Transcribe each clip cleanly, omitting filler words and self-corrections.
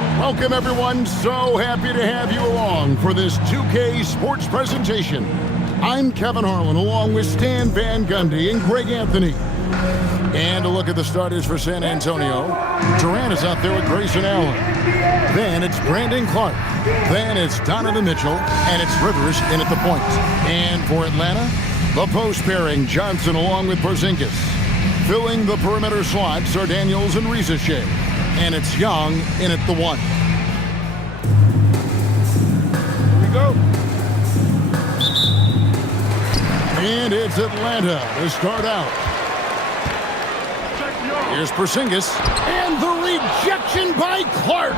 Welcome, everyone. So happy to have you along for this 2K Sports presentation. I'm Kevin Harlan, along with Stan Van Gundy and Greg Anthony. And a look at the starters for San Antonio. Durant is out there with Grayson Allen. Then it's Brandon Clark. Then it's Donovan Mitchell. And it's Rivers in at the point. And for Atlanta, the post pairing, Johnson along with Porzingis. Filling the perimeter slots are Daniels and Risacher. And it's Young in at the 1. Here we go. And it's Atlanta to start out. Here's Porzingis, and the rejection by Clark.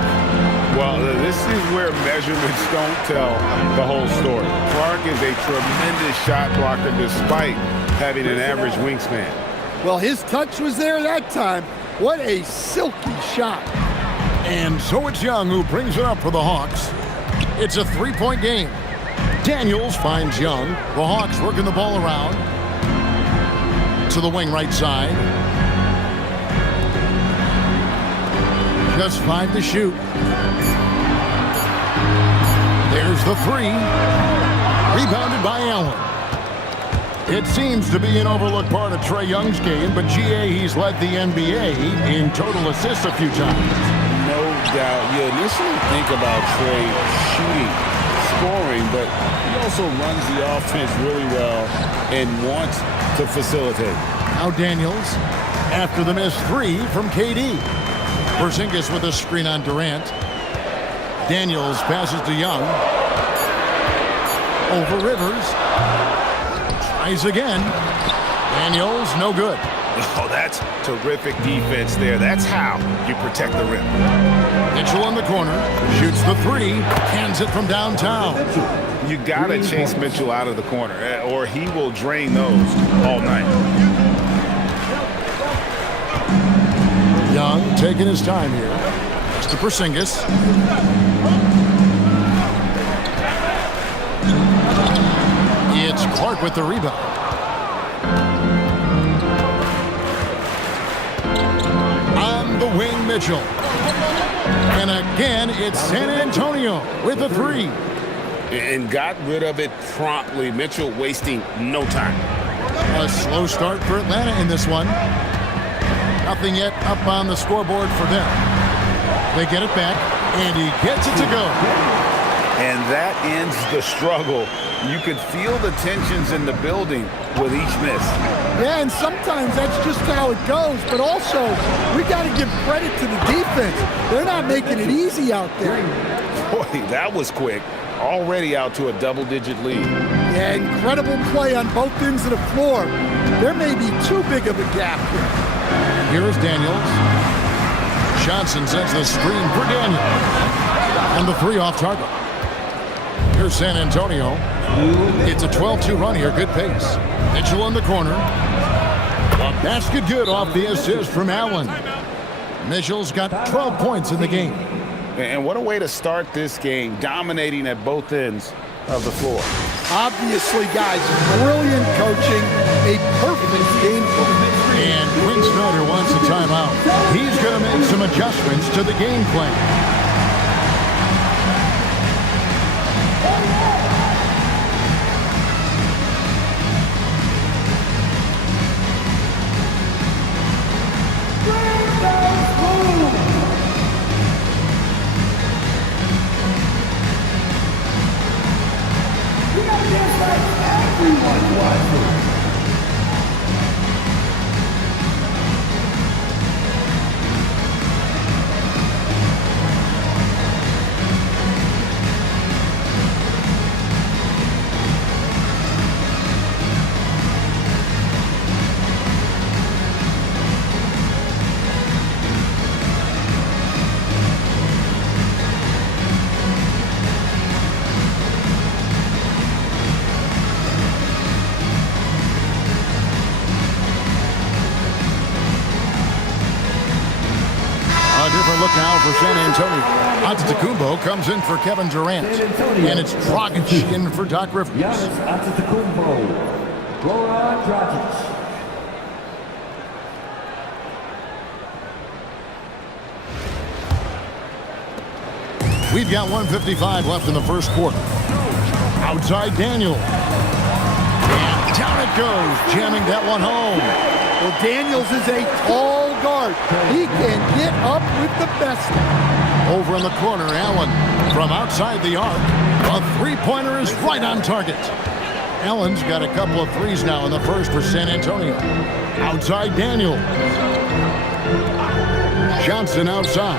Well, this is where measurements don't tell the whole story. Clark is a tremendous shot blocker despite having an average wingspan. Well, his touch was there that time. What a silky shot. And so it's Young who brings it up for the Hawks. It's a three-point game. Daniels finds Young. The Hawks working the ball around to the wing right side. Just 5 to shoot. There's the 3. Rebounded by Allen. It seems to be an overlooked part of Trae Young's game, but GA, he's led the NBA in total assists a few times. No doubt. You initially think about Trae shooting, scoring, but he also runs the offense really well and wants to facilitate. Now Daniels after the missed 3 from KD. Porzingis with a screen on Durant. Daniels passes to Young. Over Rivers. Tries again. Daniels, no good. Oh, that's terrific defense there. That's how you protect the rim. Mitchell in the corner. Shoots the 3. Hands it from downtown. You got to chase Mitchell out of the corner, or he will drain those all night. Young taking his time here. It's to Porzingis. It's Clark with the rebound. On the wing, Mitchell. And again, it's San Antonio with a 3. And got rid of it promptly. Mitchell wasting no time. A slow start for Atlanta in this one. Nothing yet up on the scoreboard for them. They get it back, and he gets it to go. And that ends the struggle. You could feel the tensions in the building with each miss. Yeah, and sometimes that's just how it goes. But also, we got to give credit to the defense. They're not making it easy out there. Boy, that was quick. Already out to a double-digit lead. Yeah, incredible play on both ends of the floor. There may be too big of a gap here. Here is Daniels. Johnson sends the screen for Daniels. And the 3 off target. Here's San Antonio. It's a 12-2 run here. Good pace. Mitchell in the corner. A basket good off the assist from Allen. Mitchell's got 12 points in the game. And what a way to start this game, dominating at both ends of the floor. Obviously, guys, brilliant coaching, a perfect game plan. And Quinn Snyder wants a timeout. He's going to make some adjustments to the game plan. A different look now for San Antonio. Antetokounmpo comes in for Kevin Durant. And it's Dragic in for Doc Rivers. Giannis Antetokounmpo, Goran Dragic. We've got 1:55 left in the first quarter. Outside Daniel. And down it goes, jamming that one home. Well, Daniels is a tall guard. He can get up with the best. Over in the corner, Allen from outside the arc. A three-pointer is right on target. Allen's got a couple of threes now in the first for San Antonio. Outside Daniel. Johnson outside.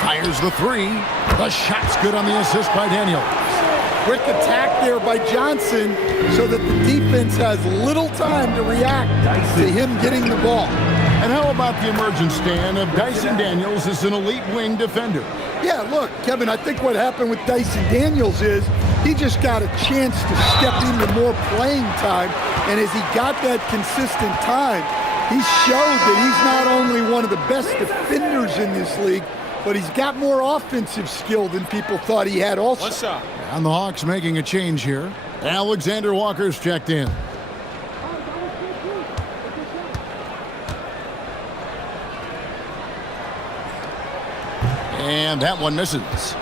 Fires the three. The shot's good on the assist by Daniel. Quick attack there by Johnson so that the defense has little time to react to him getting the ball. And how about the emergence, Stan, of Dyson Daniels as an elite wing defender? Yeah, look, Kevin, I think what happened with Dyson Daniels is he just got a chance to step into more playing time, and as he got that consistent time, he showed that he's not only one of the best defenders in this league, but he's got more offensive skill than people thought he had also. What's up? And the Hawks making a change here. Alexander Walker's checked in. And that one misses.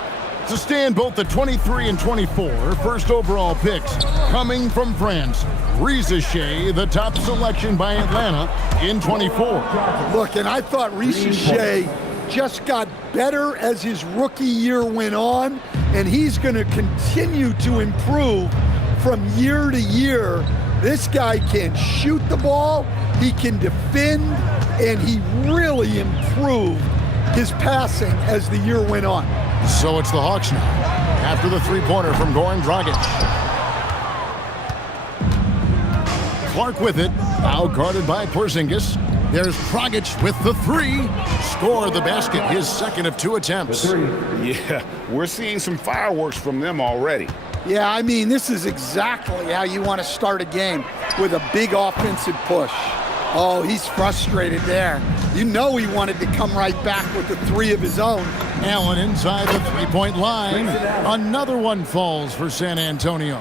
To stand both the 23 and 24 first overall picks coming from France. Risa Shea, the top selection by Atlanta in 24. Look, and I thought Risa Shea just got better as his rookie year went on, and he's going to continue to improve from year to year. This guy can shoot the ball, he can defend, and he really improved his passing as the year went on. So it's the Hawks now, after the three-pointer from Goran Dragic. Clark with it, now guarded by Porzingis. There's Dragic with the three. Score the basket, his second of 2 attempts. Yeah, we're seeing some fireworks from them already. Yeah, I mean, this is exactly how you want to start a game, with a big offensive push. Oh, he's frustrated there. You know he wanted to come right back with the three of his own. Allen inside the three-point line. Another one falls for San Antonio.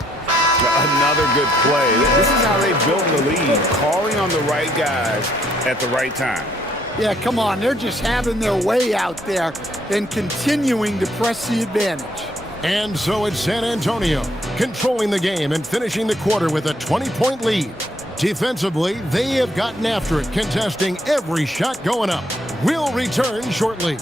Another good play. This is how they built the lead, calling on the right guys at the right time. Yeah, come on. They're just having their way out there and continuing to press the advantage. And so it's San Antonio controlling the game and finishing the quarter with a 20-point lead. Defensively, they have gotten after it, contesting every shot going up. We'll return shortly.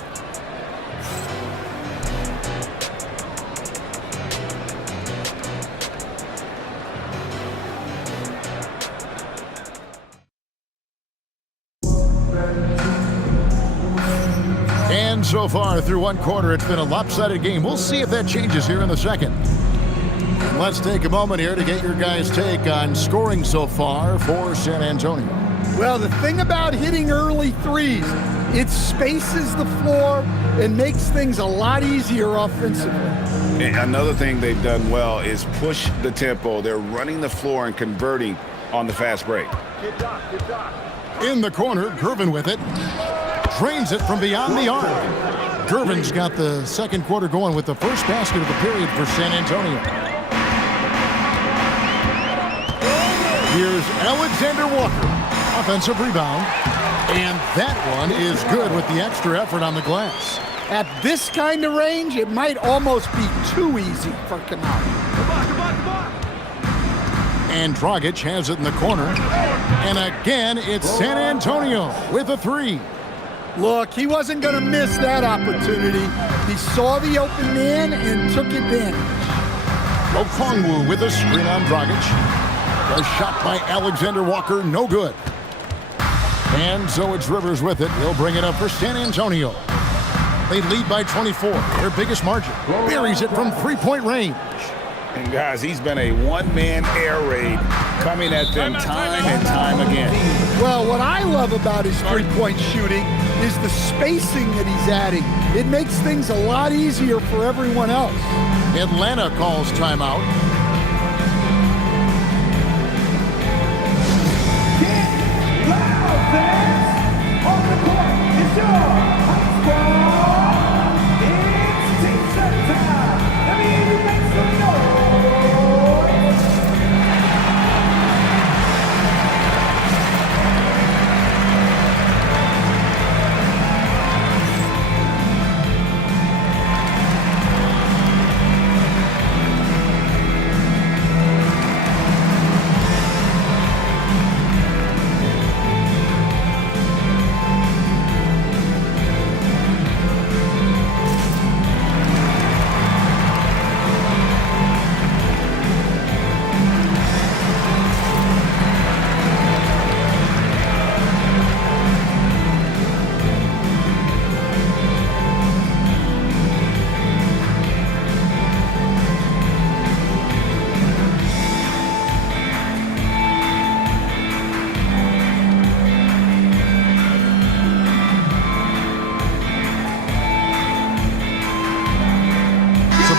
And so far through one quarter, it's been a lopsided game. We'll see if that changes here in the second. And let's take a moment here to get your guys' take on scoring so far for San Antonio. Well, the thing about hitting early threes, it spaces the floor and makes things a lot easier offensively. And another thing they've done well is push the tempo. They're running the floor and converting on the fast break. In the corner, Gervin with it. Drains it from beyond the arc. Gervin's got the second quarter going with the first basket of the period for San Antonio. Here's Alexander Walker. Offensive rebound. And that one is good with the extra effort on the glass. At this kind of range, it might almost be too easy for Canal. And Dragic has it in the corner. And again, it's San Antonio with a three. Look, he wasn't going to miss that opportunity. He saw the open man and took advantage. Okongwu with a screen on Dragic. A shot by Alexander Walker, no good. And so it's Rivers with it. He'll bring it up for San Antonio. They lead by 24, their biggest margin. Buries it from three-point range. And guys, he's been a one-man air raid coming at them time and time again. Well, what I love about his three-point shooting is the spacing that he's adding. It makes things a lot easier for everyone else. Atlanta calls timeout.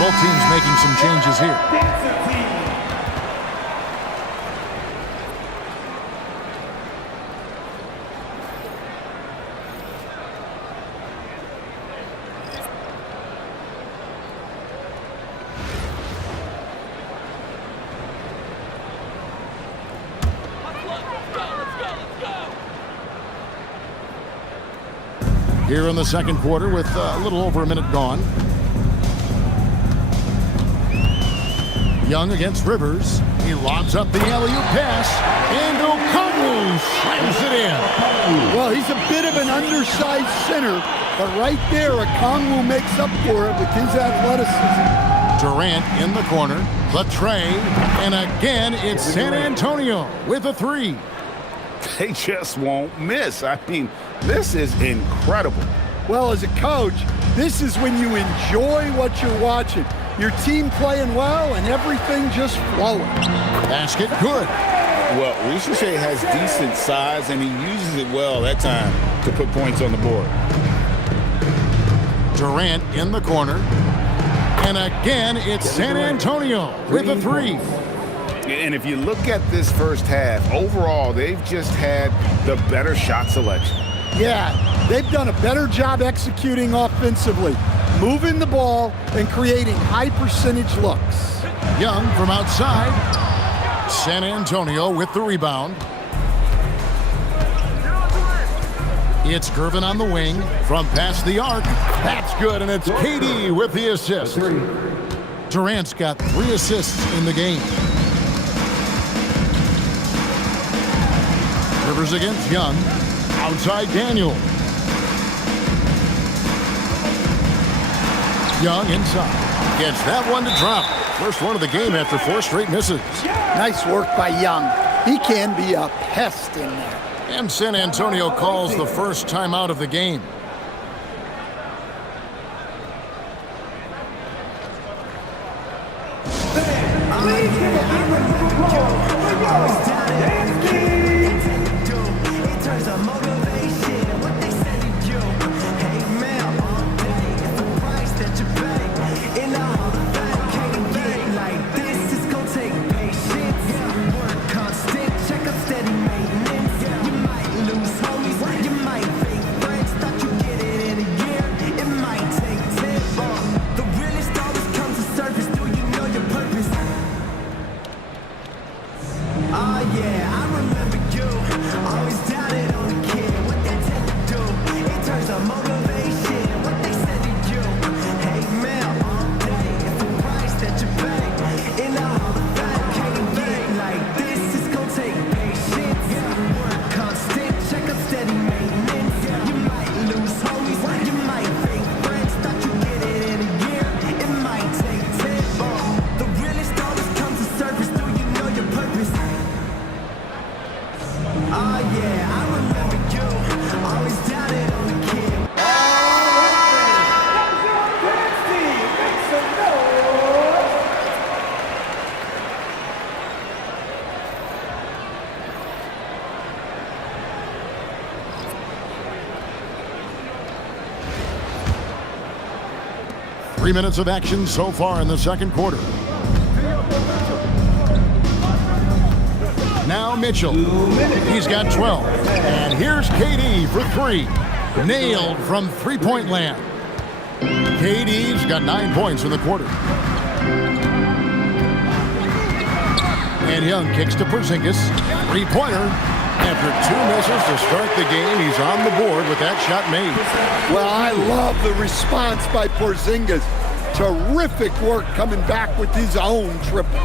Both teams making some changes here. Here in the second quarter with a little over a minute gone. Young against Rivers. He lobs up the alley-oop pass, and Okongwu slams it in. Well, he's a bit of an undersized center, but right there, Okongwu makes up for it with his athleticism. Durant in the corner, Latrey, and again it's San Antonio with a three. They just won't miss. I mean, this is incredible. Well, as a coach, this is when you enjoy what you're watching. Your team playing well and everything just flowing. Basket good. Well, Richelet has decent size, and he uses it well that time to put points on the board. Durant in the corner. And again, it's San Antonio with a three. And if you look at this first half, overall, they've just had the better shot selection. Yeah, they've done a better job executing offensively, moving the ball and creating high percentage looks. Young from outside. San Antonio with the rebound. It's Gervin on the wing from past the arc. That's good, and it's KD with the assist. Durant's got 3 assists in the game. Rivers against Young. Outside Daniel. Young inside. Gets that one to drop. First one of the game after 4 straight misses. Nice work by Young. He can be a pest in there. And San Antonio calls the first timeout of the game. Three minutes of action so far in the second quarter. Now Mitchell. He's got 12. And here's KD for 3. Nailed from three-point land. KD's got 9 points in the quarter. And Young kicks to Porzingis. Three-pointer. After 2 misses to start the game, he's on the board with that shot made. Well, I love the response by Porzingis. Terrific work coming back with his own triple.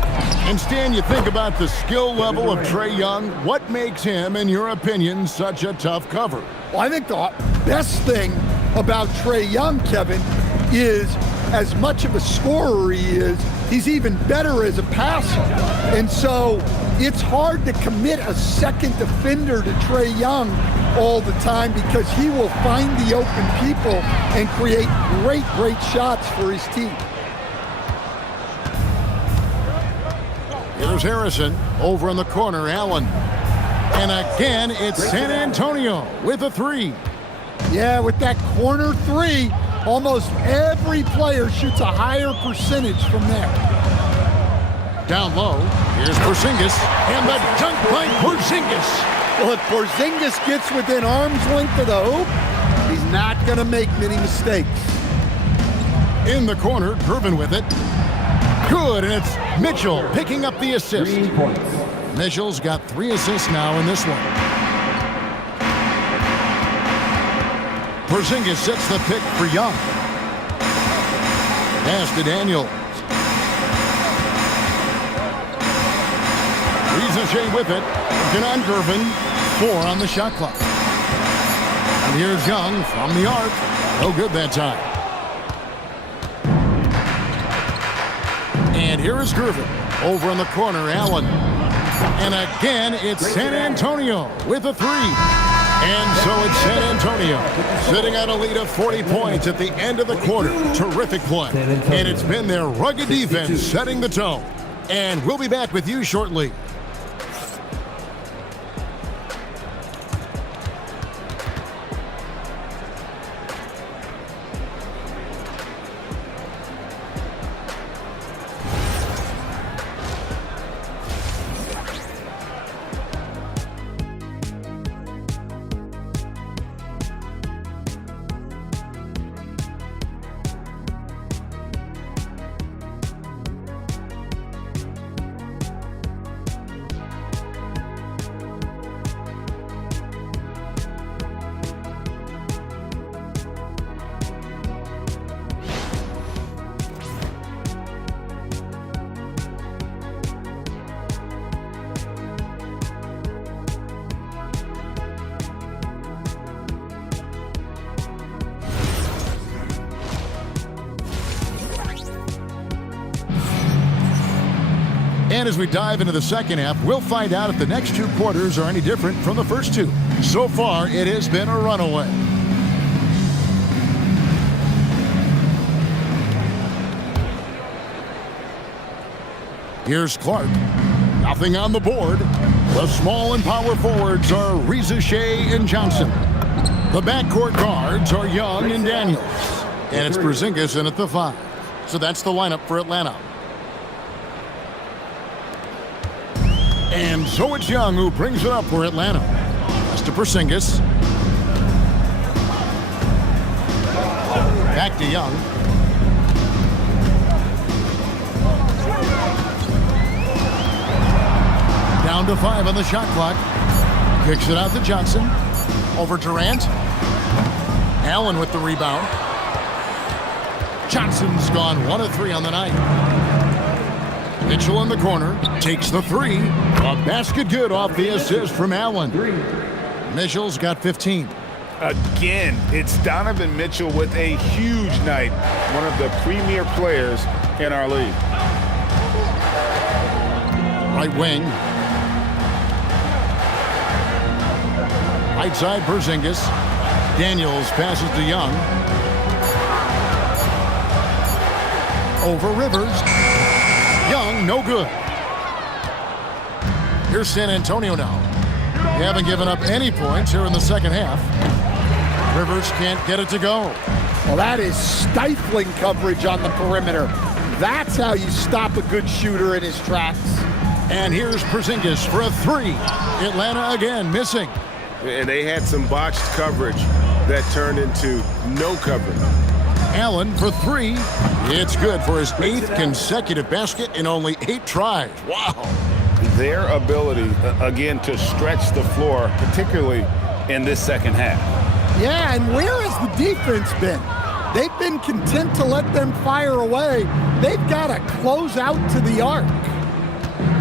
And Stan, you think about the skill level of Trae Young. What makes him, in your opinion, such a tough cover? Well, I think the best thing about Trae Young, Kevin, is as much of a scorer he is, he's even better as a passer. And so it's hard to commit a second defender to Trae Young all the time because he will find the open people and create great shots for his team. Here's Harrison over in the corner, Allen. And again, it's San Antonio with a 3. Yeah, with that corner 3, Almost every player shoots a higher percentage from there. Down low, here's Porzingis, and the dunk by Porzingis. Well, if Porzingis gets within arm's length of the hoop, he's not going to make many mistakes. In the corner, Gervin with it. Good, and it's Mitchell picking up the assist. 3 points. Mitchell's got 3 assists now in this one. Porzingis sets the pick for Young. Pass to Daniel. Riza with it. Working on Gervin. 4 on the shot clock. And here's Young from the arc. No good that time. And here is Gervin. Over in the corner, Allen. And again, it's San Antonio with a 3. And so it's San Antonio sitting at a lead of 40 points at the end of the quarter. Terrific play. And it's been their rugged defense setting the tone. And we'll be back with you shortly. And as we dive into the second half, we'll find out if the next 2 quarters are any different from the first 2. So far, it has been a runaway. Here's Clark. Nothing on the board. The small and power forwards are Riza and Johnson. The backcourt guards are Young and Daniels. And it's Porzingis in at the 5. So that's the lineup for Atlanta. And so it's Young who brings it up for Atlanta. That's to Porzingis. Back to Young. Down to 5 on the shot clock. Kicks it out to Johnson. Over Durant. Allen with the rebound. Johnson's gone 1 of 3 on the night. Mitchell in the corner, takes the 3. A basket good off the assist from Allen. Mitchell's got 15. Again, it's Donovan Mitchell with a huge night. One of the premier players in our league. Right wing. Right side, Porzingis. Daniels passes to Young. Over Rivers. Young, no good. Here's San Antonio now. They haven't given up any points here in the second half. Rivers can't get it to go. Well, that is stifling coverage on the perimeter. That's how you stop a good shooter in his tracks. And here's Porzingis for a 3. Atlanta again missing. And they had some botched coverage that turned into no coverage. Allen for 3. It's good for his 8th consecutive basket in only 8 tries. Wow. Their ability, again, to stretch the floor, particularly in this second half. Yeah, and where has the defense been? They've been content to let them fire away. They've got to close out to the arc.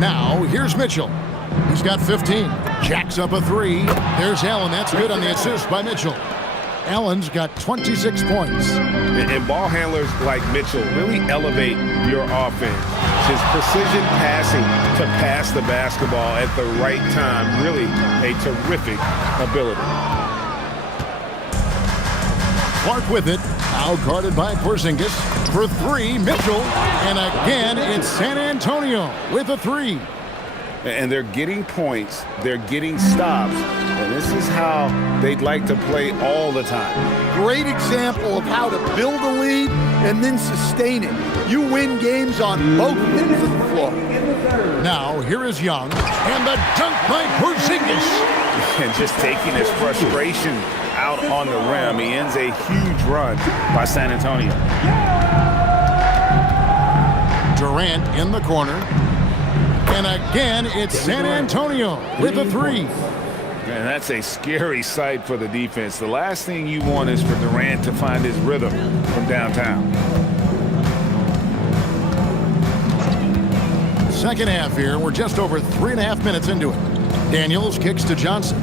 Now, here's Mitchell. He's got 15. Jacks up a 3. There's Allen. That's good on the assist by Mitchell. Allen's got 26 points. And ball handlers like Mitchell really elevate your offense. His precision passing to pass the basketball at the right time, really a terrific ability. Clark with it, now guarded by Porzingis. For 3, Mitchell. And again, it's San Antonio with a 3. And they're getting points, they're getting stops, and This is how they'd like to play all the time. Great example of how to build a lead and then sustain it. You win games on both ends of the floor. Now, here is Young, and the dunk by Porzingis. And just taking his frustration out on the rim. He ends a huge run by San Antonio. Durant in the corner. And again, it's San Antonio with a three. And that's a scary sight for the defense. The last thing you want is for Durant to find his rhythm from downtown. Second half here. We're just over 3.5 minutes into it. Daniels kicks to Johnson.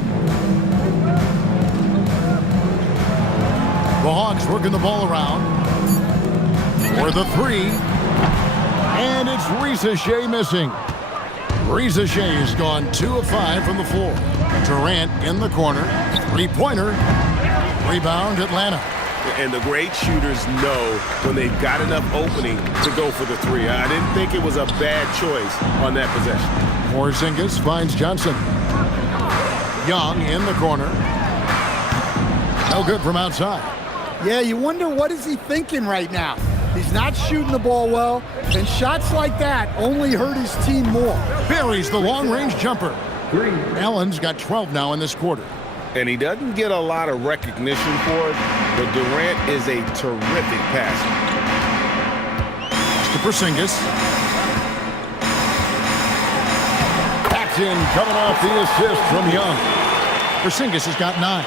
The Hawks working the ball around. For the three. And it's Risa Shea missing. Risa Shea's gone 2 of 5 from the floor. Durant in the corner. Three-pointer. Rebound, Atlanta. And the great shooters know when they've got enough opening to go for the three. I didn't think it was a bad choice on that possession. Porzingis finds Johnson. Young in the corner. No good from outside. Yeah, you wonder what is he thinking right now. He's not shooting the ball well, and shots like that only hurt his team more. Buries the long-range jumper. Allen's got 12 now in this quarter. And he doesn't get a lot of recognition for it, but Durant is a terrific passer. To Porzingis. Paxton coming off the assist from Young. Porzingis has got 9.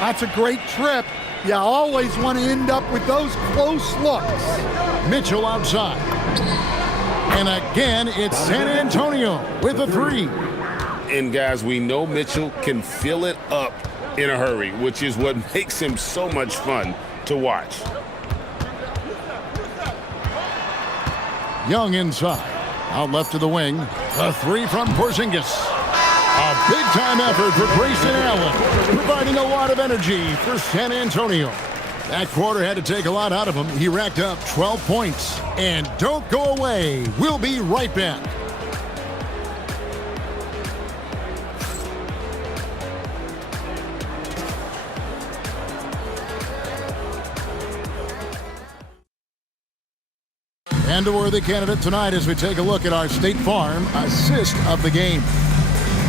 That's a great trip. You always want to end up with those close looks. Mitchell outside. And again, it's San Antonio with a three. And guys, we know Mitchell can fill it up in a hurry, which is what makes him so much fun to watch. Young inside. Out left to the wing. A three from Porzingis. A big-time effort for Grayson Allen, providing a lot of energy for San Antonio. That quarter had to take a lot out of him. He racked up 12 points. And don't go away. We'll be right back. And a worthy candidate tonight as we take a look at our State Farm assist of the game.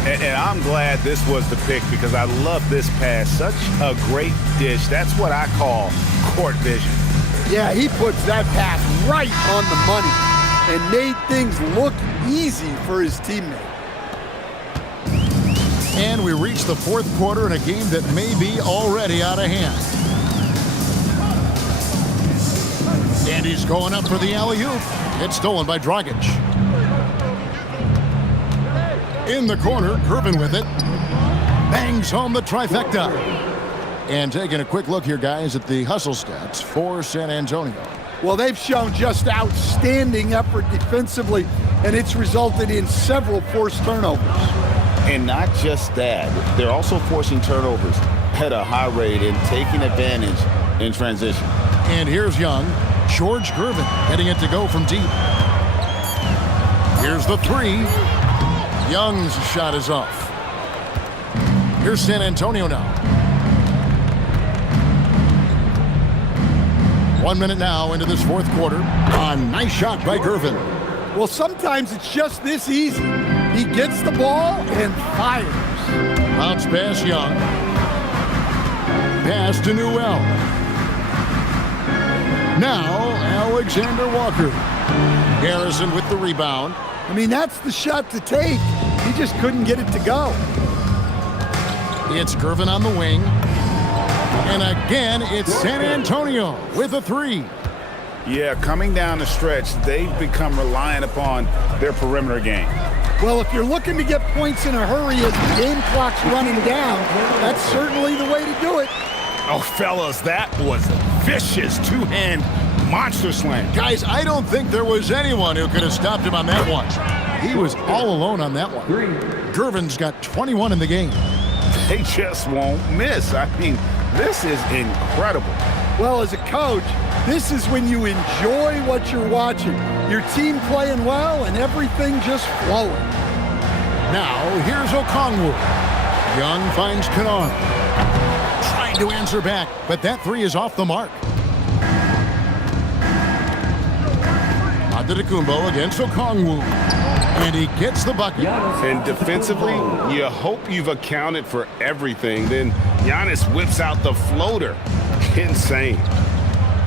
And I'm glad this was the pick because I love this pass. Such a great dish. That's what I call court vision. Yeah, he puts that pass right on the money and made things look easy for his teammate. And we reach the fourth quarter in a game that may be already out of hand. And he's going up for the alley-oop. It's stolen by Dragic. In the corner, Gervin with it. Bangs home the trifecta. And taking a quick look here, guys, at the hustle stats for San Antonio. Well, they've shown just outstanding effort defensively, and it's resulted in several forced turnovers. And not just that, they're also forcing turnovers at a high rate and taking advantage in transition. And here's Young. George Gervin getting it to go from deep. Here's the three. Young's shot is off. Here's San Antonio now. 1 minute now into this fourth quarter. A nice shot by Gervin. Well, sometimes it's just this easy. He gets the ball and fires. Bounce pass Young. Pass to Newell. Now Alexander Walker. Garrison with the rebound. I mean, that's the shot to take. He just couldn't get it to go. It's Gervin on the wing. And again, it's San Antonio with a three. Yeah, coming down the stretch, they've become reliant upon their perimeter game. Well, if you're looking to get points in a hurry as the game clock's running down, that's certainly the way to do it. Oh, fellas, that was a vicious two-hand monster slam. Guys, I don't think there was anyone who could have stopped him on that one. He was all alone on that one. Gervin's got 21 in the game. They just won't miss. I mean, this is incredible. Well, as a coach, this is when you enjoy what you're watching. Your team playing well and everything just flowing. Now, here's Okongwu. Young finds Kennard. Trying to answer back, but that three is off the mark. Antetokounmpo against Okongwu. And he gets the bucket. And defensively, you hope you've accounted for everything. Then Giannis whips out the floater. Insane.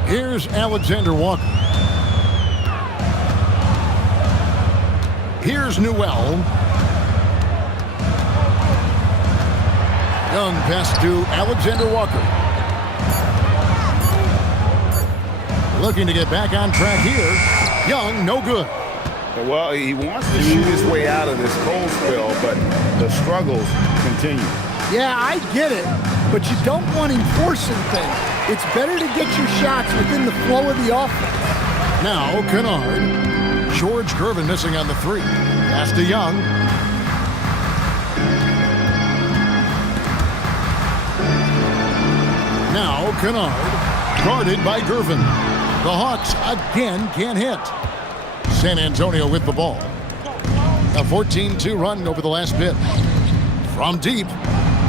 Here's Alexander Walker. Here's Newell. Young pass to Alexander Walker. Looking to get back on track here. Young, no good. Well, he wants to shoot his way out of this cold spell, but the struggles continue. Yeah, I get it, but you don't want him forcing things. It's better to get your shots within the flow of the offense. Now, Kennard. George Gervin missing on the three. Pass to Young. Now, Kennard. Guarded by Gervin. The Hawks again can't hit. San Antonio with the ball. A 14-2 run over the last bit. From deep.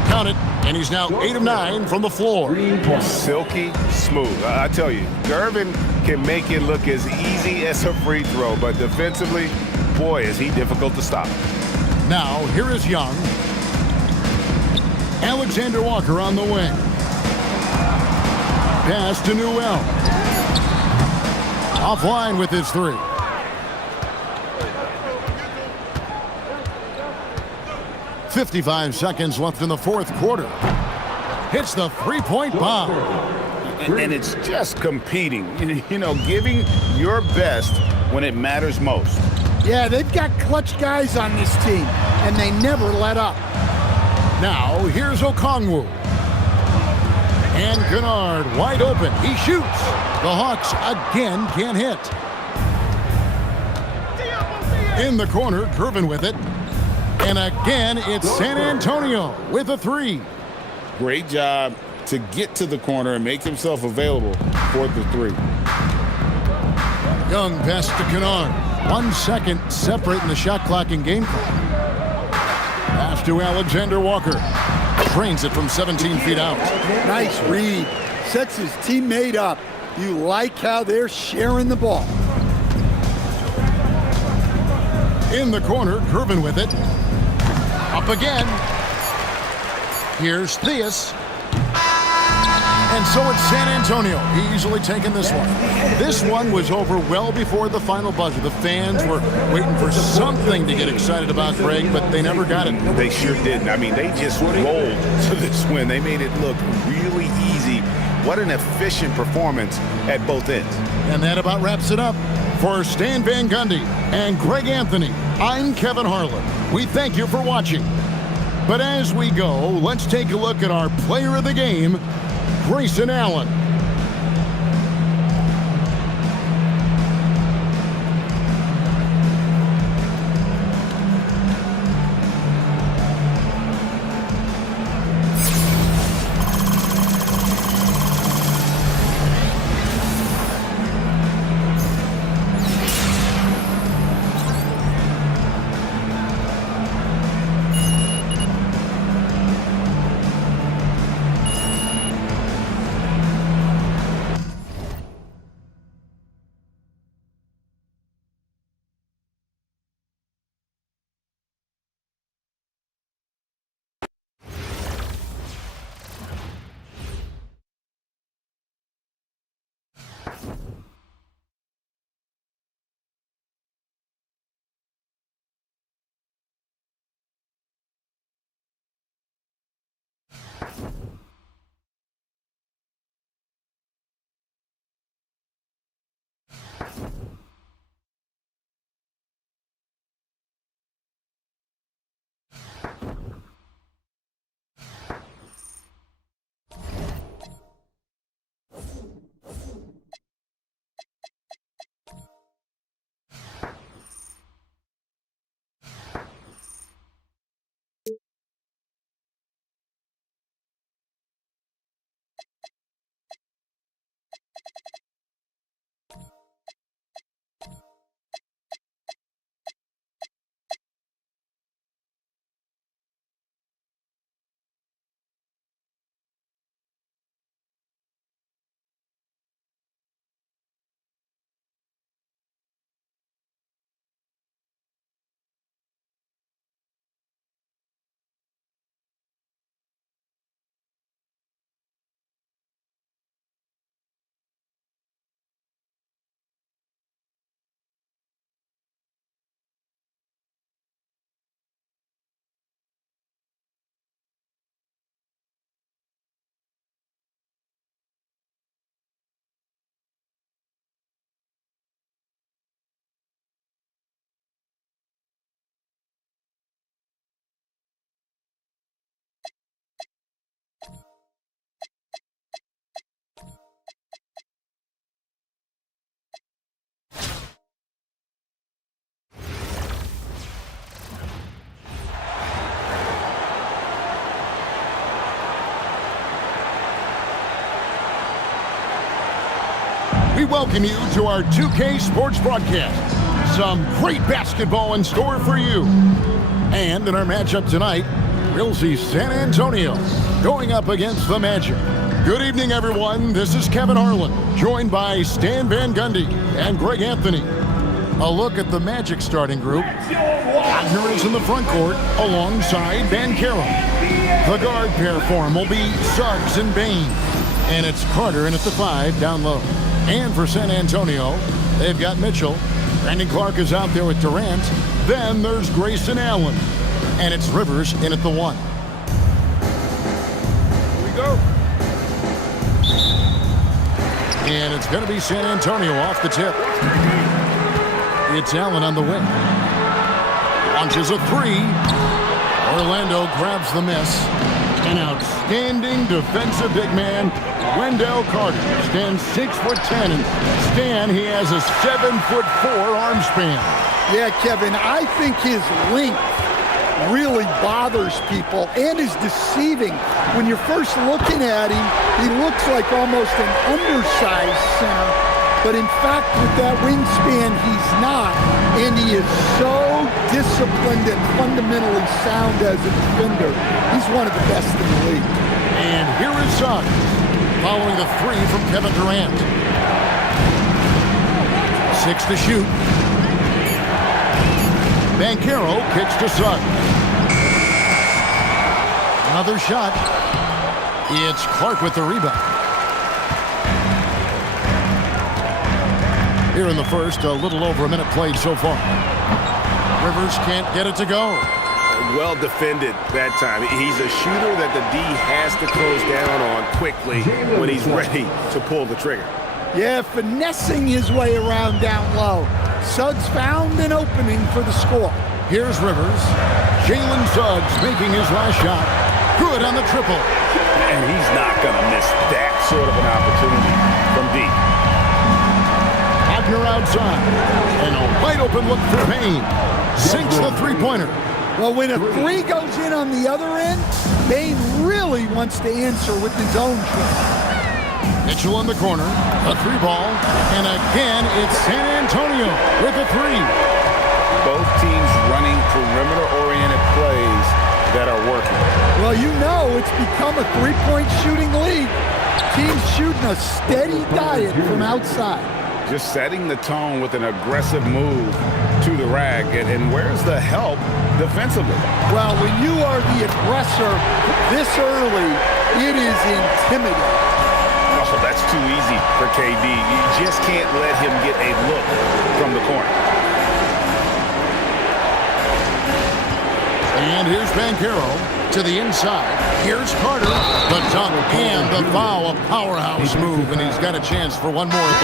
Count it. And he's now 8 of 9 from the floor. Silky smooth. I tell you, Gervin can make it look as easy as a free throw, but defensively, boy, is he difficult to stop. Now, here is Young. Alexander Walker on the wing. Pass to Newell. Offline with his three. .55 seconds left in the fourth quarter. Hits the three-point bomb. And it's just competing, you know, giving your best when it matters most. Yeah, they've got clutch guys on this team, and they never let up. Now, here's Okongwu. And Kennard wide open. He shoots. The Hawks again can't hit. In the corner, Gervin with it. And again, it's San Antonio with a three. Great job to get to the corner and make himself available for the three. Young pass to Kennard. 1 second separating the shot clock and game clock. Pass to Alexander Walker. Trains it from 17 feet out. Nice read. Sets his teammate up. You like how they're sharing the ball. In the corner, Gervin with it. Up again. Here's Theus. And so it's San Antonio easily taking this one. This one was over well before the final buzzer. The fans were waiting for something to get excited about, Greg, but they never got it. They sure didn't. I mean, they just rolled to this win. They made it look really easy. What an efficient performance at both ends. And that about wraps it up. For Stan Van Gundy and Greg Anthony, I'm Kevin Harlan. We thank you for watching. But as we go, let's take a look at our player of the game, Grayson Allen. we welcome you to our 2K Sports broadcast. Some great basketball in store for you. And in our matchup tonight, we'll see San Antonio going up against the Magic. Good evening, everyone. This is Kevin Harlan, joined by Stan Van Gundy and Greg Anthony. A look at the Magic starting group. Wagner is in the front court alongside Banchero. The guard pair for him will be Suggs and Bane. And it's Carter in at the 5 down low. And for San Antonio, they've got Mitchell. Brandon Clark is out there with Durant. Then there's Grayson Allen. And it's Rivers in at the 1. Here we go. And it's going to be San Antonio off the tip. It's Allen on the wing. Launches a 3. Orlando grabs the miss. An outstanding defensive big man, Wendell Carter, stands 6'10", and Stan, he has a 7'4" arm span. Yeah, Kevin, I think his length really bothers people and is deceiving. When you're first looking at him, he looks like almost an undersized center. But in fact, with that wingspan, he's not. And he is so disciplined and fundamentally sound as a defender. He's one of the best in the league. And here is Suggs, following the 3 from Kevin Durant. 6 to shoot. Banchero kicks to Suggs. Another shot. It's Clark with the rebound. Here in the first, a little over a minute played so far. Rivers can't get it to go. Well defended that time. He's a shooter that the D has to close down on quickly when he's ready to pull the trigger. Yeah, finessing his way around down low. Suggs found an opening for the score. Here's Rivers. Jalen Suggs making his last shot. Good on the triple. And he's not going to miss that sort of an opportunity from deep. Wagner outside. And a wide open look for Bane. Sinks the three-pointer. Well, when a 3 goes in on the other end, Bane really wants to answer with his own triple. Mitchell in the corner. A 3 ball. And again, it's San Antonio with a 3. Both teams running perimeter-oriented plays that are working. Well, you know it's become a three-point shooting league. Teams shooting a steady diet from outside. Just setting the tone with an aggressive move to the rack. And where's the help defensively? Well, when you are the aggressor this early, it is intimidating. Oh, that's too easy for KD. You just can't let him get a look from the corner. And here's Banchero to the inside. Here's Carter. The dunk and the foul. A powerhouse move, and he's got a chance for one more at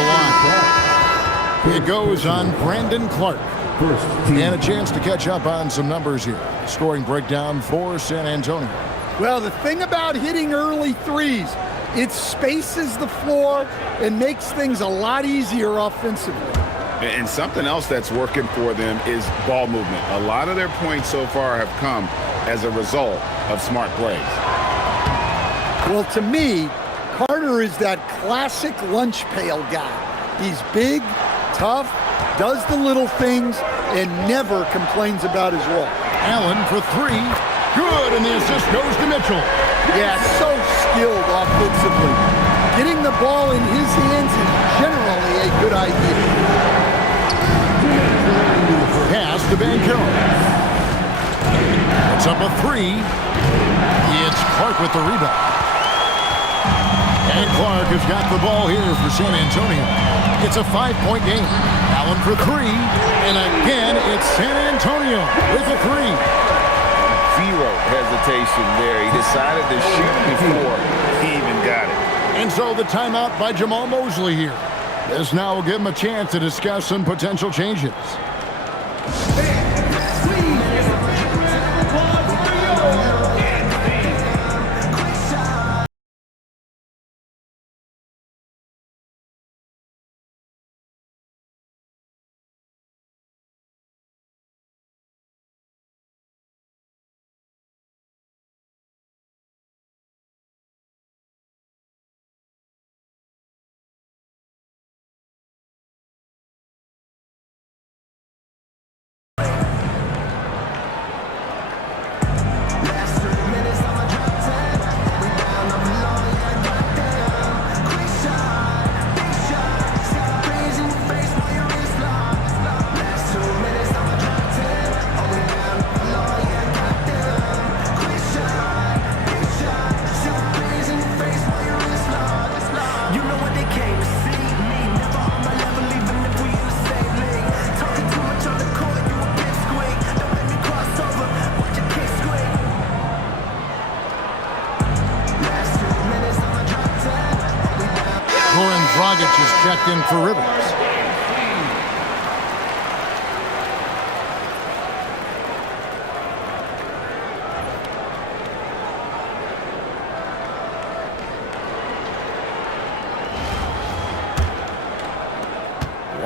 the line. It goes on Brandon Clark. And a chance to catch up on some numbers here. Scoring breakdown for San Antonio. Well, the thing about hitting early threes, it spaces the floor and makes things a lot easier offensively. And something else that's working for them is ball movement. A lot of their points so far have come as a result of smart plays. Well, to me, Carter is that classic lunch pail guy. He's big, tough, does the little things, and never complains about his role. Allen for 3. Good, and the assist goes to Mitchell. Yeah, so skilled offensively. Getting the ball in his hands is generally a good idea. Pass to Banchero. It's up a 3. It's Clark with the rebound. And Clark has got the ball here for San Antonio. It's a 5-point game. Allen for 3. And again, it's San Antonio with a 3. Zero hesitation there. He decided to shoot before he even got it. And so the timeout by Jamal Mosley here. This now will give him a chance to discuss some potential changes. Dragic is checked in for Rivers.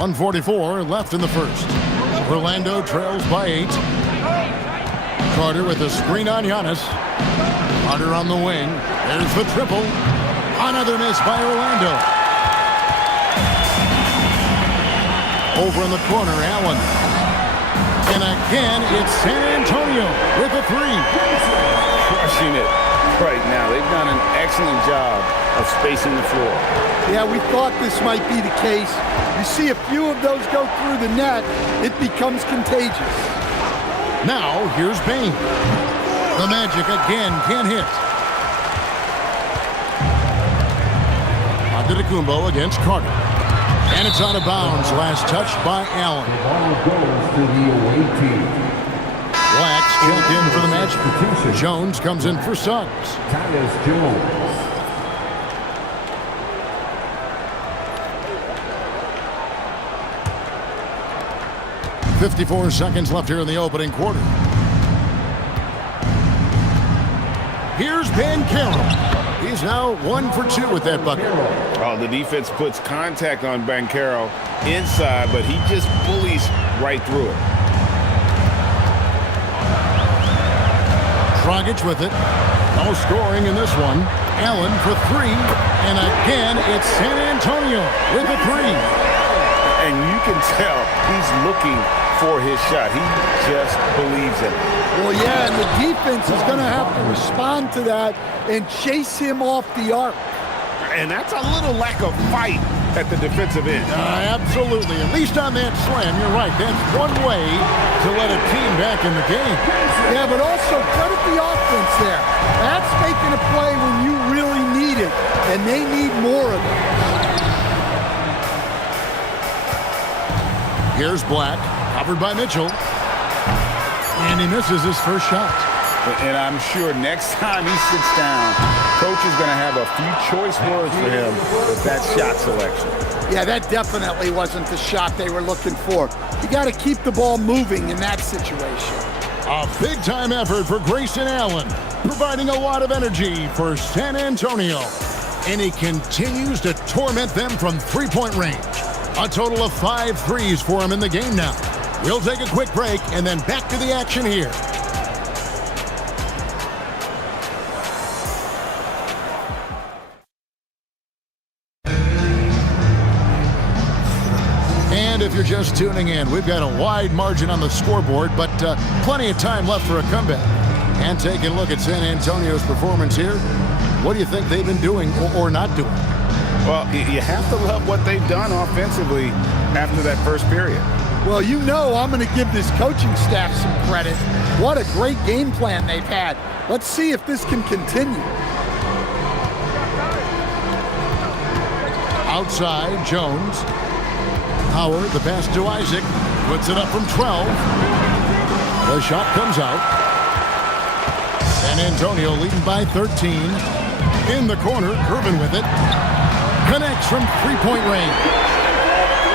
.144 left in the first. Orlando trails by 8. Carter with a screen on Giannis. Carter on the wing. There's the triple. Another miss by Orlando. Over in the corner, Allen. And again, it's San Antonio with a 3. Crushing it right now. They've done an excellent job of spacing the floor. Yeah, we thought this might be the case. You see a few of those go through the net, it becomes contagious. Now, here's Bane. The Magic again can't hit. Antetokounmpo against Carter. And it's out of bounds. Last touch by Allen. The ball goes to the away team. Blacks check in for the Magic. Jones comes in for Suggs. Tyus Jones. 54 seconds left here in the opening quarter. Here's Banchero. He's now 1 for 2 with that bucket. Oh, the defense puts contact on Banchero inside, but he just bullies right through it. Dragic with it. No scoring in this one. Allen for 3. And again, it's San Antonio with a 3. And you can tell he's looking for his shot. He just believes in it. Well, yeah, and the defense is going to have to respond to that and chase him off the arc. And that's a little lack of fight at the defensive end. Absolutely. At least on that slam, you're right. That's one way to let a team back in the game. Yeah, but also credit the offense there. That's making a play when you really need it, and they need more of it. Here's Black, covered by Mitchell. And he misses his first shot. And I'm sure next time he sits down, coach is going to have a few choice words for him with that shot selection. Yeah, that definitely wasn't the shot they were looking for. You got to keep the ball moving in that situation. A big-time effort for Grayson Allen, providing a lot of energy for San Antonio. And he continues to torment them from three-point range. A total of 5 threes for him in the game now. We'll take a quick break and then back to the action here. And if you're just tuning in, we've got a wide margin on the scoreboard, but plenty of time left for a comeback. And taking a look at San Antonio's performance here, what do you think they've been doing or not doing? Well, you have to love what they've done offensively after that first period. Well, you know I'm going to give this coaching staff some credit. What a great game plan they've had. Let's see if this can continue. Outside, Jones. Howard, the pass to Isaac. Puts it up from 12. The shot comes out. San Antonio leading by 13. In the corner, Curvin with it. Connects from three-point range.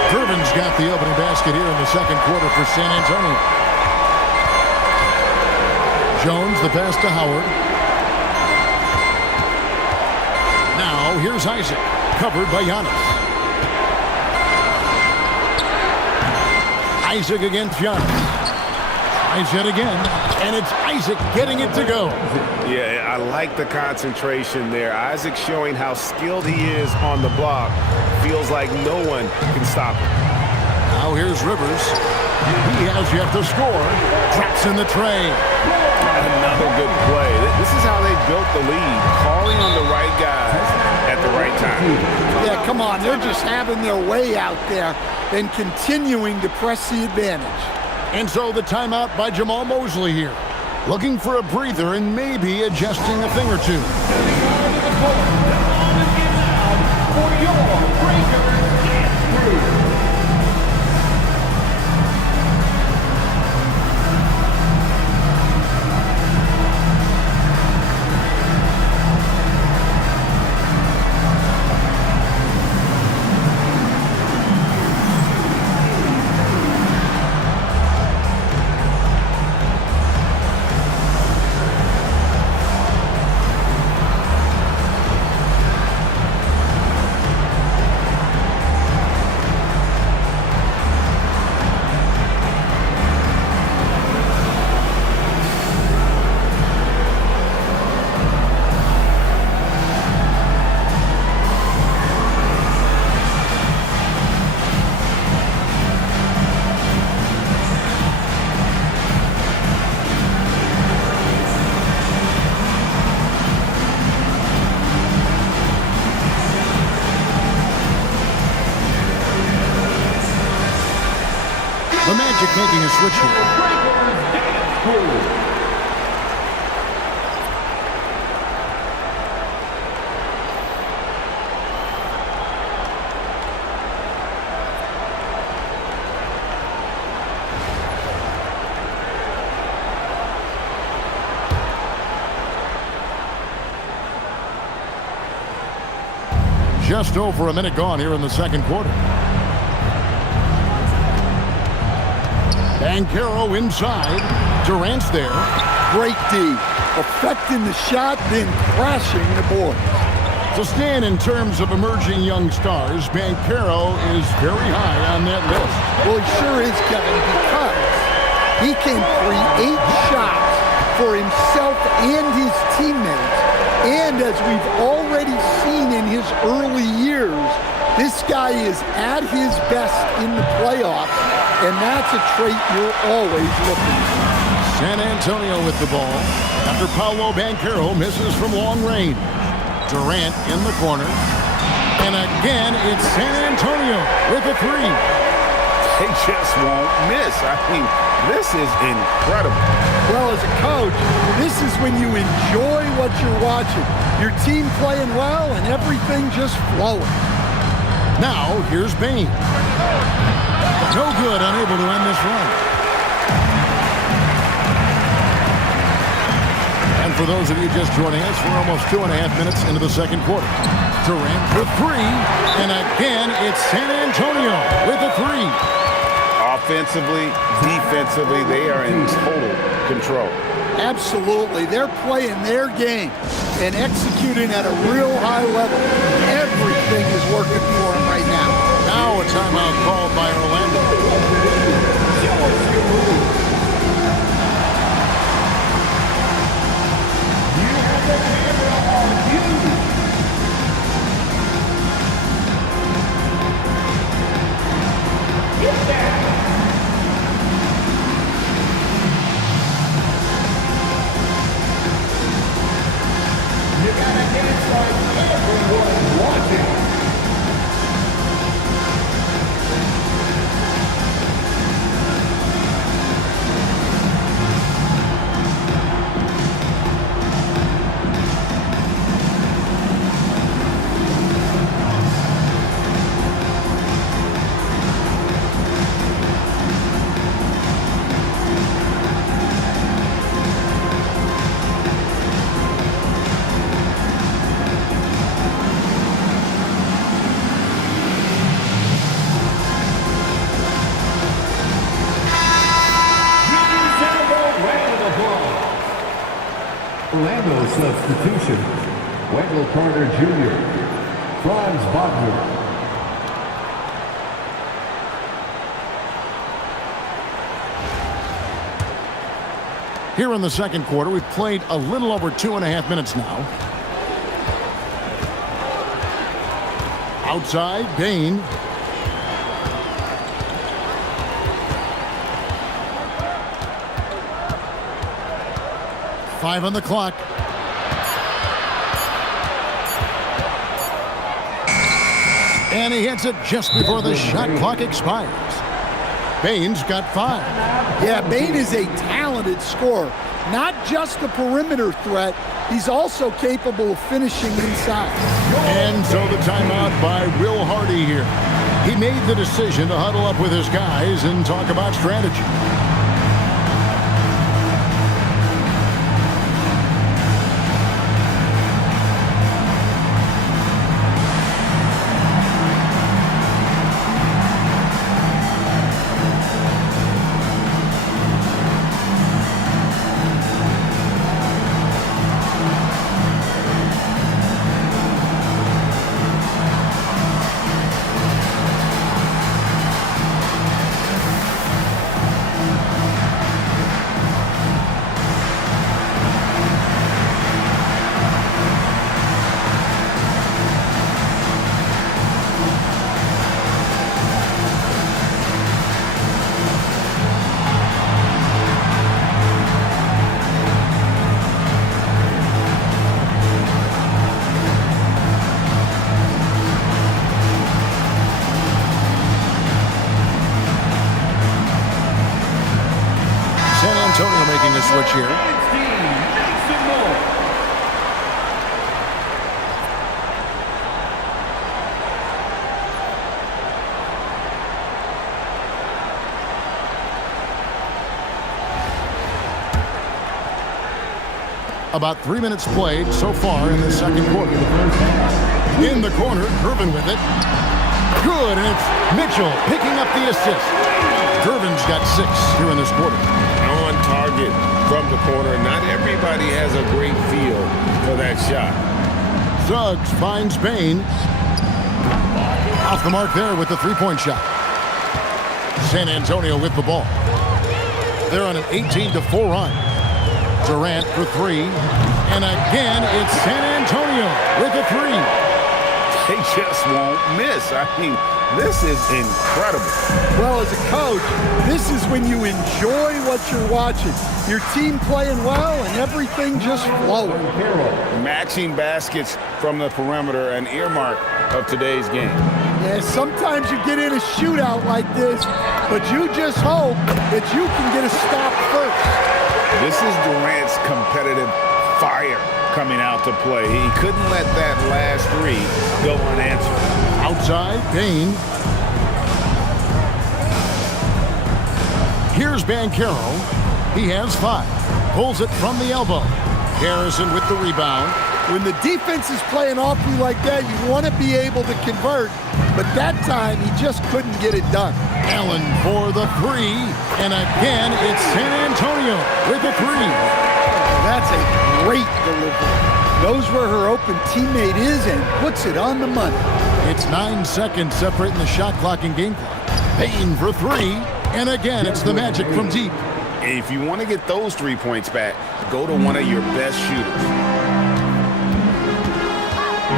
Curvin's got the opening basket here in the second quarter for San Antonio. Jones, the pass to Howard. Now, here's Isaac, covered by Giannis. Isaac against Giannis. Tries yet again, and it's Isaac getting it to go. Yeah, I like the concentration there. Isaac showing how skilled he is on the block. Feels like no one can stop him. Now here's Rivers. He has yet to score. Drops in the tray. Another good play. This is how they built the lead. Calling on the right guys at the right time. Yeah, come on. They're just having their way out there and continuing to press the advantage. And so the timeout by Jamal Mosley here. Looking for a breather and maybe adjusting a thing or two. For your Breakers and Brews. Magic making a switch here. Breakers dance crew. Just over a minute gone here in the second quarter. Banchero inside. Durant's there. Great D. Affecting the shot, then crashing the board. So Stan, in terms of emerging young stars, Banchero is very high on that list. Well, he sure is, Kevin, because he can create shots for himself and his teammates. And as we've already seen in his early years, this guy is at his best in the playoffs, and that's a trait you're always looking for. San Antonio with the ball after Paolo Banchero misses from long range. Durant in the corner. And again, it's San Antonio with a three. They just won't miss. I mean, this is incredible. Well, as a coach, this is when you enjoy what you're watching. Your team playing well and everything just flowing. Now, here's Bane. No good, unable to end this run. And for those of you just joining us, we're almost 2.5 minutes into the second quarter. Durant for three, and again, it's San Antonio with a three. Offensively, defensively, they are in total control. Absolutely. They're playing their game and executing at a real high level. Everything is working for them right now. Now a timeout called by Orlando. Orlando substitution. Wendell Carter Jr. Franz Wagner. Here in the second quarter, we've played a little over 2.5 minutes now. Outside, Bane. Five on the clock. And he hits it just before the shot clock expires. Bane's got 5. Yeah, Bane is a talented scorer. Not just a perimeter threat, he's also capable of finishing inside. And so the timeout by Will Hardy here. He made the decision to huddle up with his guys and talk about strategy. switch here. 16, Mason Moore. About 3 minutes played so far in the second quarter. In the corner, Gervin with it. Good, and it's Mitchell picking up the assist. Gervin's got 6 here in this quarter. On target from the corner. Not everybody has a great feel for that shot. Suggs finds Bain. Off the mark there with the three-point shot. San Antonio with the ball. They're on an 18-4 run. Durant for 3. And again, it's San Antonio with a 3. They just won't miss. I mean, this is incredible. Well, as a coach, this is when you enjoy what you're watching. Your team playing well and everything just flowing. Matching baskets from the perimeter, an earmark of today's game. Yeah, sometimes you get in a shootout like this, but you just hope that you can get a stop first. This is Durant's competitive fire coming out to play. He couldn't let that last 3 go unanswered. Outside, Bain. Here's Banchero. He has 5. Pulls it from the elbow. Harrison with the rebound. When the defense is playing off you like that, you want to be able to convert, but that time he just couldn't get it done. Allen for the 3. And again, it's San Antonio with the 3. That's a great delivery. Knows where her open teammate is and puts it on the money. It's 9 seconds separating the shot clock and game clock. Payne for 3. And again, it's the Magic from deep. And if you want to get those 3 points back, go to one of your best shooters.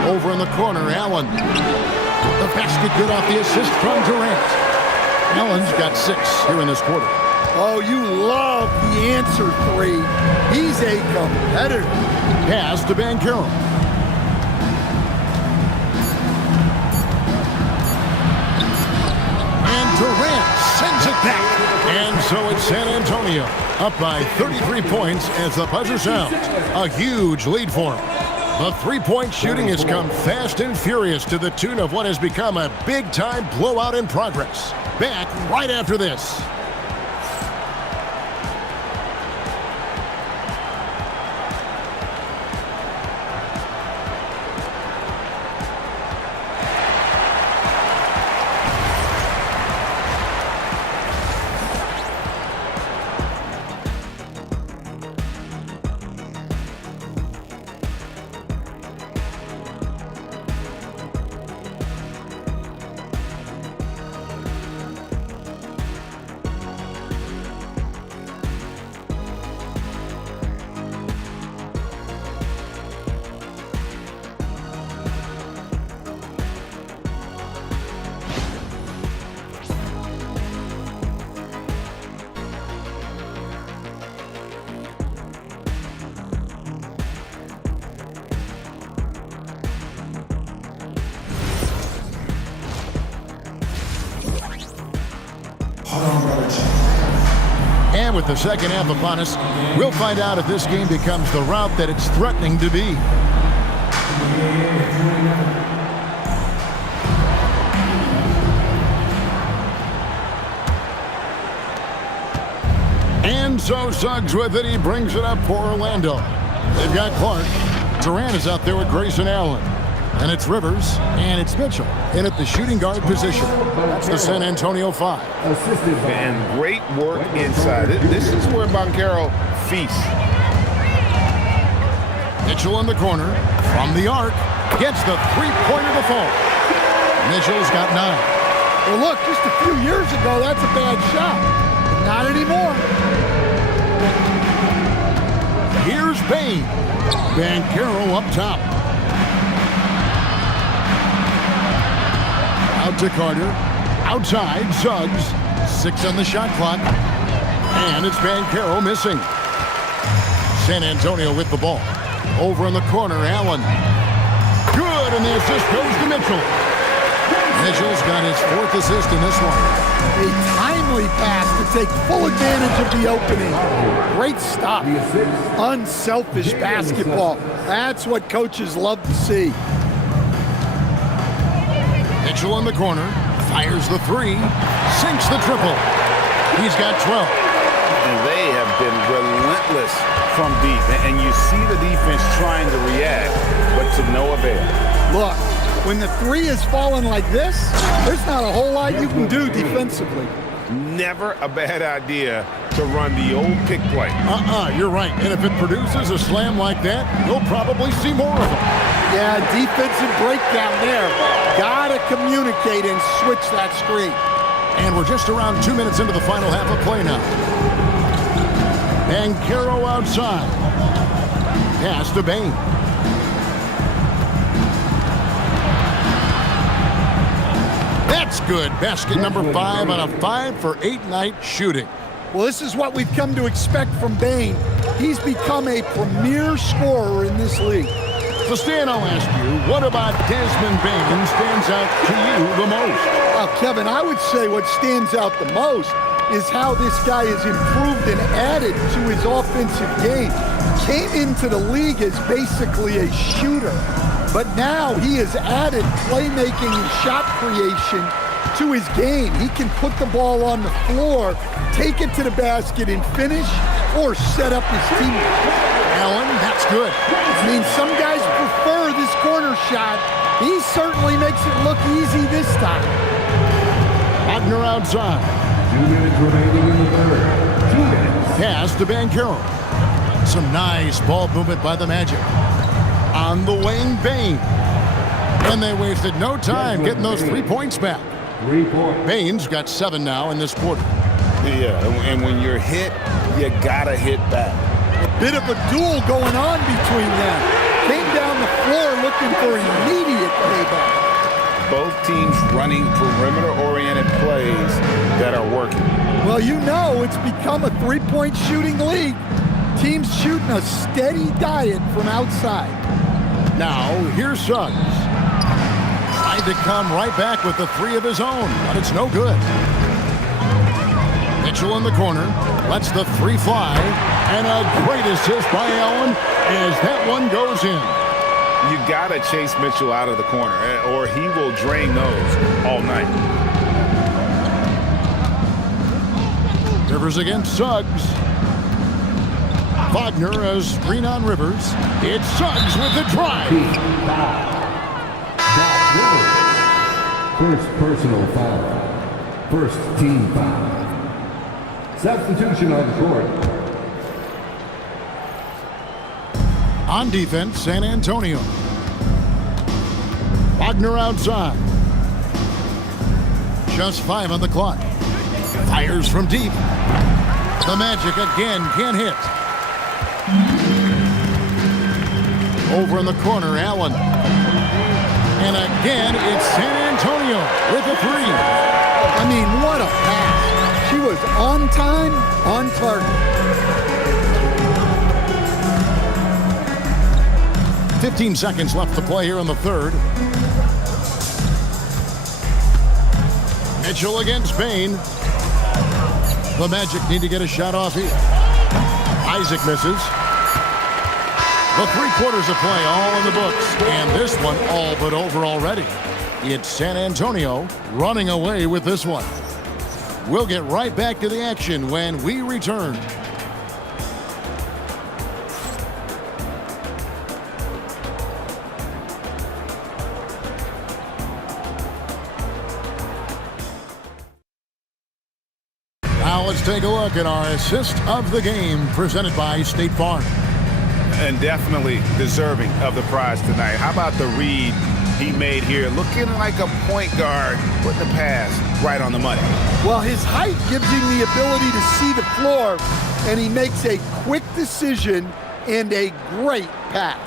Over in the corner, Allen. The basket good off the assist from Durant. Allen's got 6 here in this quarter. Oh, you love the answer 3. He's a competitor. Pass to Banchero. And Durant sends it back. And so it's San Antonio up by 33 points as the buzzer sounds. A huge lead for them. The three-point shooting has come fast and furious to the tune of what has become a big-time blowout in progress. Back right after this. And with the second half upon us, we'll find out if this game becomes the route that it's threatening to be. And so Suggs with it. He brings it up for Orlando. They've got Clark. Durant is out there with Grayson Allen. And it's Rivers, and it's Mitchell in at the shooting guard position. That's the San Antonio 5. And great work inside. This is where Banchero feasts. Mitchell in the corner, from the arc, gets the three-pointer to fall. Mitchell's got 9. Well, look, just a few years ago, that's a bad shot. Not anymore. Here's Bain. Banchero up top. Out to Carter. Outside, Suggs. 6 on the shot clock. And it's Banchero missing. San Antonio with the ball. Over in the corner, Allen. Good, and the assist goes to Mitchell. Mitchell's got his 4th assist in this one. A timely pass to take full advantage of the opening. Great stop. Unselfish basketball. That's what coaches love to see. Mitchell in the corner, fires the 3, sinks the triple. He's got 12. And they have been relentless from deep. And you see the defense trying to react, but to no avail. Look, when the 3 is falling like this, there's not a whole lot you can do defensively. Never a bad idea to run the old pick play. You're right. And if it produces a slam like that, you'll probably see more of them. Yeah, defensive breakdown there. Gotta communicate and switch that screen. And we're just around 2 minutes into the final half of play now. Banchero outside. Pass to Bane. That's good. Basket number 5 on a 5 for 8 night shooting. Well, this is what we've come to expect from Bane. He's become a premier scorer in this league. So Stan, I'll ask you, what about Desmond Bane stands out to you the most? Well, Kevin, I would say what stands out the most is how this guy has improved and added to his offensive game. Came into the league as basically a shooter, but now he has added playmaking and shot creation to his game. He can put the ball on the floor, take it to the basket and finish, or set up his team. Allen, that's good. I mean, some guys prefer this corner shot. He certainly makes it look easy this time. Wagner outside. 2 minutes remaining in the third. 2 minutes. Pass to Banchero. Some nice ball movement by the Magic. On the wing, Bane. And they wasted no time getting those 3 points back. 3 points. Bane's got 7 now in this quarter. Yeah, and when you're hit, you gotta hit back. A bit of a duel going on between them. Came down the floor looking for immediate payback. Both teams running perimeter-oriented plays that are working. Well, you know it's become a three-point shooting league. Teams shooting a steady diet from outside. Now, here's Suggs. Tried to come right back with the 3 of his own, but it's no good. Mitchell in the corner, lets the 3 fly, and a great assist by Allen as that one goes in. You got to chase Mitchell out of the corner, or he will drain those all night. Rivers against Suggs. Wagner a screen on Rivers. It's Suggs with the drive. First personal foul. First team foul. Substitution on the court. On defense, San Antonio. Wagner outside. Just 5 on the clock. Fires from deep. The Magic again can't hit. Over in the corner, Allen. And again, it's San Antonio with a 3. I mean, what a pass. She was on time, on target. 15 seconds left to play here in the third. Mitchell against Bane. The Magic need to get a shot off here. Isaac misses. The 3 quarters of play all in the books, and this one all but over already. It's San Antonio running away with this one. We'll get right back to the action when we return. Now let's take a look at our assist of the game presented by State Farm. And definitely deserving of the prize tonight. How about the read he made here? Looking like a point guard, putting the pass right on the money. Well, his height gives him the ability to see the floor, and he makes a quick decision and a great pass.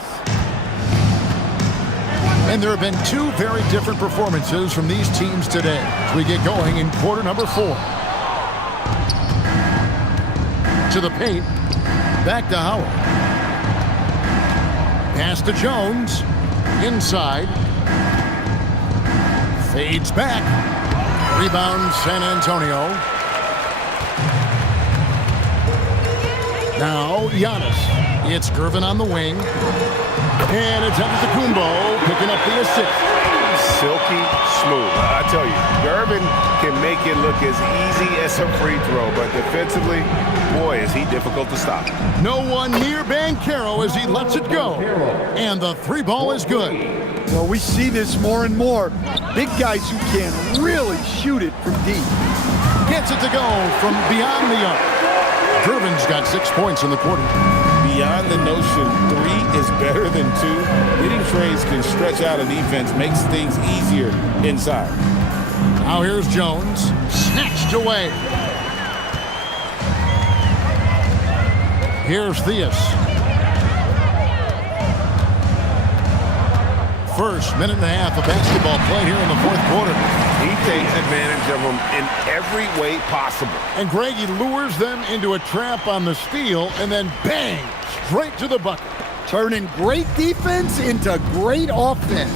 And there have been 2 very different performances from these teams today as we get going in quarter number 4. To the paint, back to Howard. Pass to Jones, inside. Fades back. Rebound San Antonio. Now Giannis. It's Gervin on the wing. And it's Antetokounmpo picking up the assist. Silky smooth. I tell you, Gervin can make it look as easy as a free throw, but defensively, boy, is he difficult to stop. No one near Banchero as he lets it go. And the three ball is good. Well, we see this more and more. Big guys who can really shoot it from deep. Gets it to go from beyond the arc. Gervin's got 6 points in the quarter. Beyond the notion 3 is better than 2, hitting trades can stretch out a defense, makes things easier inside. Now here's Jones. Snatched away. Here's Theus. First minute and a half of basketball play here in the fourth quarter. He takes advantage of them in every way possible. And Greg, he lures them into a trap on the steal and then bang, straight to the bucket. Turning great defense into great offense.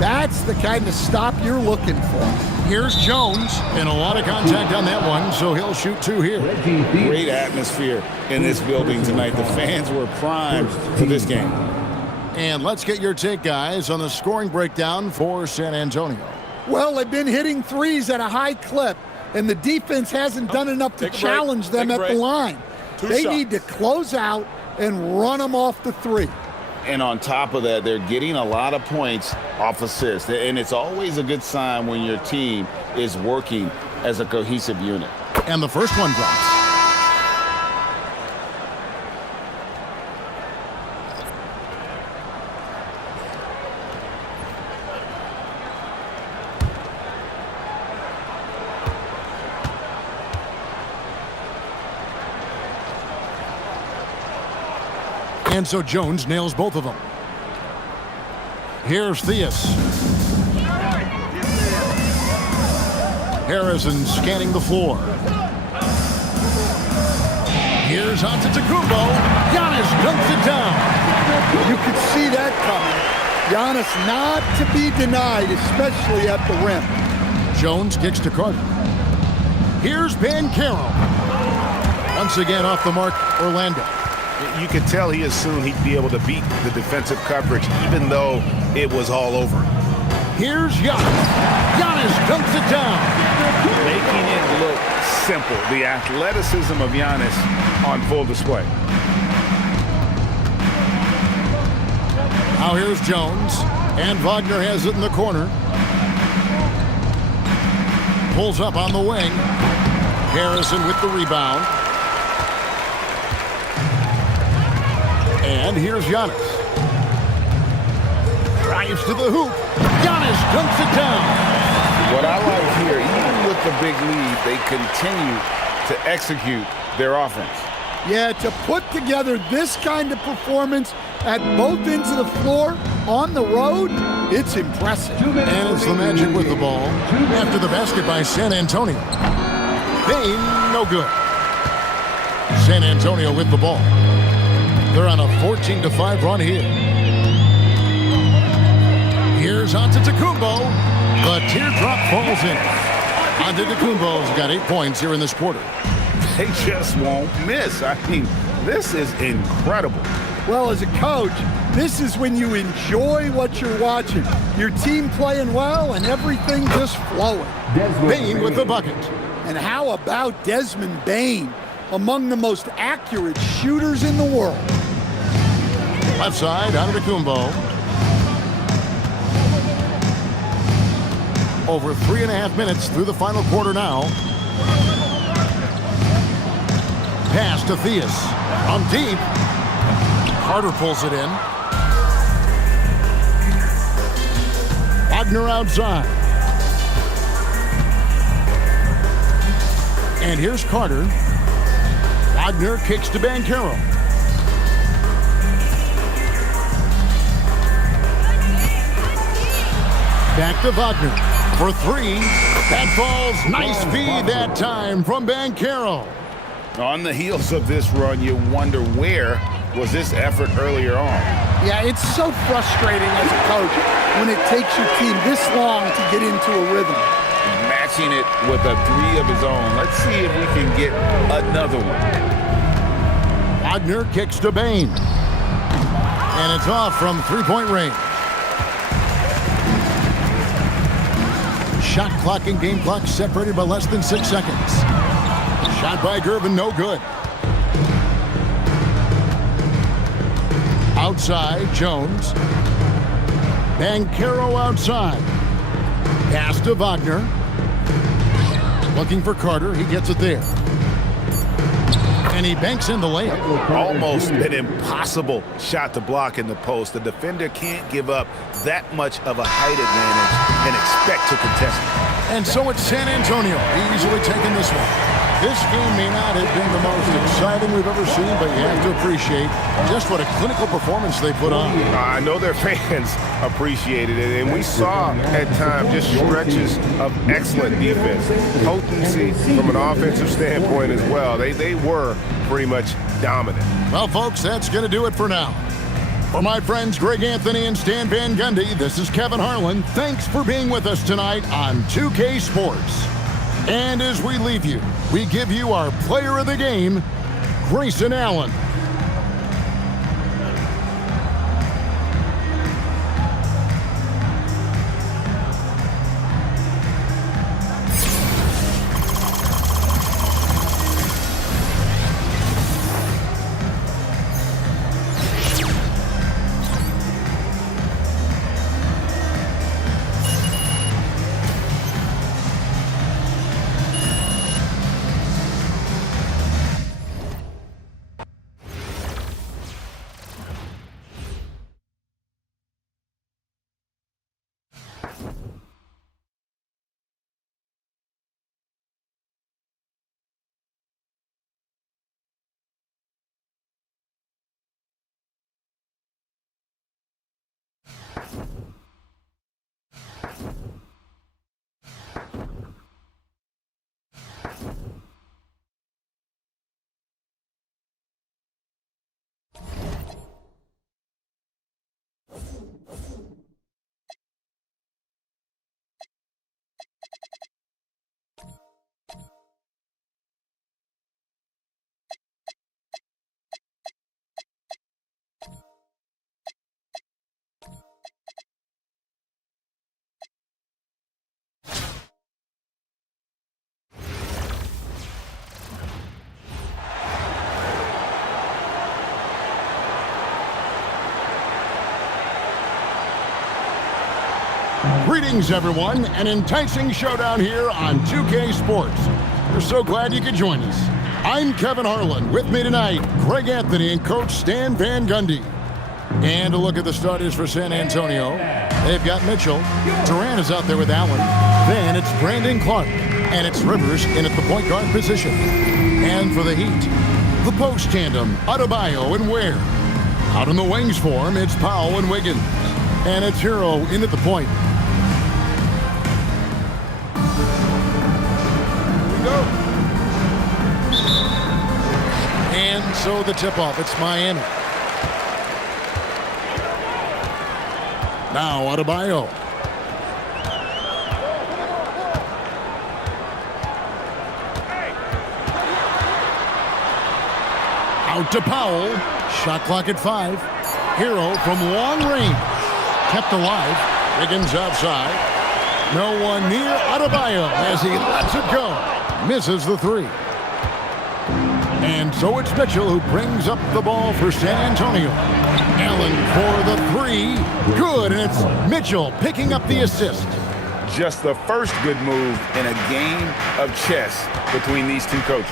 That's the kind of stop you're looking for. Here's Jones, and a lot of contact on that one, so he'll shoot 2 here. Great atmosphere in this building tonight. The fans were primed for this game. And let's get your take, guys, on the scoring breakdown for San Antonio. Well, they've been hitting threes at a high clip, and the defense hasn't done enough to challenge them at the line. They need to close out and run them off the three. And on top of that, they're getting a lot of points off assists. And it's always a good sign when your team is working as a cohesive unit. And the first one drops. And so Jones nails both of them. Here's Theus. Harrison scanning the floor. Here's Antetokounmpo. Giannis dunks it down. You could see that coming. Giannis not to be denied, especially at the rim. Jones kicks to Carter. Here's Banchero. Once again off the mark, Orlando. You could tell he assumed he'd be able to beat the defensive coverage, even though it was all over. Here's Giannis. Giannis dunks it down. Making it look simple. The athleticism of Giannis on full display. Now here's Jones. And Wagner has it in the corner. Pulls up on the wing. Harrison with the rebound. And here's Giannis. Drives to the hoop. Giannis dunks it down. What I like here, even with the big lead, they continue to execute their offense. Yeah, to put together this kind of performance at both ends of the floor on the road, it's impressive. And it's the Magic with the ball after the basket by San Antonio. Bane, no good. San Antonio with the ball. They're on a 14-5 run here. Here's Antetokounmpo. The teardrop falls in. Antetokounmpo's got 8 points here in this quarter. They just won't miss. I mean, this is incredible. Well, as a coach, this is when you enjoy what you're watching. Your team playing well and everything just flowing. Bane with the bucket. And how about Desmond Bane, among the most accurate shooters in the world? Left side, Antetokounmpo. Over 3.5 minutes through the final quarter now. Pass to Theus. On deep. Carter pulls it in. Wagner outside. And here's Carter. Wagner kicks to Banchero. Back to Wagner for 3. That falls. Nice feed that time from Banchero. On the heels of this run, you wonder where was this effort earlier on. Yeah, it's so frustrating as a coach when it takes your team this long to get into a rhythm. Matching it with a 3 of his own. Let's see if we can get another one. Wagner kicks to Bain. And it's off from three-point range. Shot clock and game clock separated by less than 6 seconds. Shot by Gervin, no good. Outside, Jones. Banchero outside. Pass to Wagner. Looking for Carter. He gets it there. And he banks in the layup. Almost an impossible shot to block in the post. The defender can't give up that much of a height advantage and expect to contest it. And so it's San Antonio easily taking this one. This game may not have been the most exciting we've ever seen, but you have to appreciate just what a clinical performance they put on. I know their fans appreciated it, and we saw at times just stretches of excellent defense, potency from an offensive standpoint as well. They were pretty much dominant. Well, folks, that's going to do it for now. For my friends Greg Anthony and Stan Van Gundy, this is Kevin Harlan. Thanks for being with us tonight on 2K Sports. And as we leave you, we give you our player of the game, Grayson Allen. Greetings, everyone. An enticing showdown here on 2K Sports. We're so glad you could join us. I'm Kevin Harlan. With me tonight, Greg Anthony and Coach Stan Van Gundy. And a look at the starters for San Antonio. They've got Mitchell. Durant is out there with Allen. Then it's Brandon Clark. And it's Rivers in at the point guard position. And for the Heat, the post tandem, Adebayo and Ware. Out in the wings for him, it's Powell and Wiggins. And it's Hero in at the point. And so the tip-off, it's Miami. Now Adebayo. Out to Powell. Shot clock at 5. Hero from long range. Kept alive. Wiggins outside. No one near Adebayo as he lets it go. Misses the 3. And so it's Mitchell who brings up the ball for San Antonio. Allen for the 3. Good, and it's Mitchell picking up the assist. Just the first good move in a game of chess between these two coaches.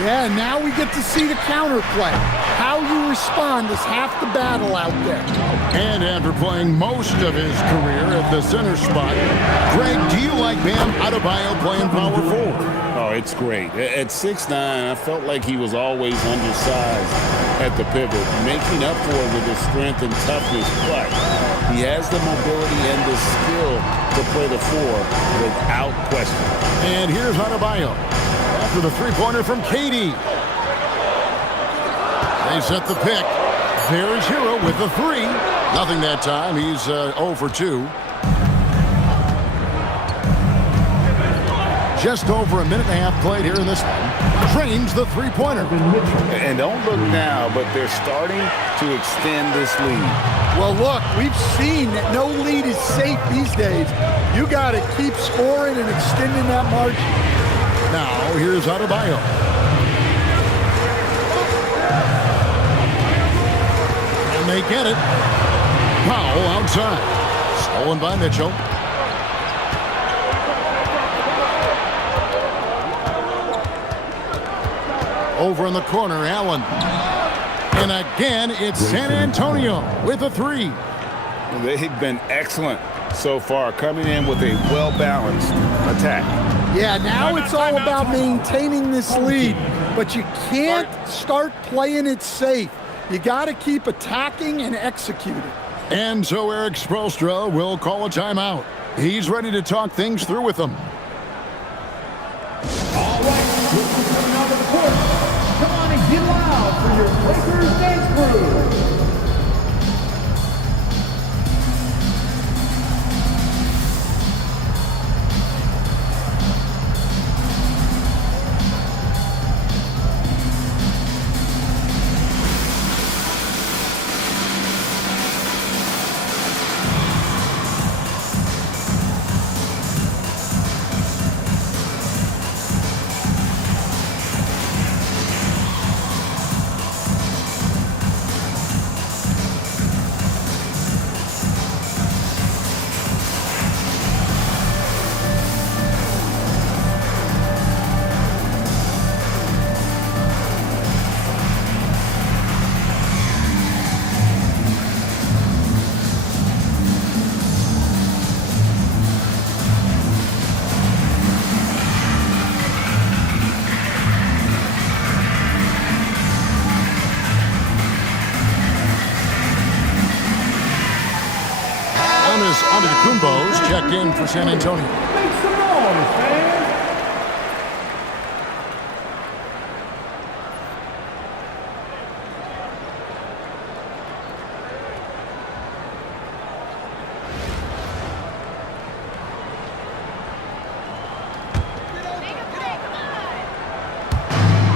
Yeah, now we get to see the counterplay. How you respond is half the battle out there. And after playing most of his career at the center spot, Greg, do you like Bam Adebayo playing power forward? Oh, it's great. At 6'9", I felt like he was always undersized at the pivot, making up for it with his strength and toughness. But he has the mobility and the skill to play the 4 without question. And here's Adebayo after the three-pointer from KD. They set the pick. There's Hero with the 3. Nothing that time. He's 0 for 2. Just over a minute and a half played here in this one. Drains the three-pointer. And don't look now, but they're starting to extend this lead. Well, look, we've seen that no lead is safe these days. You got to keep scoring and extending that margin. Now, here's Adebayo. And they get it. Foul outside. Stolen by Mitchell. Over in the corner, Allen. And again, it's San Antonio with a 3. They've been excellent so far, coming in with a well-balanced attack. Yeah, now it's all about maintaining this lead, but you can't start playing it safe. You got to keep attacking and executing. And so Eric Spoelstra will call a timeout. He's ready to talk things through with them. All right, coming out of the court. Come on and get loud for your Lakers dance crew. Antetokounmpo's checked in for San Antonio. Make some noise, fans.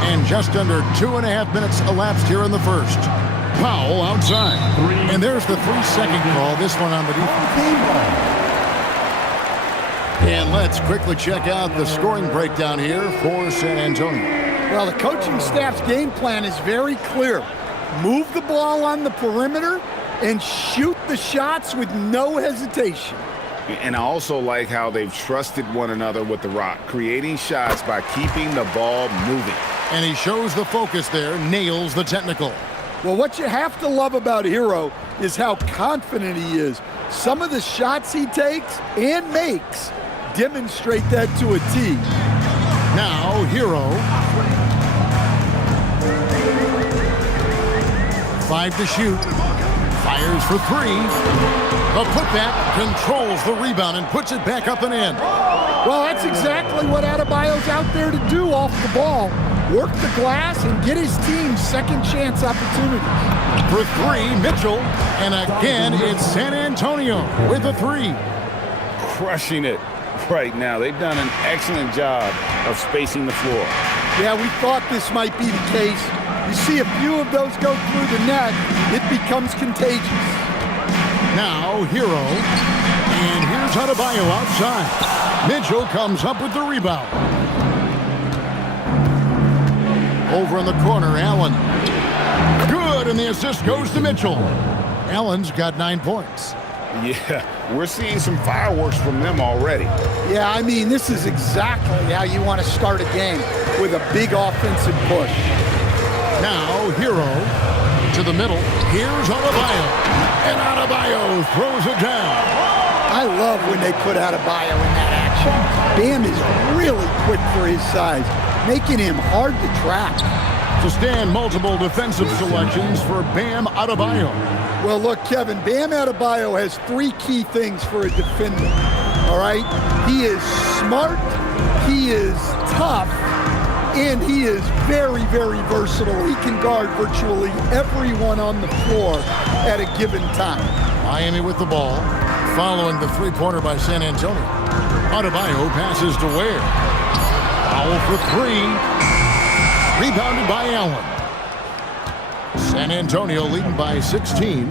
And just under 2.5 minutes elapsed here in the first. Foul outside. And there's the 3-second call. This one on the defense. And let's quickly check out the scoring breakdown here for San Antonio. Well, the coaching staff's game plan is very clear. Move the ball on the perimeter and shoot the shots with no hesitation. And I also like how they've trusted one another with the rock, creating shots by keeping the ball moving. And he shows the focus there, nails the technical. Well, what you have to love about Hero is how confident he is. Some of the shots he takes and makes demonstrate that to a T. Now, Hero. 5 to shoot. Fires for 3. The putback controls the rebound and puts it back up and in. Well, that's exactly what Adebayo's out there to do off the ball. Work the glass and get his team second chance opportunities. For 3, Mitchell. And again, it's San Antonio with a 3. Crushing it right now. They've done an excellent job of spacing the floor. Yeah, we thought this might be the case. You see a few of those go through the net, it becomes contagious. Now, Hero. And here's Adebayo outside. Mitchell comes up with the rebound. Over in the corner, Allen. Good, and the assist goes to Mitchell. Allen's got 9 points. Yeah, we're seeing some fireworks from them already. Yeah, I mean, this is exactly how you want to start a game, with a big offensive push. Now, Hero to the middle. Here's Adebayo. And Adebayo throws it down. I love when they put Adebayo in that action. Bam is really quick for his size, making him hard to track. To stand multiple defensive selections for Bam Adebayo. Well, look, Kevin, Bam Adebayo has 3 key things for a defender, all right? He is smart, he is tough, And he is very, very versatile. He can guard virtually everyone on the floor at a given time. Miami with the ball, following the three-pointer by San Antonio. Adebayo passes to Ware. Foul for three. Rebounded by Allen. San Antonio leading by 16.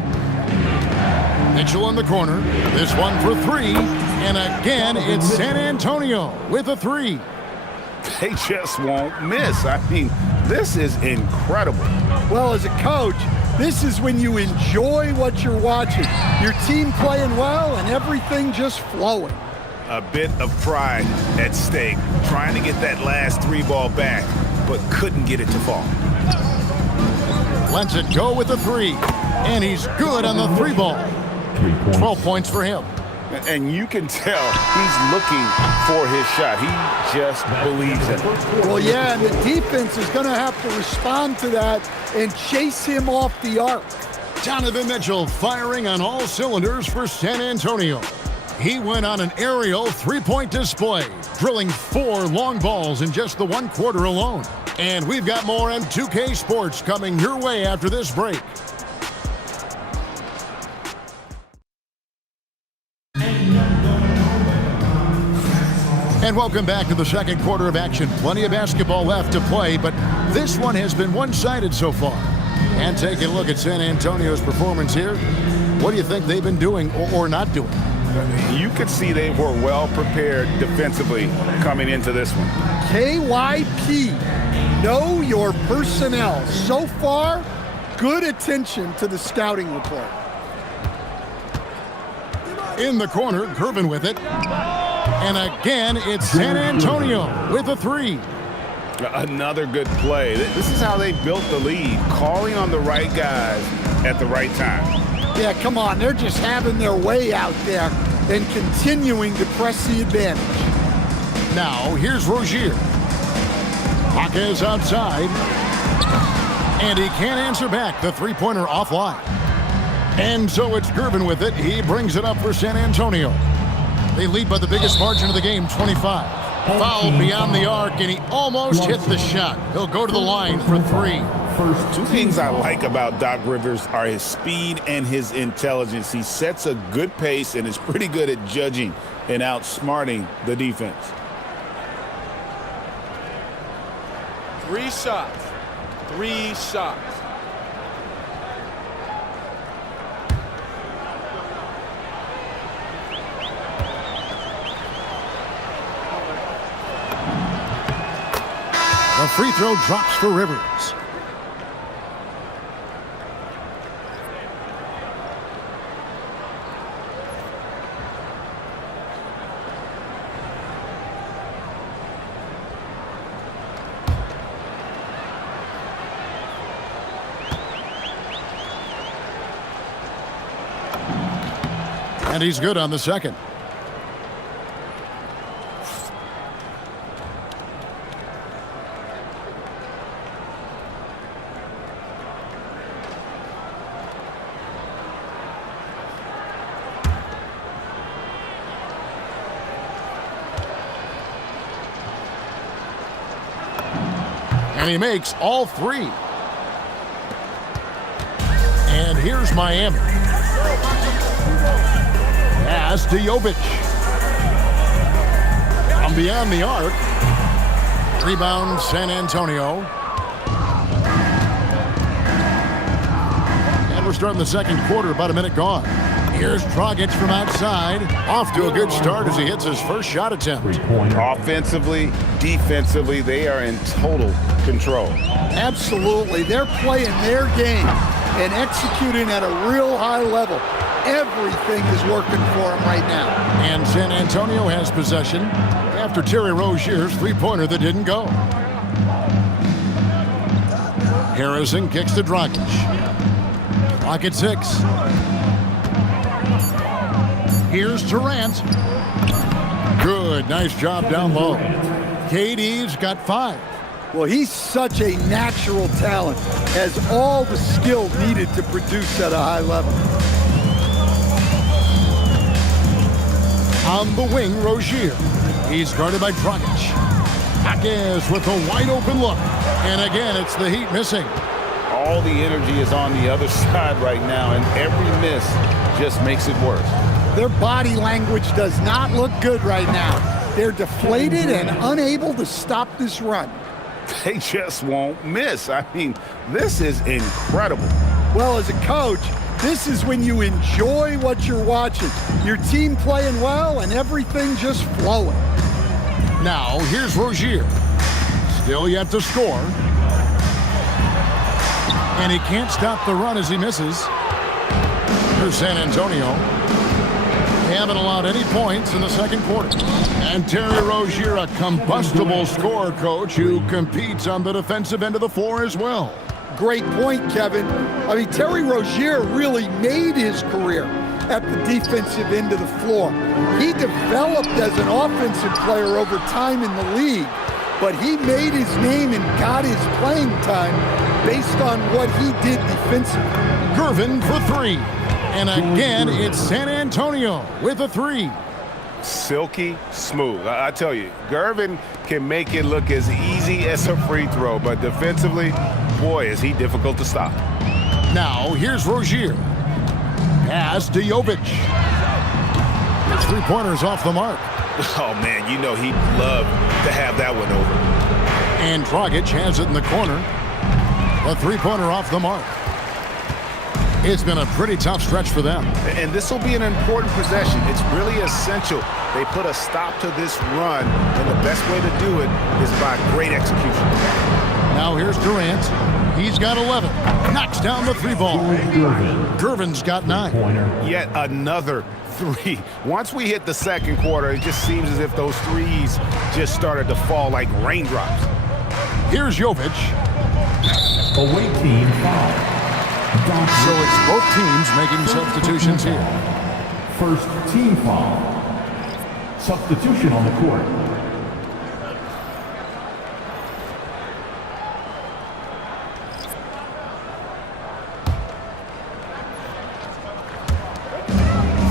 Mitchell in the corner. This one for three. And again, it's San Antonio with a three. They just won't miss. I mean, this is incredible. Well, as a coach, this is when you enjoy what you're watching. Your team playing well and everything just flowing. A bit of pride at stake, trying to get that last three ball back, but couldn't get it to fall. Lets it go with the three. And he's good on the three ball. 12 points for him. And you can tell he's looking for his shot. He just believes in it. Well, yeah, and the defense is going to have to respond to that and chase him off the arc. Donovan Mitchell firing on all cylinders for San Antonio. He went on an aerial three-point display, drilling 4 long balls in just the 1 quarter alone. And we've got more M2K Sports coming your way after this break. And welcome back to the second quarter of action. Plenty of basketball left to play, but this one has been one-sided so far. And taking a look at San Antonio's performance here, what do you think they've been doing or not doing? You could see they were well prepared defensively coming into this one. KYP, know your personnel. So far, good attention to the scouting report. In the corner, Gervin with it. And again, it's San Antonio with a three. Another good play. This is how they built the lead, calling on the right guys at the right time. Yeah, come on. They're just having their way out there and continuing to press the advantage. Now, here's Rozier. Jaquez outside. And he can't answer back. The three-pointer offline. And so it's Gervin with it. He brings it up for San Antonio. They lead by the biggest margin of the game, 25. Fouled beyond the arc, and he almost hit the shot. He'll go to the line for three. Two things I like about Doc Rivers are his speed and his intelligence. He sets a good pace and is pretty good at judging and outsmarting the defense. 3 shots. 3 shots. The free throw drops for Rivers. And he's good on the second. And he makes all 3. And here's Miami. Pass to Jovic. From beyond the arc. Rebound San Antonio. And we're starting the second quarter, about a minute gone. Here's Dragic from outside. Off to a good start as he hits his first shot attempt. Offensively, defensively, they are in total control. Absolutely. They're playing their game and executing at a real high level. Everything is working for them right now. And San Antonio has possession after Terry Rozier's three-pointer that didn't go. Harrison kicks to Dragic. Clock at 6. Here's Durant. Good, nice job down low. KD's got 5. Well, he's such a natural talent, has all the skill needed to produce at a high level. On the wing, Rozier. He's guarded by Dragic. Jaquez with a wide open look. And again, it's the Heat missing. All the energy is on the other side right now, and every miss just makes it worse. Their body language does not look good right now. They're deflated and unable to stop this run. They just won't miss. I mean, this is incredible. Well, as a coach, this is when you enjoy what you're watching. Your team playing well and everything just flowing. Now, here's Rozier. Still yet to score. And he can't stop the run as he misses. Here's San Antonio. They haven't allowed any points in the second quarter. And Terry Rozier, a combustible scorer, coach, who competes on the defensive end of the floor as well. Great point, Kevin. I mean, Terry Rozier really made his career at the defensive end of the floor. He developed as an offensive player over time in the league, but he made his name and got his playing time based on what he did defensively. Gervin for three. And again, it's San Antonio with a three. Silky smooth. I tell you, Gervin can make it look as easy as a free throw, but defensively, boy, is he difficult to stop. Now, here's Rozier. Pass to Jovic. Three-pointers off the mark. Oh, man, you know he'd love to have that one over. And Dragic has it in the corner. A three-pointer off the mark. It's been a pretty tough stretch for them. And this will be an important possession. It's really essential they put a stop to this run, and the best way to do it is by great execution. Now here's Durant. He's got 11. Knocks down the three ball. Gervin's got 9. Yet another three. Once we hit the second quarter, it just seems as if those threes just started to fall like raindrops. Here's Jovic. Away team foul. So it's both teams making substitutions here. First team foul. Substitution on the court.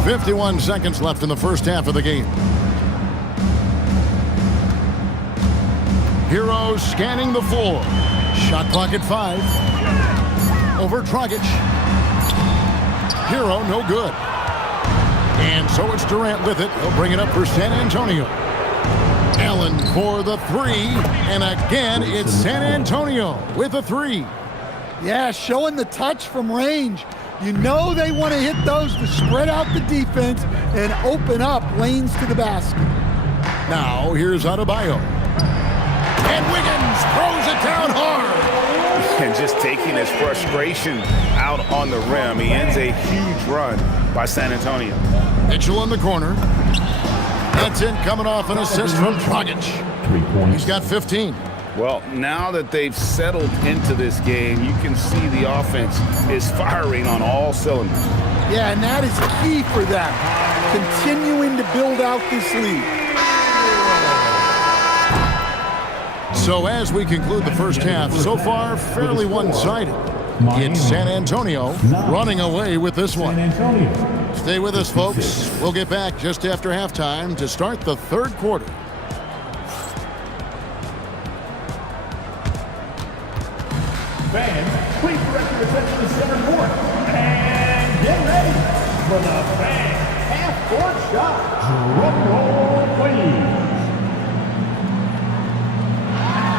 .51 seconds left in the first half of the game. Heroes scanning the floor. Shot clock at 5. Over Dragic. Hero, no good. And so it's Durant with it. He'll bring it up for San Antonio. Allen for the three. And again, it's San Antonio with a three. Yeah, showing the touch from range. You know they want to hit those to spread out the defense and open up lanes to the basket. Now, here's Adebayo. And Wiggins throws it down hard. And just taking his frustration out on the rim. He ends a huge run by San Antonio. Mitchell in the corner. That's in, coming off an assist from Dragic. He's got 15. Well, now that they've settled into this game, you can see the offense is firing on all cylinders. Yeah, and that is key for them, continuing to build out this lead. So as we conclude the first half, so far fairly one-sided. It's San Antonio running away with this one. Stay with us, folks. We'll get back just after halftime to start the third quarter. Fans, please direct your attention to center court. And get ready for the fan half-court shot. Drum roll, please.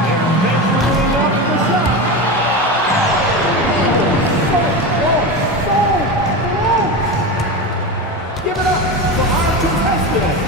And venturing up the shot. So close. Give it up for our contestant.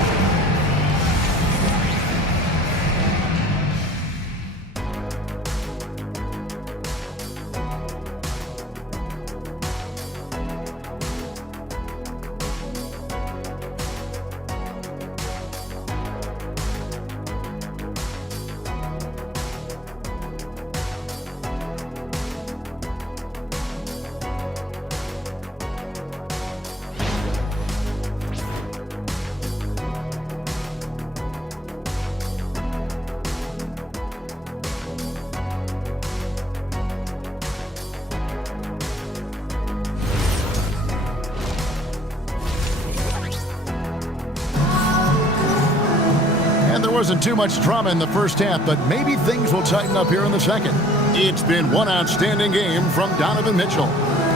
wasn't too much drama in the first half, but maybe things will tighten up here in the second. It's been one outstanding game from Donovan Mitchell.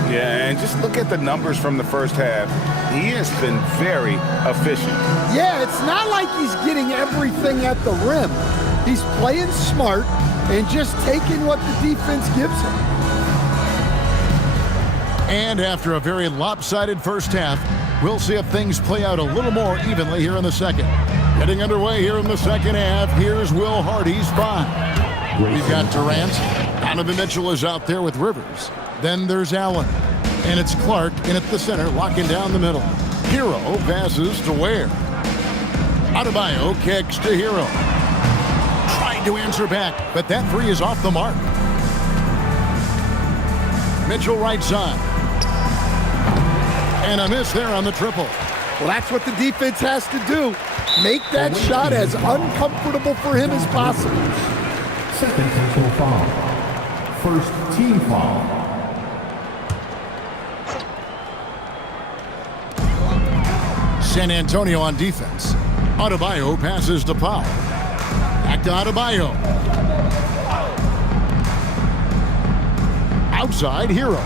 Yeah, and just look at the numbers from the first half. He has been very efficient. Yeah, it's not like he's getting everything at the rim. He's playing smart and just taking what the defense gives him. And after a very lopsided first half, we'll see if things play out a little more evenly here in the second. Getting underway here in the second half, here's Will Hardy's 5. We've got Durant. Donovan Mitchell is out there with Rivers. Then there's Allen. And it's Clark in at the center, locking down the middle. Hero passes to Ware. Adebayo kicks to Hero. Trying to answer back, but that three is off the mark. Mitchell right side. And a miss there on the triple. Well, that's what the defense has to do. Make that shot as uncomfortable for him as possible. Second personal foul. First team foul. San Antonio on defense. Adebayo passes to Powell. Back to Adebayo. Outside, Hero.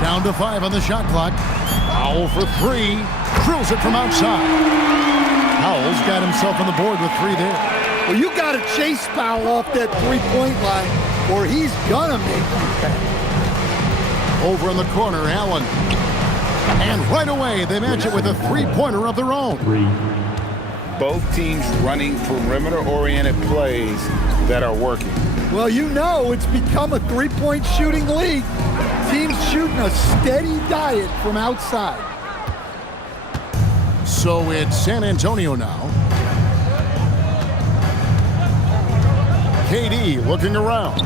Down to 5 on the shot clock. Powell for 3. Drills it from outside. Powell's got himself on the board with 3 there. Well, you got to chase Powell off that three-point line, or he's gonna make you pay. Over in the corner, Allen. And right away, they match it with a three-pointer of their own. Both teams running perimeter-oriented plays that are working. Well, you know it's become a three-point shooting league. Teams shooting a steady diet from outside. So it's San Antonio now. KD looking around.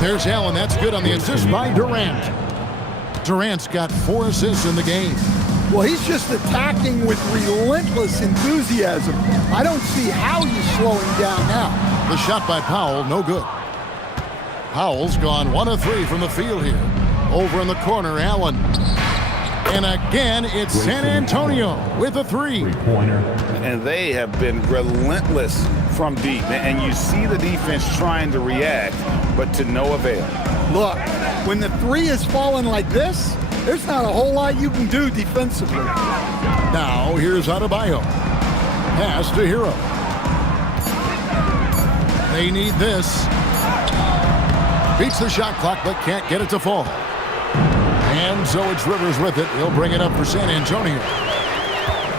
There's Allen. That's good on the assist by Durant. Durant's got 4 assists in the game. Well, he's just attacking with relentless enthusiasm. I don't see how you slow him down now. The shot by Powell, no good. Powell's gone 1 of 3 from the field here. Over in the corner, Allen. And again, it's San Antonio with a 3. And they have been relentless from deep. And you see the defense trying to react, but to no avail. Look, when the 3 is falling like this, there's not a whole lot you can do defensively. Now, here's Adebayo. Pass to Hero. They need this. Beats the shot clock, but can't get it to fall. And so it's Rivers with it. He'll bring it up for San Antonio.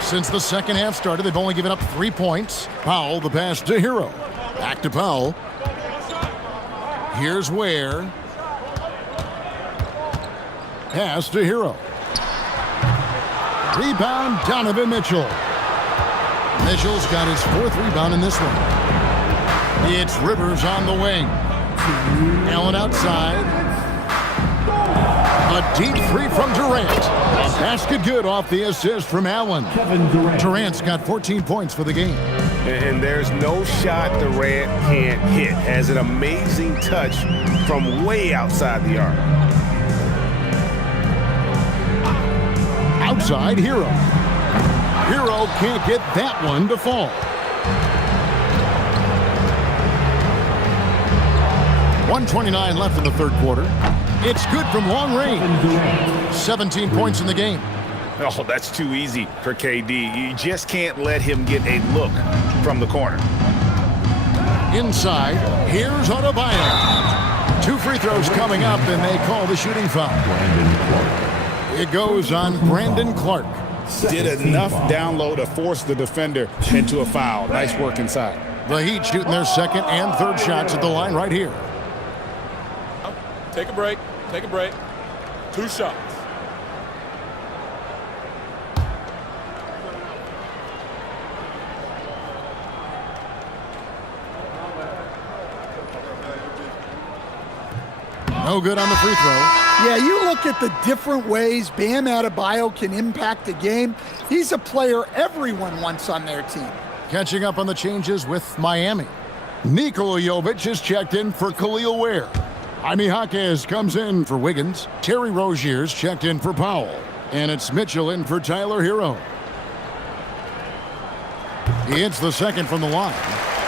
Since the second half started, they've only given up 3 points. Powell, the pass to Hero. Back to Powell. Here's Ware. Pass to Hero. Rebound, Donovan Mitchell. Mitchell's got his 4th rebound in this one. It's Rivers on the wing. Allen outside. A deep 3 from Durant. Basket good off the assist from Allen. Durant's got 14 points for the game. And there's no shot Durant can't hit. Has an amazing touch from way outside the arc. Outside, Hero. Hero can't get that one to fall. 1:29 left in the third quarter. It's good from long range. 17 points in the game. Oh, that's too easy for KD. You just can't let him get a look from the corner. Inside, here's Adebayo. 2 free throws coming up, and they call the shooting foul. It goes on Brandon Clark. Did enough down low to force the defender into a foul. Nice work inside. The Heat shooting their second and third shots at the line right here. Take a break. Take a break. 2 shots. No good on the free throw. Yeah, you look at the different ways Bam Adebayo can impact a game. He's a player everyone wants on their team. Catching up on the changes with Miami. Nikola Jovic is checked in for Khalil Ware. Jaime Jaquez comes in for Wiggins. Terry Rozier's checked in for Powell. And it's Mitchell in for Tyler Hero. He hits the second from the line.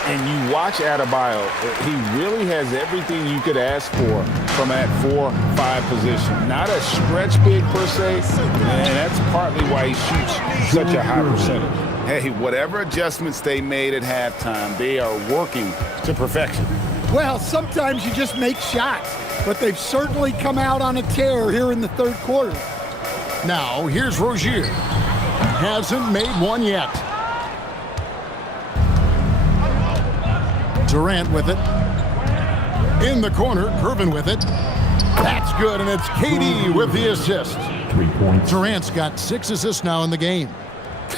And you watch Adebayo, he really has everything you could ask for from that 4-5 position. Not a stretch big per se, and that's partly why he shoots such a high percentage. Hey, whatever adjustments they made at halftime, they are working to perfection. Well, sometimes you just make shots, but they've certainly come out on a tear here in the third quarter. Now, here's Rozier. Hasn't made one yet. Durant with it. In the corner, Gervin with it. That's good, and it's KD with the assist. 3 points. Durant's got 6 assists now in the game.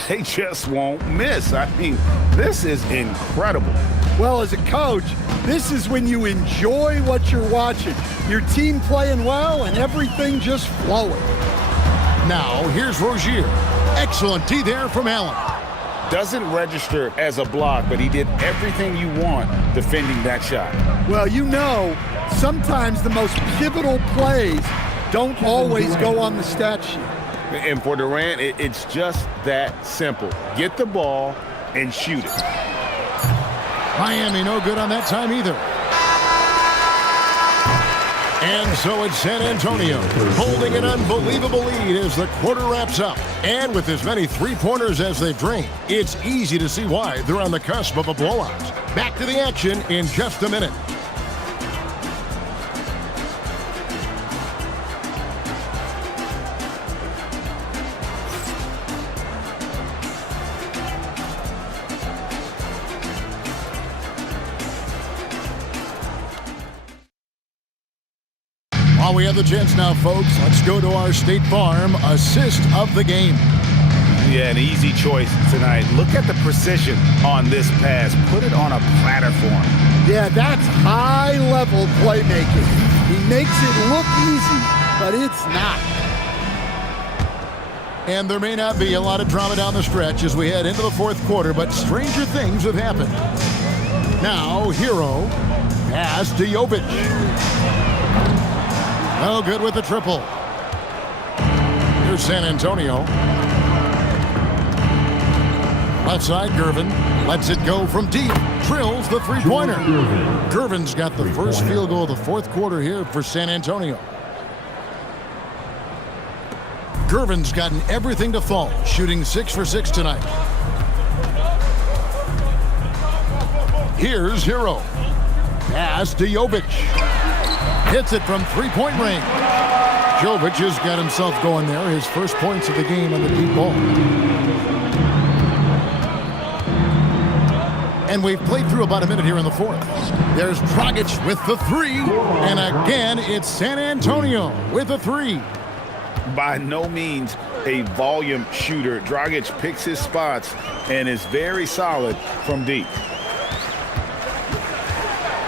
They just won't miss. I mean, this is incredible. Well, as a coach, this is when you enjoy what you're watching. Your team playing well and everything just flowing. Now, here's Rozier. Excellent D there from Allen. Doesn't register as a block, but he did everything you want defending that shot. Well, you know, sometimes the most pivotal plays don't always go on the stat sheet. And for Durant, it's just that simple. Get the ball and shoot it. Miami no good on that time either. And so it's San Antonio holding an unbelievable lead as the quarter wraps up. And with as many three-pointers as they've drained, it's easy to see why they're on the cusp of a blowout. Back to the action in just a minute. While we have the chance now, folks, let's go to our State Farm assist of the game. Yeah, an easy choice tonight. Look at the precision on this pass. Put it on a platter for him. Yeah, that's high-level playmaking. He makes it look easy, but it's not. And there may not be a lot of drama down the stretch as we head into the fourth quarter, but stranger things have happened. Now, Hero pass to Jovic. No good with the triple. Here's San Antonio. Left side, Gervin lets it go from deep. Drills the three-pointer. Gervin's got the first field goal of the fourth quarter here for San Antonio. Gervin's gotten everything to fall, shooting 6 for 6 tonight. Here's Hero. Pass to Jovic. Hits it from three-point range. Jovic has got himself going there. His first points of the game on the deep ball. And we've played through about a minute here in the fourth. There's Dragic with the three. And again, it's San Antonio with a three. By no means a volume shooter. Dragic picks his spots and is very solid from deep.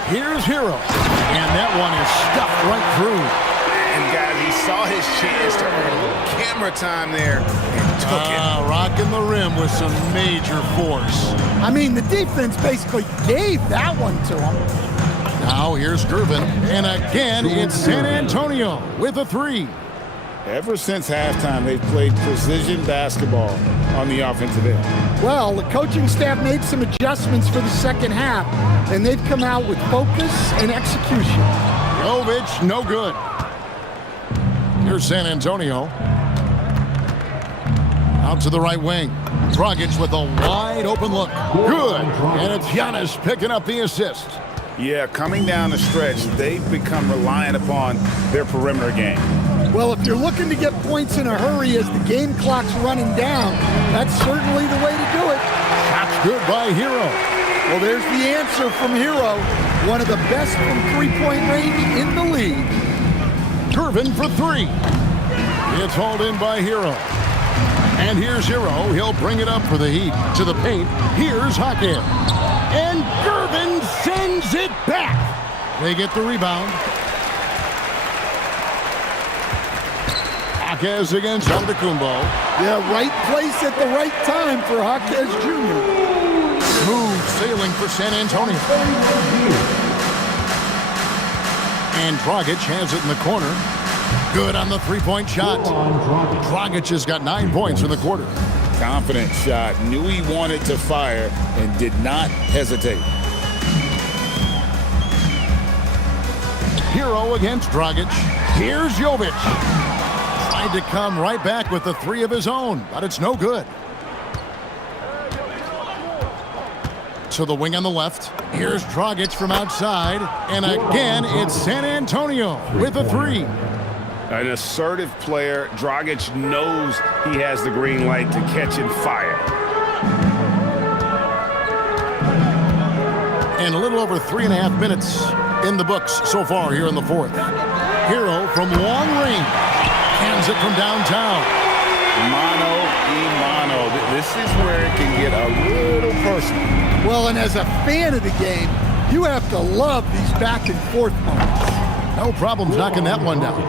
Here's Hero. And that one is stuffed right through. And guys, he saw his chance to earn a little camera time there and took it. Rocking the rim with some major force. I mean, the defense basically gave that one to him. Now here's Gervin. And again, it's San Antonio with a three. Ever since halftime, they've played precision basketball on the offensive end. Well, the coaching staff made some adjustments for the second half, and they've come out with focus and execution. Jovic, no good. Here's San Antonio. Out to the right wing. Dragic with a wide open look. Good. And it's Giannis picking up the assist. Yeah, coming down the stretch, they've become reliant upon their perimeter game. Well, if you're looking to get points in a hurry as the game clock's running down, that's certainly the way to do it. Shot's good by Hero. Well, there's the answer from Hero, one of the best from three-point range in the league. Gervin for three. It's hauled in by Hero. And here's Hero. He'll bring it up for the Heat. To the paint. Here's Hakeem. And Gervin sends it back. They get the rebound. Jaquez against Antetokounmpo. Yeah, right place at the right time for Jaquez Jr. Smooth sailing for San Antonio. And Dragic has it in the corner. Good on the three-point shot. Dragic has got 9 points in the quarter. Confident shot. Knew he wanted to fire and did not hesitate. Hero against Dragic. Here's Jovic. Tried to come right back with the three of his own, but it's no good. To the wing on the left. Here's Dragic from outside. And again, it's San Antonio with a three. An assertive player. Dragic knows he has the green light to catch and fire. And a little over 3.5 minutes in the books so far here in the fourth. Hero from long range. Hands it from downtown. Mano a mano. This is where it can get a little personal. Well, and as a fan of the game, you have to love these back and forth moments. No problems knocking that one down.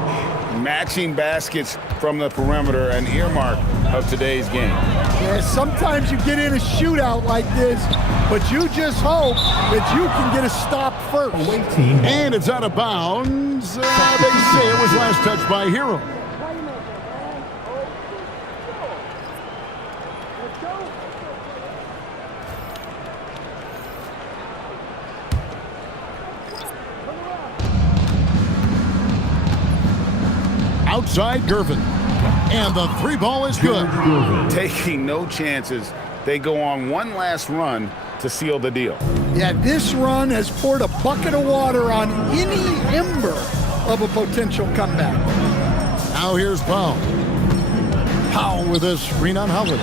Matching baskets from the perimeter, an earmark of today's game. Yeah, sometimes you get in a shootout like this, but you just hope that you can get a stop first. And it's out of bounds. They say it was last touched by Hero. Outside Gervin. And the three ball is good. Taking no chances. They go on one last run to seal the deal. Yeah, this run has poured a bucket of water on any ember of a potential comeback. Now here's Powell. Powell with a screen on Howard.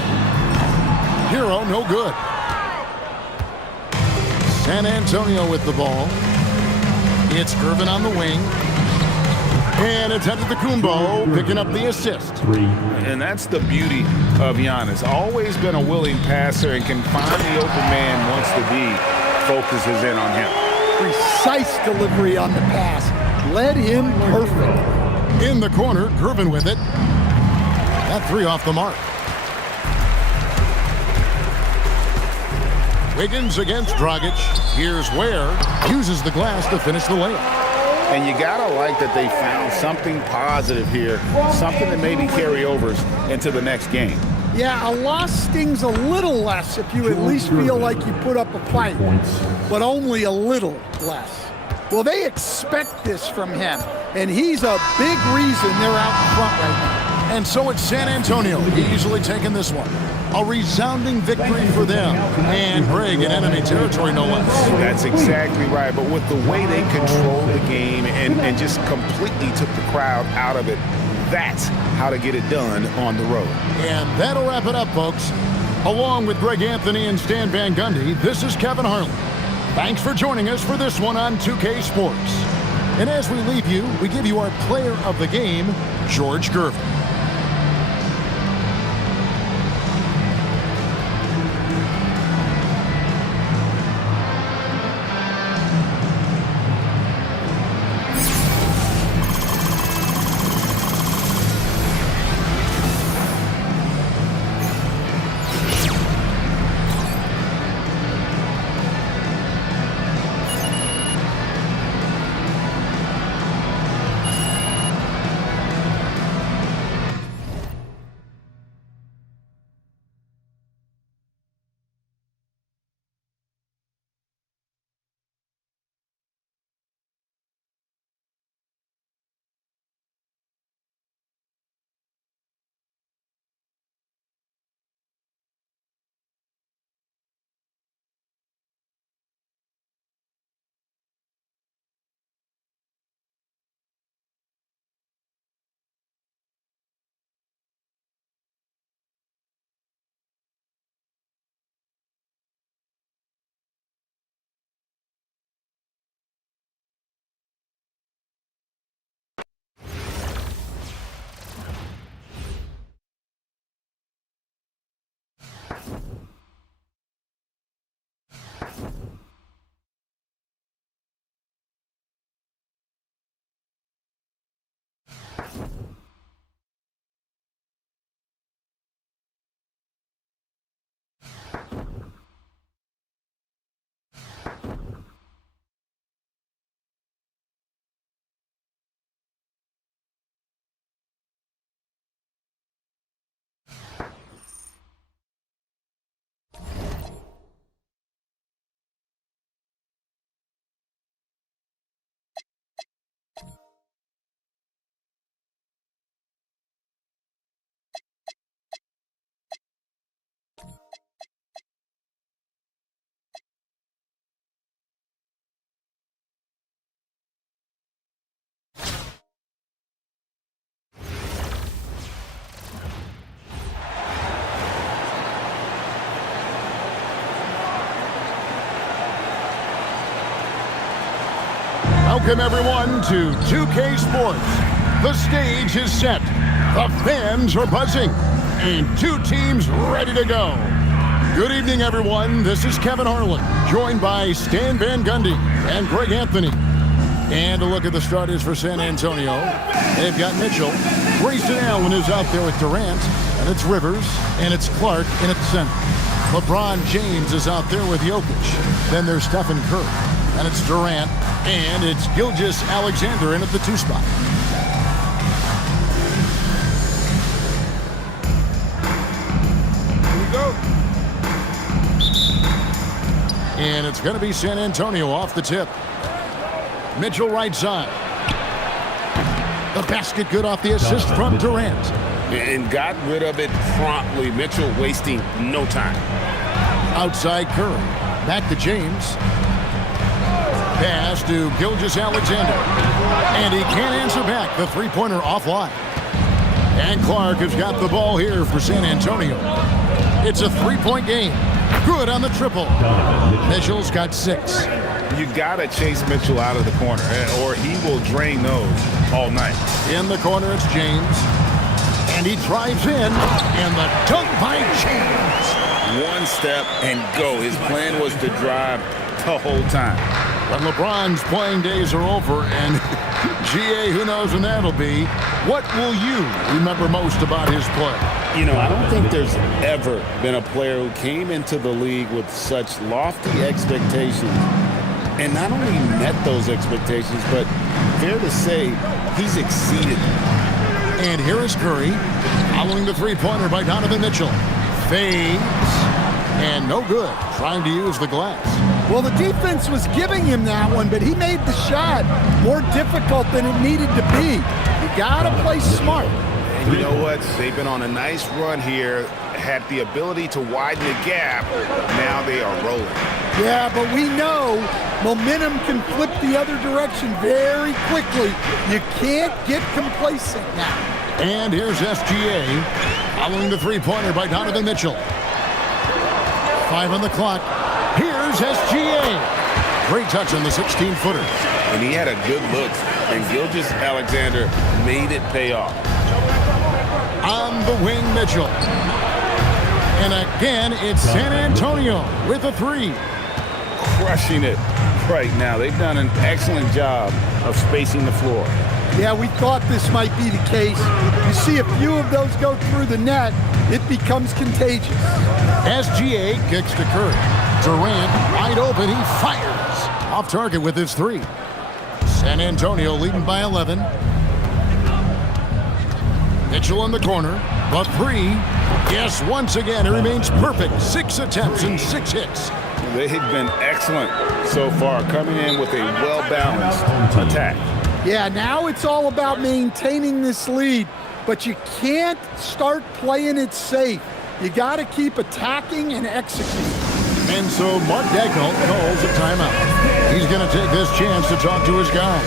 Hero, no good. San Antonio with the ball. It's Gervin on the wing. And it's Antetokounmpo picking up the assist. And that's the beauty of Giannis. Always been a willing passer and can find the open man once the D focuses in on him. Precise delivery on the pass. Led him perfect. In the corner, Gervin with it. That three off the mark. Wiggins against Dragic. Here's Ware. Uses the glass to finish the layup. And you gotta like that they found something positive here, something that maybe carry overs into the next game. Yeah, a loss stings a little less if you at least feel like you put up a fight, but only a little less. Well, they expect this from him, and he's a big reason they're out in front right now. And so it's San Antonio easily taking this one. A resounding victory for them. And Greg in enemy territory, no less. That's exactly right. But with the way they controlled the game and just completely took the crowd out of it, that's how to get it done on the road. And that'll wrap it up, folks. Along with Greg Anthony and Stan Van Gundy, this is Kevin Harlan. Thanks for joining us for this one on 2K Sports. And as we leave you, we give you our player of the game, George Gervin. Welcome, everyone, to 2K Sports. The stage is set, the fans are buzzing, and two teams ready to go. Good evening, everyone. This is Kevin Harlan, joined by Stan Van Gundy and Greg Anthony. And a look at the starters for San Antonio. They've got Mitchell. Grayson Allen is out there with Durant, and it's Rivers, and it's Clark in at center. LeBron James is out there with Jokic. Then there's Stephen Curry, and it's Durant, and it's Gilgeous-Alexander in at the 2 spot. And it's going to be San Antonio off the tip. Mitchell right side. The basket good off the assist from Durant. And got rid of it promptly. Mitchell wasting no time. Outside Curry. Back to James. Pass to Gilgeous-Alexander. And he can't answer back. The three-pointer offline. And Clark has got the ball here for San Antonio. It's a three-point game. Good on the triple. Mitchell's got 6. You got to chase Mitchell out of the corner, or he will drain those all night. In the corner, it's James. And he drives in, and the dunk by James. One step and go. His plan was to drive the whole time. When LeBron's playing days are over, and GA, who knows when that'll be, what will you remember most about his play? You know, I don't think there's ever been a player who came into the league with such lofty expectations and not only met those expectations, but fair to say, he's exceeded them. And here is Curry, following the three-pointer by Donovan Mitchell. Fades, and no good, trying to use the glass. Well, the defense was giving him that one, but he made the shot more difficult than it needed to be. You gotta play smart. And you know what? They've been on a nice run here, had the ability to widen the gap. Now they are rolling. Yeah, but we know momentum can flip the other direction very quickly. You can't get complacent now. And here's SGA, following the three-pointer by Donovan Mitchell. 5 on the clock. Here's SGA. Great touch on the 16-footer. And he had a good look, and Gilgeous-Alexander made it pay off. On the wing, Mitchell. And again, it's San Antonio with a 3. Crushing it right now. They've done an excellent job of spacing the floor. Yeah, we thought this might be the case. You see a few of those go through the net, it becomes contagious. SGA kicks to Curry. Durant wide open, he fires. Off target with his 3. San Antonio leading by 11. Mitchell in the corner, the 3. Yes, once again, it remains perfect. 6 attempts and 6 hits. They've been excellent so far, coming in with a well-balanced attack. Yeah, now it's all about maintaining this lead, but you can't start playing it safe. You got to keep attacking and executing. And so Mark Daigneault calls a timeout. He's going to take this chance to talk to his guys.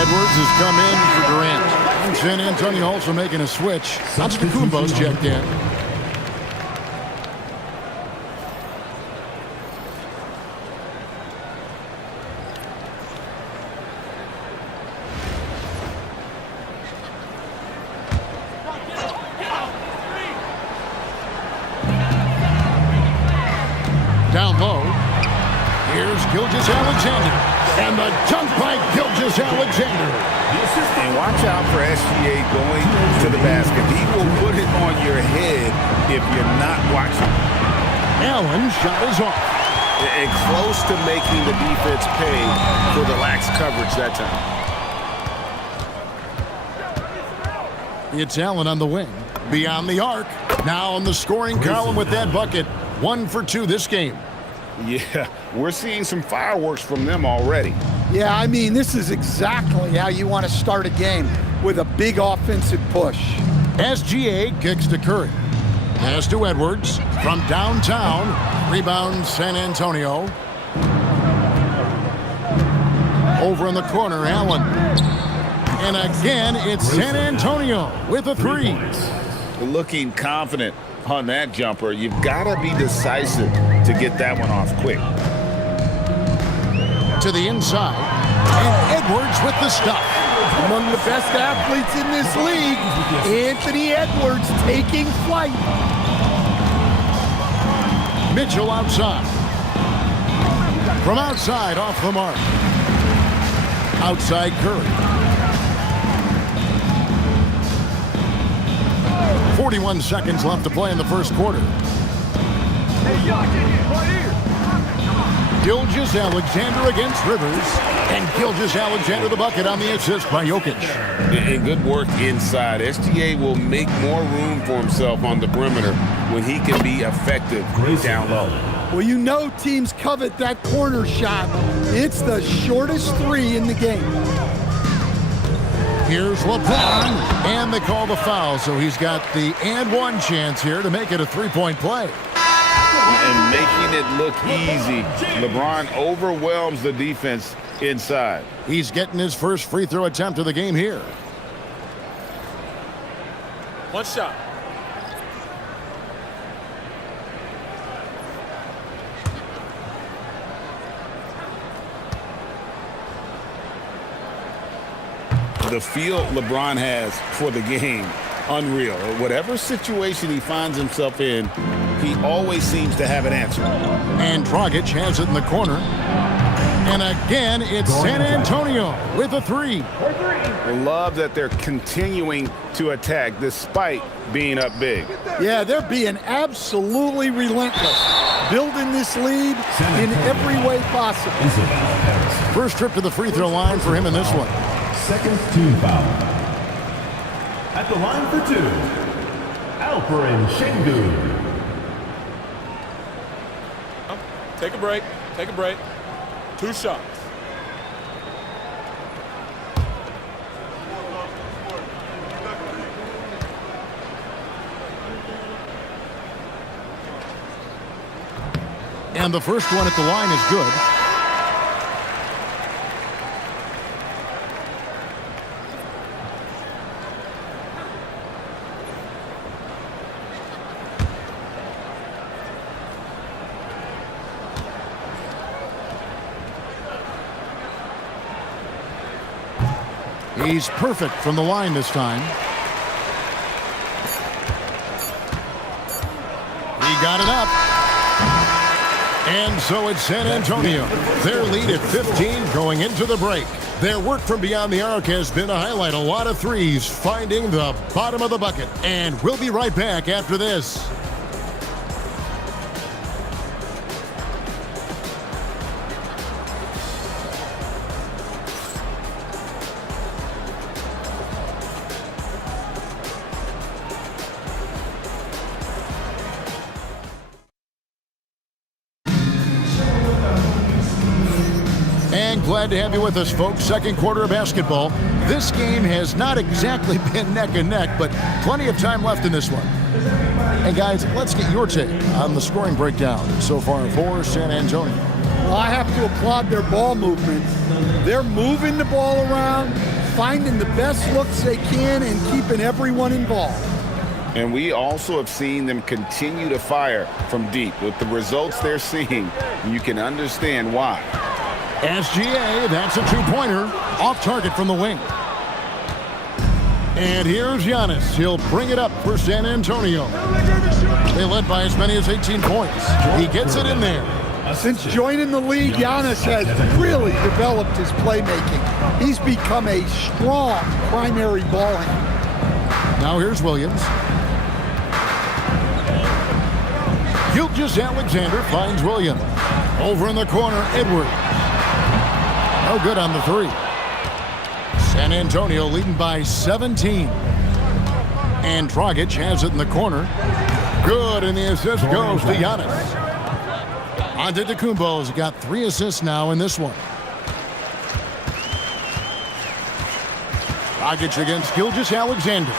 Edwards has come in for Durant. And San Antonio also making a switch. Antetokounmpo's checked in. Down low. Here's Gilgeous-Alexander. And the dunk by Gilgeous-Alexander. And watch out for SGA going to the basket. He will put it on your head if you're not watching. Allen shot is off. And close to making the defense pay for the lax coverage that time. It's Allen on the wing. Beyond the arc. Now on the scoring column with that bucket. 1 for 2 this game. Yeah, we're seeing some fireworks from them already. Yeah, I mean, this is exactly how you want to start a game, with a big offensive push. SGA kicks to Curry. Pass to Edwards from downtown. Rebound San Antonio. Over in the corner, Allen. And again, it's San Antonio with a 3. Looking confident on that jumper. You've got to be decisive to get that one off quick. To the inside. And Edwards with the stop. Among the best athletes in this league, Anthony Edwards taking flight. Mitchell outside. From outside, off the mark. Outside Curry. 41 seconds left to play in the first quarter. Gilgeous-Alexander against Rivers. And Gilgeous-Alexander the bucket on the assist by Jokic. And good work inside. SGA will make more room for himself on the perimeter when he can be effective down low. Well, you know teams covet that corner shot. It's the shortest 3 in the game. Here's LeBron, and they call the foul, so he's got the and 1 chance here to make it a 3-point play. And making it look easy. LeBron overwhelms the defense inside. He's getting his first free throw attempt of the game here. 1 shot. The feel LeBron has for the game, unreal. Whatever situation he finds himself in, he always seems to have an answer. And Dragic has it in the corner. And again, it's San Antonio with a 3. I love that they're continuing to attack despite being up big. Yeah, they're being absolutely relentless, building this lead in every way possible. First trip to the free throw line for him in this one. Second team foul. At the line for 2, Alperen Şengün. Take a break. Take a break. 2 shots. And the first one at the line is good. He's perfect from the line this time. He got it up. And so it's San Antonio. Their lead at 15 going into the break. Their work from beyond the arc has been to highlight a lot of threes, finding the bottom of the bucket. And we'll be right back after this. And glad to have you with us, folks. Second quarter of basketball. This game has not exactly been neck and neck, but plenty of time left in this one. And guys, let's get your take on the scoring breakdown so far for San Antonio. Well, I have to applaud their ball movement. They're moving the ball around, finding the best looks they can, and keeping everyone involved. And we also have seen them continue to fire from deep. With the results they're seeing, you can understand why. SGA, that's a two-pointer, off target from the wing. And here's Giannis. He'll bring it up for San Antonio. They led by as many as 18 points. He gets it in there. Since joining the league, Giannis has really developed his playmaking. He's become a strong primary ball handler. Now here's Williams. Gilgeous-Alexander finds Williams. Over in the corner, Edwards. No good on the three. San Antonio leading by 17. And Dragic has it in the corner. Good, and the assist goes to Giannis. Antetokounmpo's got 3 assists now in this one. Dragic against Gilgeous-Alexander.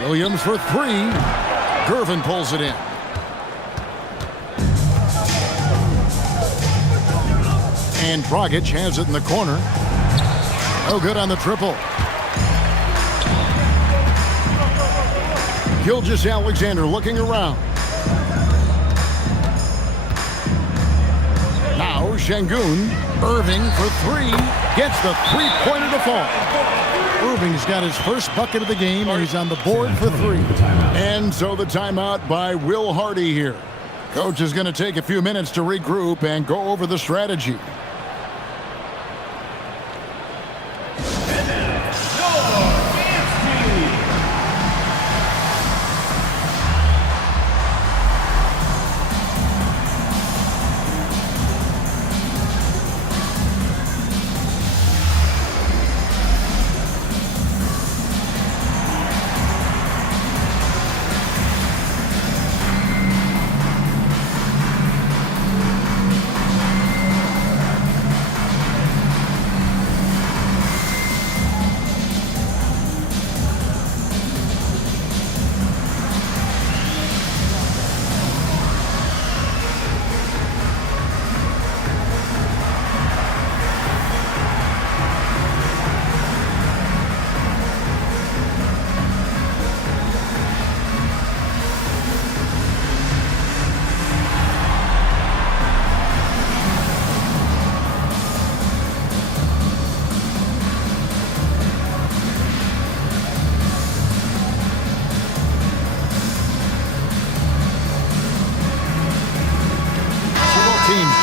Williams for 3. Gervin pulls it in. And Dragic has it in the corner. No good on the triple. Gilgeous-Alexander looking around. Now Şengün. Irving for 3. Gets the three-pointer to fall. Irving's got his first bucket of the game, and he's on the board for 3. And so the timeout by Will Hardy here. Coach is going to take a few minutes to regroup and go over the strategy.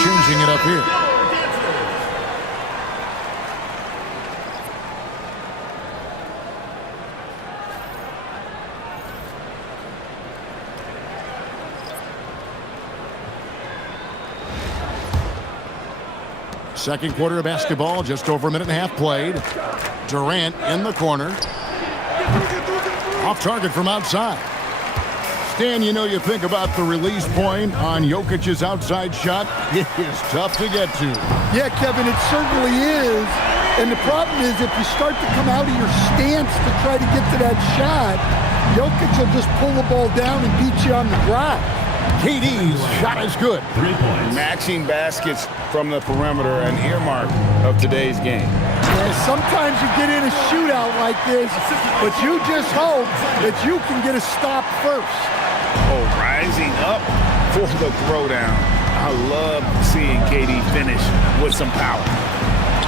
Changing it up here. Second quarter of basketball, just over a minute and a half played. Durant in the corner. Off target from outside. Stan, you know, you think about the release point on Jokic's outside shot. It is tough to get to. Yeah, Kevin, it certainly is. And the problem is if you start to come out of your stance to try to get to that shot, Jokic will just pull the ball down and beat you on the drive. KD's shot is good. Matching baskets from the perimeter, an earmark of today's game. Yeah, sometimes you get in a shootout like this, but you just hope that you can get a stop first. Oh, rising up for the throwdown. I love seeing KD finish with some power.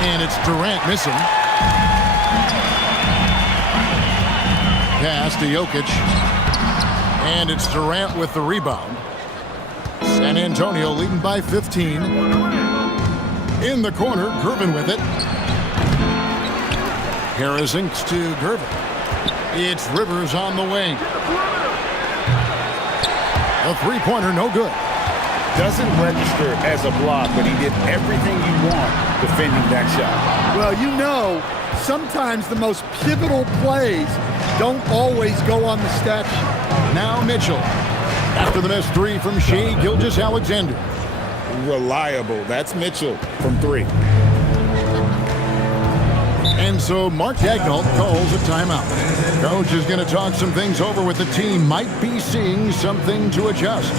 And it's Durant missing. Pass to Jokic. And it's Durant with the rebound. San Antonio leading by 15. In the corner, Gervin with it. Harris inks to Gervin. It's Rivers on the wing. A three-pointer, no good. Doesn't register as a block, but he did everything you want defending that shot. Well, you know, sometimes the most pivotal plays don't always go on the stat sheet. Now Mitchell. After the missed 3 from Shai Gilgeous-Alexander. Reliable. That's Mitchell from 3. And so Mark Daigneault calls a timeout. Coach is going to talk some things over with the team. Might be seeing something to adjust.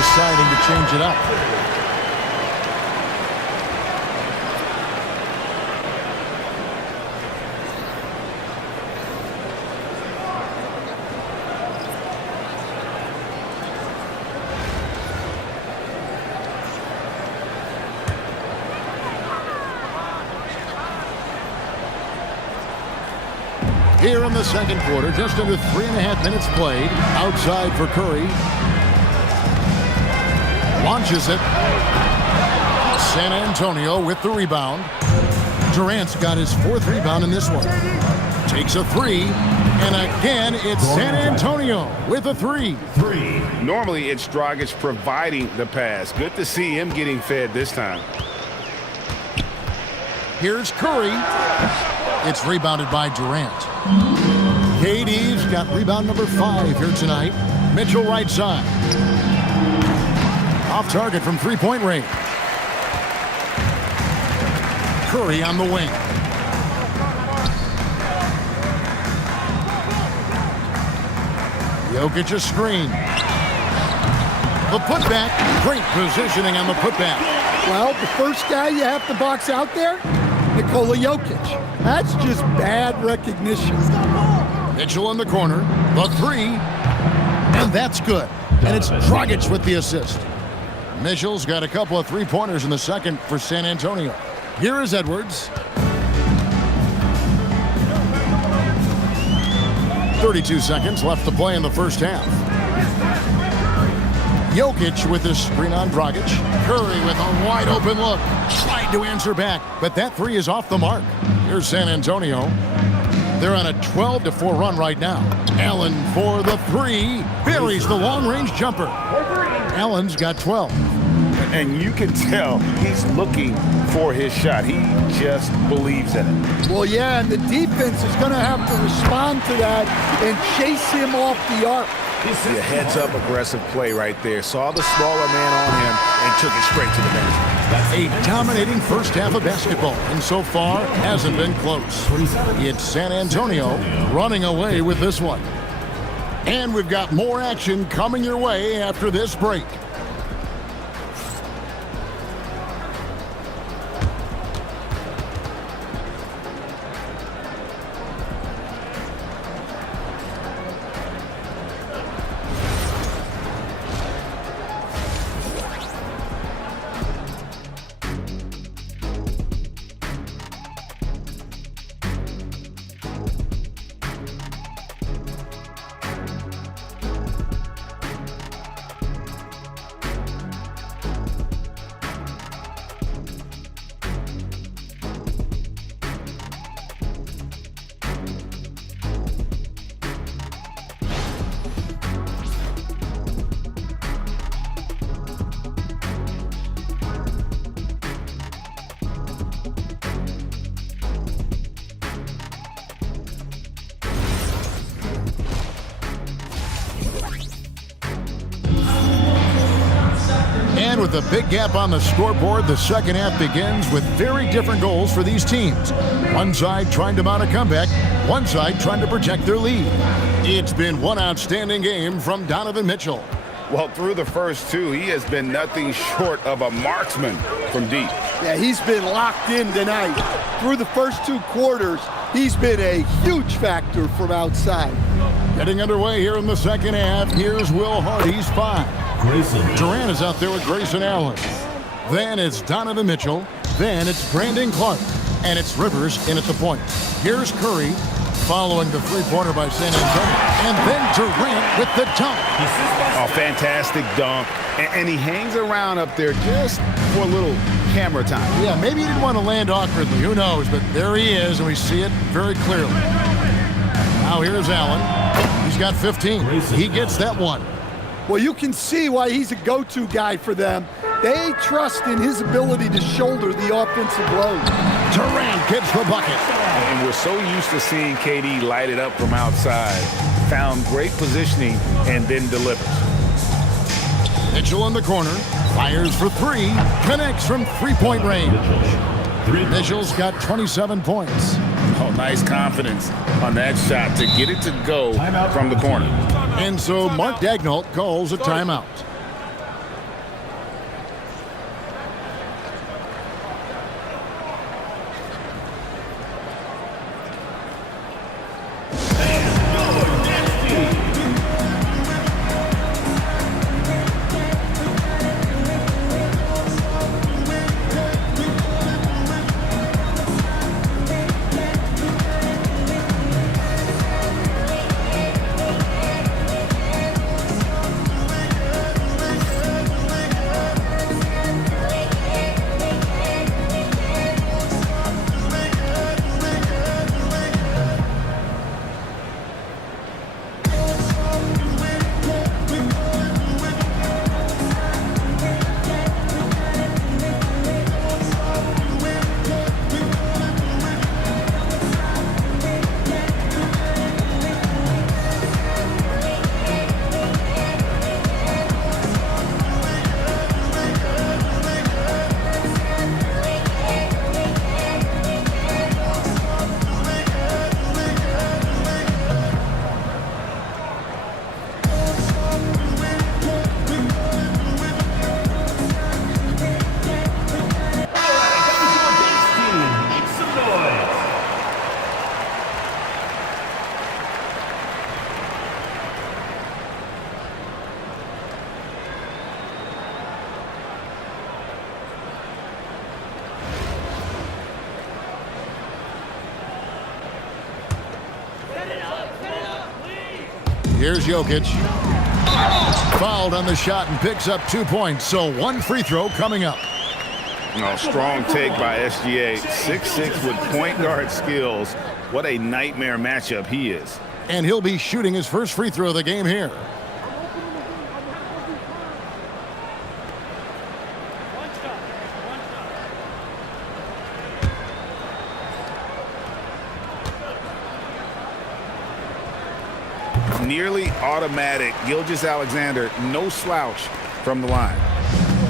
deciding to change it up. Here in the second quarter, just under 3.5 minutes played. Outside for Curry. Launches it. San Antonio with the rebound. Durant's got his 4th rebound in this one. Takes a 3. And again, it's San Antonio with a 3. Normally, it's Dragic providing the pass. Good to see him getting fed this time. Here's Curry. It's rebounded by Durant. KD's got rebound number 5 here tonight. Mitchell right side. Off target from three-point range. Curry on the wing. Jokic a screen. The putback. Great positioning on the putback. Well, the first guy you have to box out there, Nikola Jokic. That's just bad recognition. Mitchell in the corner. The 3. And that's good. And it's Dragic with the assist. Mitchell's got a couple of three-pointers in the second for San Antonio. Here is Edwards. 32 seconds left to play in the first half. Jokic with his screen on Dragic. Curry with a wide open look. Tried to answer back, but that 3 is off the mark. Here's San Antonio. They're on a 12-4 run right now. Allen for the 3. Buries the long-range jumper. Allen's got 12. And you can tell he's looking for his shot. He just believes in it. Well, yeah, and the defense is going to have to respond to that and chase him off the arc. See a heads-up aggressive play right there. Saw the smaller man on him and took it straight to the basket. A dominating first half of basketball, and so far hasn't been close. It's San Antonio running away with this one. And we've got more action coming your way after this break. And with a big gap on the scoreboard, the second half begins with very different goals for these teams. One side trying to mount a comeback, one side trying to protect their lead. It's been one outstanding game from Donovan Mitchell. Well, through the first 2, he has been nothing short of a marksman from deep. Yeah, he's been locked in tonight. Through the first 2 quarters, he's been a huge factor from outside. Getting underway here in the second half, here's Will Hardy's 5. Durant is out there with Grayson Allen. Then it's Donovan Mitchell. Then it's Brandon Clark. And it's Rivers in at the point. Here's Curry following the three-pointer by San Antonio. And then Durant with the dunk. Oh, fantastic dunk. And he hangs around up there just for a little camera time. Yeah, maybe he didn't want to land awkwardly. Who knows? But there he is, and we see it very clearly. Now here's Allen. He's got 15. He gets that one. Well, you can see why he's a go-to guy for them. They trust in his ability to shoulder the offensive load. Durant gets the bucket. And we're so used to seeing KD light it up from outside. Found great positioning and then delivers. Mitchell in the corner. Fires for 3. Connects from three-point range. Mitchell's got 27 points. Oh, nice confidence on that shot to get it to go from the corner. And so Mark Daigneault calls a timeout. Here's Jokic. Fouled on the shot and picks up 2 points. So one free throw coming up. Strong take by SGA. 6'6" with point guard skills. What a nightmare matchup he is. And he'll be shooting his first free throw of the game here. Nearly automatic. Gilgeous-Alexander, no slouch from the line.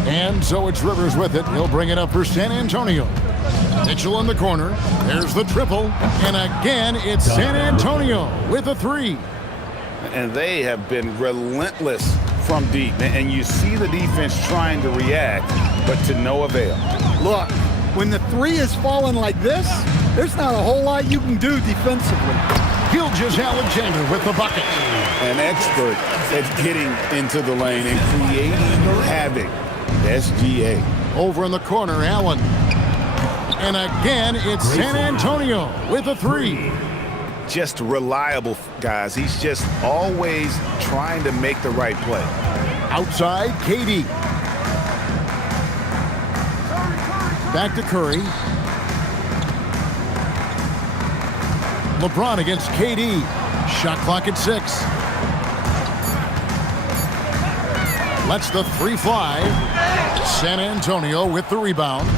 And so it's Rivers with it. He'll bring it up for San Antonio. Mitchell in the corner. There's the triple. And again, it's San Antonio with a 3. And they have been relentless from deep. And you see the defense trying to react, but to no avail. Look, when the 3 is falling like this, there's not a whole lot you can do defensively. Gilgeous-Alexander with the bucket. An expert at getting into the lane and creating havoc. SGA. Over in the corner, Allen. And again, it's San Antonio with a 3. Just reliable, guys. He's just always trying to make the right play. Outside, KD. Back to Curry. LeBron against KD. Shot clock at 6. Lets the 3 fly. San Antonio with the rebound.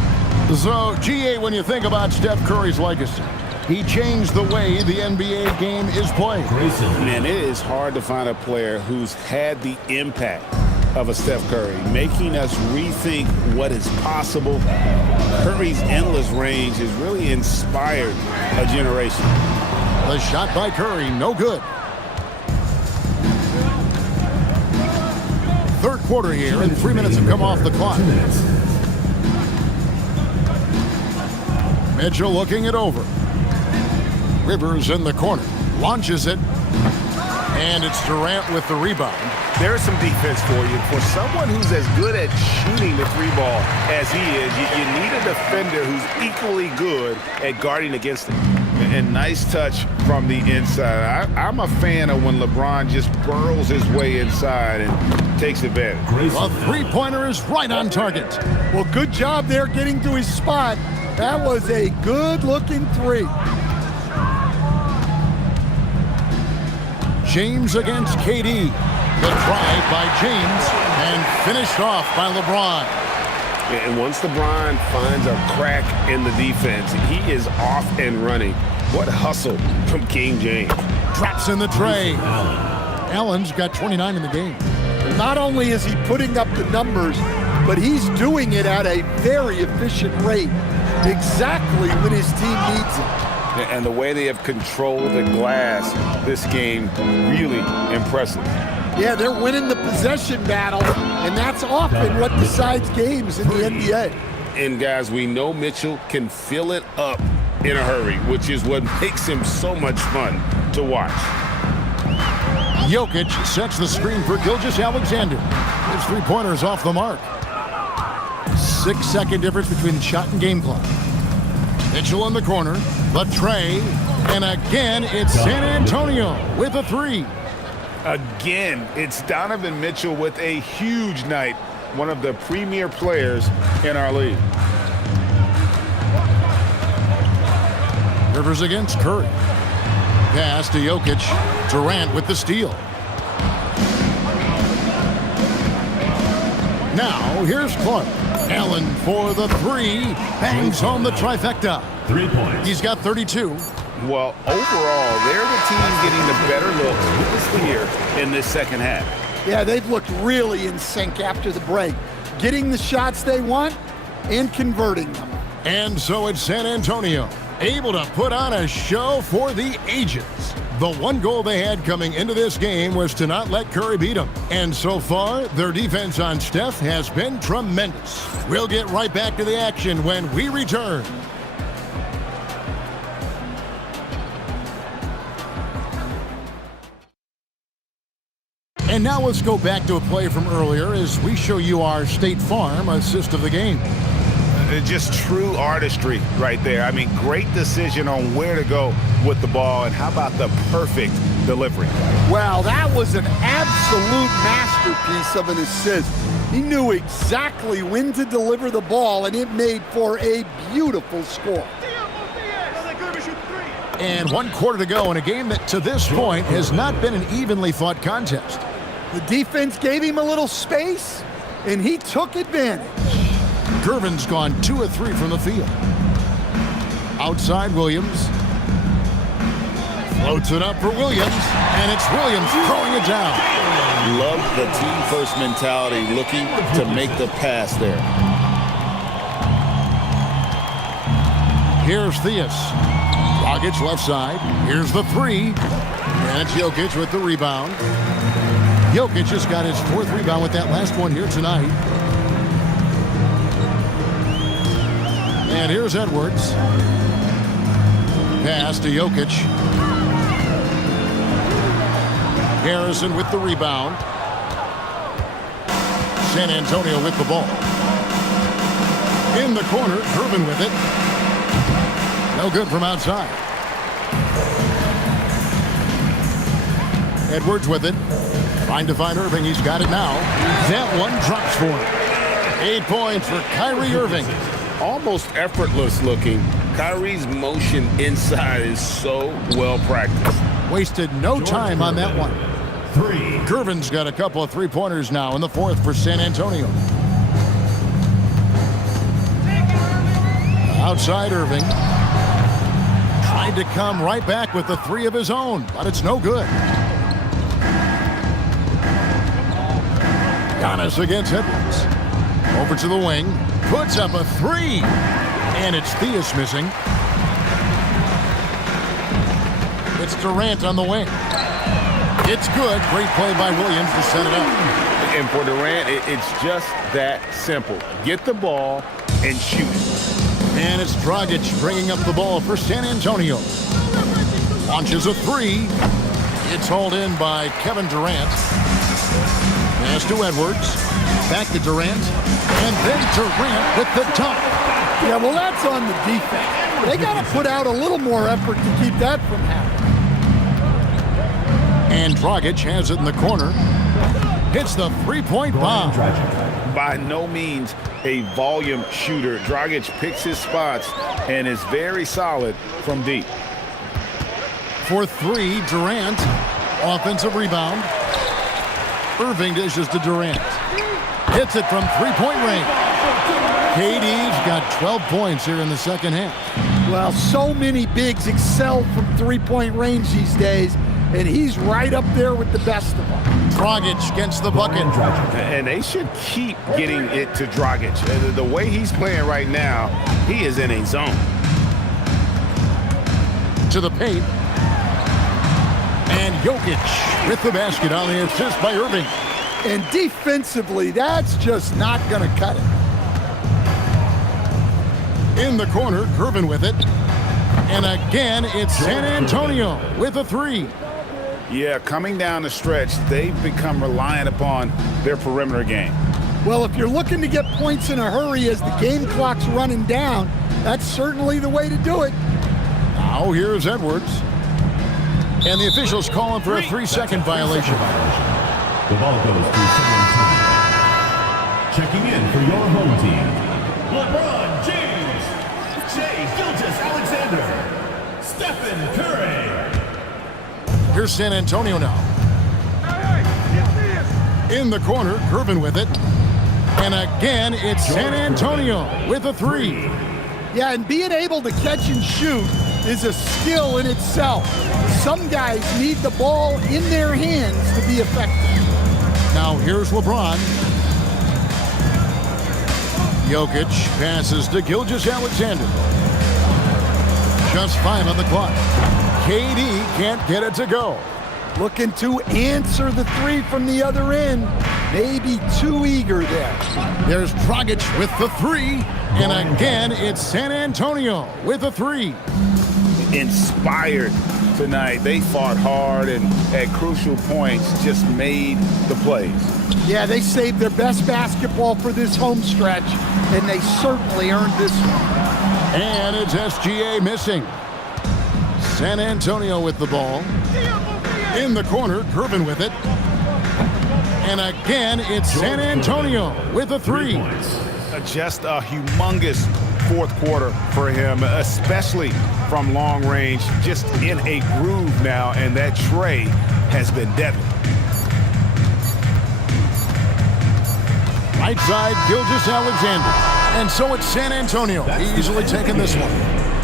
So, GA, when you think about Steph Curry's legacy, he changed the way the NBA game is played. Man, it is hard to find a player who's had the impact of a Steph Curry, making us rethink what is possible. Curry's endless range has really inspired a generation. The shot by Curry, no good. Third quarter here, and 3 minutes have come off the clock. Mitchell looking it over. Rivers in the corner. Launches it. And it's Durant with the rebound. There's some defense for you. For someone who's as good at shooting the 3 ball as he is, you need a defender who's equally good at guarding against it. And nice touch from the inside. I'm a fan of when LeBron just burrows his way inside and takes advantage. The 3-pointer is right on target. Well, good job there getting to his spot. That was a good-looking 3. James against KD. The drive by James and finished off by LeBron. And once LeBron finds a crack in the defense, he is off and running. What hustle from King James. Drops in the tray. Allen's got 29 in the game. Not only is he putting up the numbers, but he's doing it at a very efficient rate, exactly when his team needs it. And the way they have controlled the glass this game, really impressive. Yeah, they're winning the possession battle, and that's often what decides games in the NBA. And guys, we know Mitchell can fill it up in a hurry, which is what makes him so much fun to watch. Jokic sets the screen for Gilgeous-Alexander. His 3-pointer is off the mark. 6-second difference between shot and game clock. Mitchell in the corner, the tray, and again it's San Antonio with a 3. Again, it's Donovan Mitchell with a huge night, one of the premier players in our league. Rivers against Curry. Pass to Jokic. Durant with the steal. Now here's Clark. Allen for the 3. Bangs home the trifecta. 3 points. He's got 32. Well, overall, they're the team getting the better looks here in this second half. Yeah, they've looked really in sync after the break, getting the shots they want and converting them. And so it's San Antonio, able to put on a show for the ages. The one goal they had coming into this game was to not let Curry beat them. And so far, their defense on Steph has been tremendous. We'll get right back to the action when we return. And now let's go back to a play from earlier as we show you our State Farm assist of the game. Just true artistry right there. I mean, great decision on where to go with the ball, and how about the perfect delivery. Wow, that was an absolute masterpiece of an assist. He knew exactly when to deliver the ball, and it made for a beautiful score. And 1 quarter to go in a game that to this point has not been an evenly fought contest. The defense gave him a little space, and he took advantage. Gervin's gone 2 of 3 from the field. Outside Williams. Floats it up for Williams, and it's Williams throwing it down. Love the team-first mentality, looking to make the pass there. Here's Theus. Dragic left side. Here's the 3. And it's Jokic with the rebound. Jokic just got his 4th rebound with that last one here tonight. And here's Edwards. Pass to Jokic. Harrison with the rebound. San Antonio with the ball. In the corner, Gervin with it. No good from outside. Edwards with it. Trying to find Irving. He's got it now. That one drops for him. 8 points for Kyrie Irving. Almost effortless looking. Kyrie's motion inside is so well practiced. Wasted no time on that one. Gervin's got a couple of 3-pointers now in the 4th for San Antonio. Outside Irving. Tried to come right back with the 3 of his own, but it's no good. Giannis against Edwards. Over to the wing. Puts up a 3. And it's Theus missing. It's Durant on the wing. It's good. Great play by Williams to set it up. And for Durant, it's just that simple. Get the ball and shoot it. And it's Dragic bringing up the ball for San Antonio. Launches a 3. It's hauled in by Kevin Durant. Pass to Edwards. Back to Durant. And then Durant with the dunk. Yeah, well, that's on the defense. They got to put out a little more effort to keep that from happening. And Dragic has it in the corner. Hits the 3-point bomb. By no means a volume shooter. Dragic picks his spots and is very solid from deep. For 3, Durant. Offensive rebound. Irving dishes to Durant. Hits it from 3-point range. KD's got 12 points here in the second half. Well, so many bigs excel from 3-point range these days, and he's right up there with the best of them. Dragic gets the bucket. And they should keep getting it to Dragic. The way he's playing right now, he is in a zone. To the paint. And Jokic with the basket on the assist by Irving. And defensively, that's just not going to cut it. In the corner, Gervin with it. And again, it's San Antonio with a 3. Yeah, coming down the stretch, they've become reliant upon their perimeter game. Well, if you're looking to get points in a hurry as the game clock's running down, that's certainly the way to do it. Now here's Edwards. And the officials calling for a 3-second violation. The ball goes to San Antonio. Checking in for your home team, LeBron James, Shai Gilgeous-Alexander, Stephen Curry. Here's San Antonio now. In the corner, Gervin with it. And again, it's San Antonio with a 3. Yeah, and being able to catch and shoot is a skill in itself. Some guys need the ball in their hands to be effective. Now here's LeBron. Jokic passes to Gilgeous-Alexander. Just 5 on the clock. KD can't get it to go. Looking to answer the 3 from the other end. Maybe too eager there. There's Dragic with the 3. And again, it's San Antonio with a 3. Inspired tonight. They fought hard and at crucial points just made the plays. Yeah, they saved their best basketball for this home stretch, and they certainly earned this one. And it's SGA missing. San Antonio with the ball. In the corner, Gervin with it. And again, it's San Antonio with a 3. Just a humongous fourth quarter for him, especially from long range, just in a groove now, and that tray has been deadly. Right side, Gilgeous-Alexander. And so it's San Antonio, easily taking this one.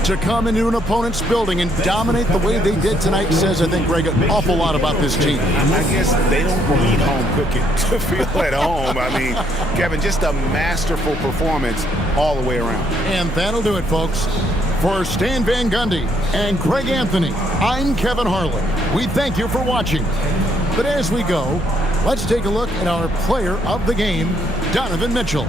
To come into an opponent's building and dominate the way they did tonight says, I think, Greg, an awful lot about this team. I guess they don't need home cooking to feel at home. I mean, Kevin, just a masterful performance all the way around. And that'll do it, folks. For Stan Van Gundy and Greg Anthony, I'm Kevin Harlan. We thank you for watching. But as we go, let's take a look at our player of the game, Donovan Mitchell.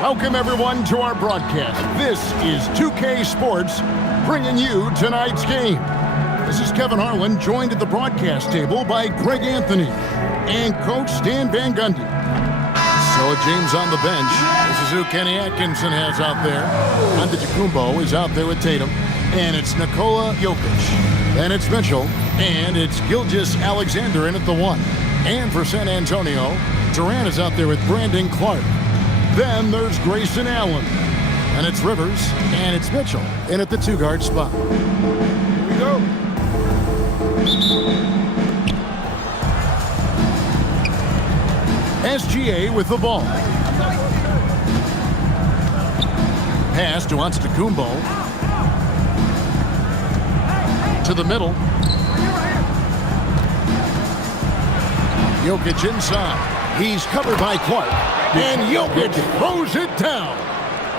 Welcome, everyone, to our broadcast. This is 2K Sports, bringing you tonight's game. This is Kevin Harlan, joined at the broadcast table by Greg Anthony and Coach Stan Van Gundy. So James on the bench. This is who Kenny Atkinson has out there. Antetokounmpo is out there with Tatum. And it's Nikola Jokic. Then it's Mitchell. And it's Gilgeous-Alexander in at the 1. And for San Antonio, Durant is out there with Brandon Clark. Then there's Grayson Allen. And it's Rivers. And it's Mitchell in at the 2-guard spot. Here we go. SGA with the ball. Pass to Antetokounmpo. To the middle. Jokic inside. He's covered by Clark. And Jokic throws it down.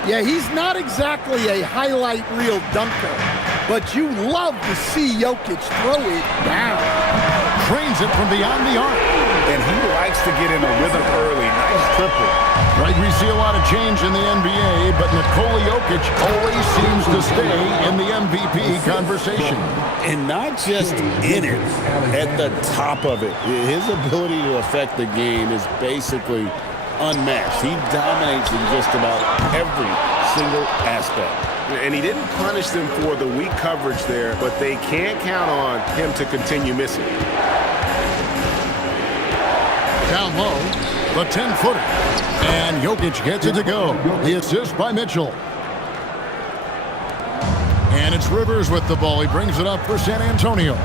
Yeah, he's not exactly a highlight reel dunker, but you love to see Jokic throw it down. Trains it from beyond the arc. And he likes to get in a rhythm early. Nice triple. Right, we see a lot of change in the NBA, but Nikola Jokic always seems to stay in the MVP conversation. And not just in it, at the top of it. His ability to affect the game is basically unmatched. He dominates in just about every single aspect. And he didn't punish them for the weak coverage there, but they can't count on him to continue missing. Down low, the 10-footer. And Jokic gets it to go. The assist by Mitchell. And it's Rivers with the ball. He brings it up for San Antonio.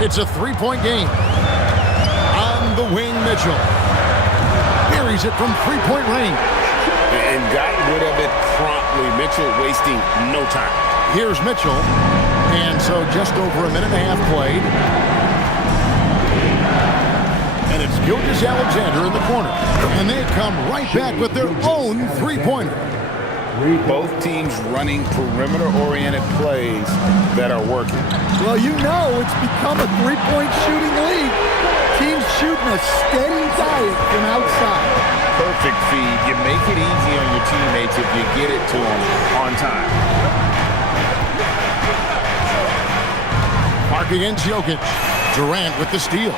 It's a three-point game. On the wing, Mitchell. Buries it from three-point range. And got rid of it promptly. Mitchell wasting no time. Here's Mitchell. And so just over a minute and a half played. And it's Gilgeous-Alexander in the corner. And they come right back with their own three-pointer. Both teams running perimeter-oriented plays that are working. Well, you know it's become a three-point shooting league. Teams shooting a steady diet from outside. Perfect feed. You make it easy on your teammates if you get it to them on time. Mark against Jokic. Durant with the steal.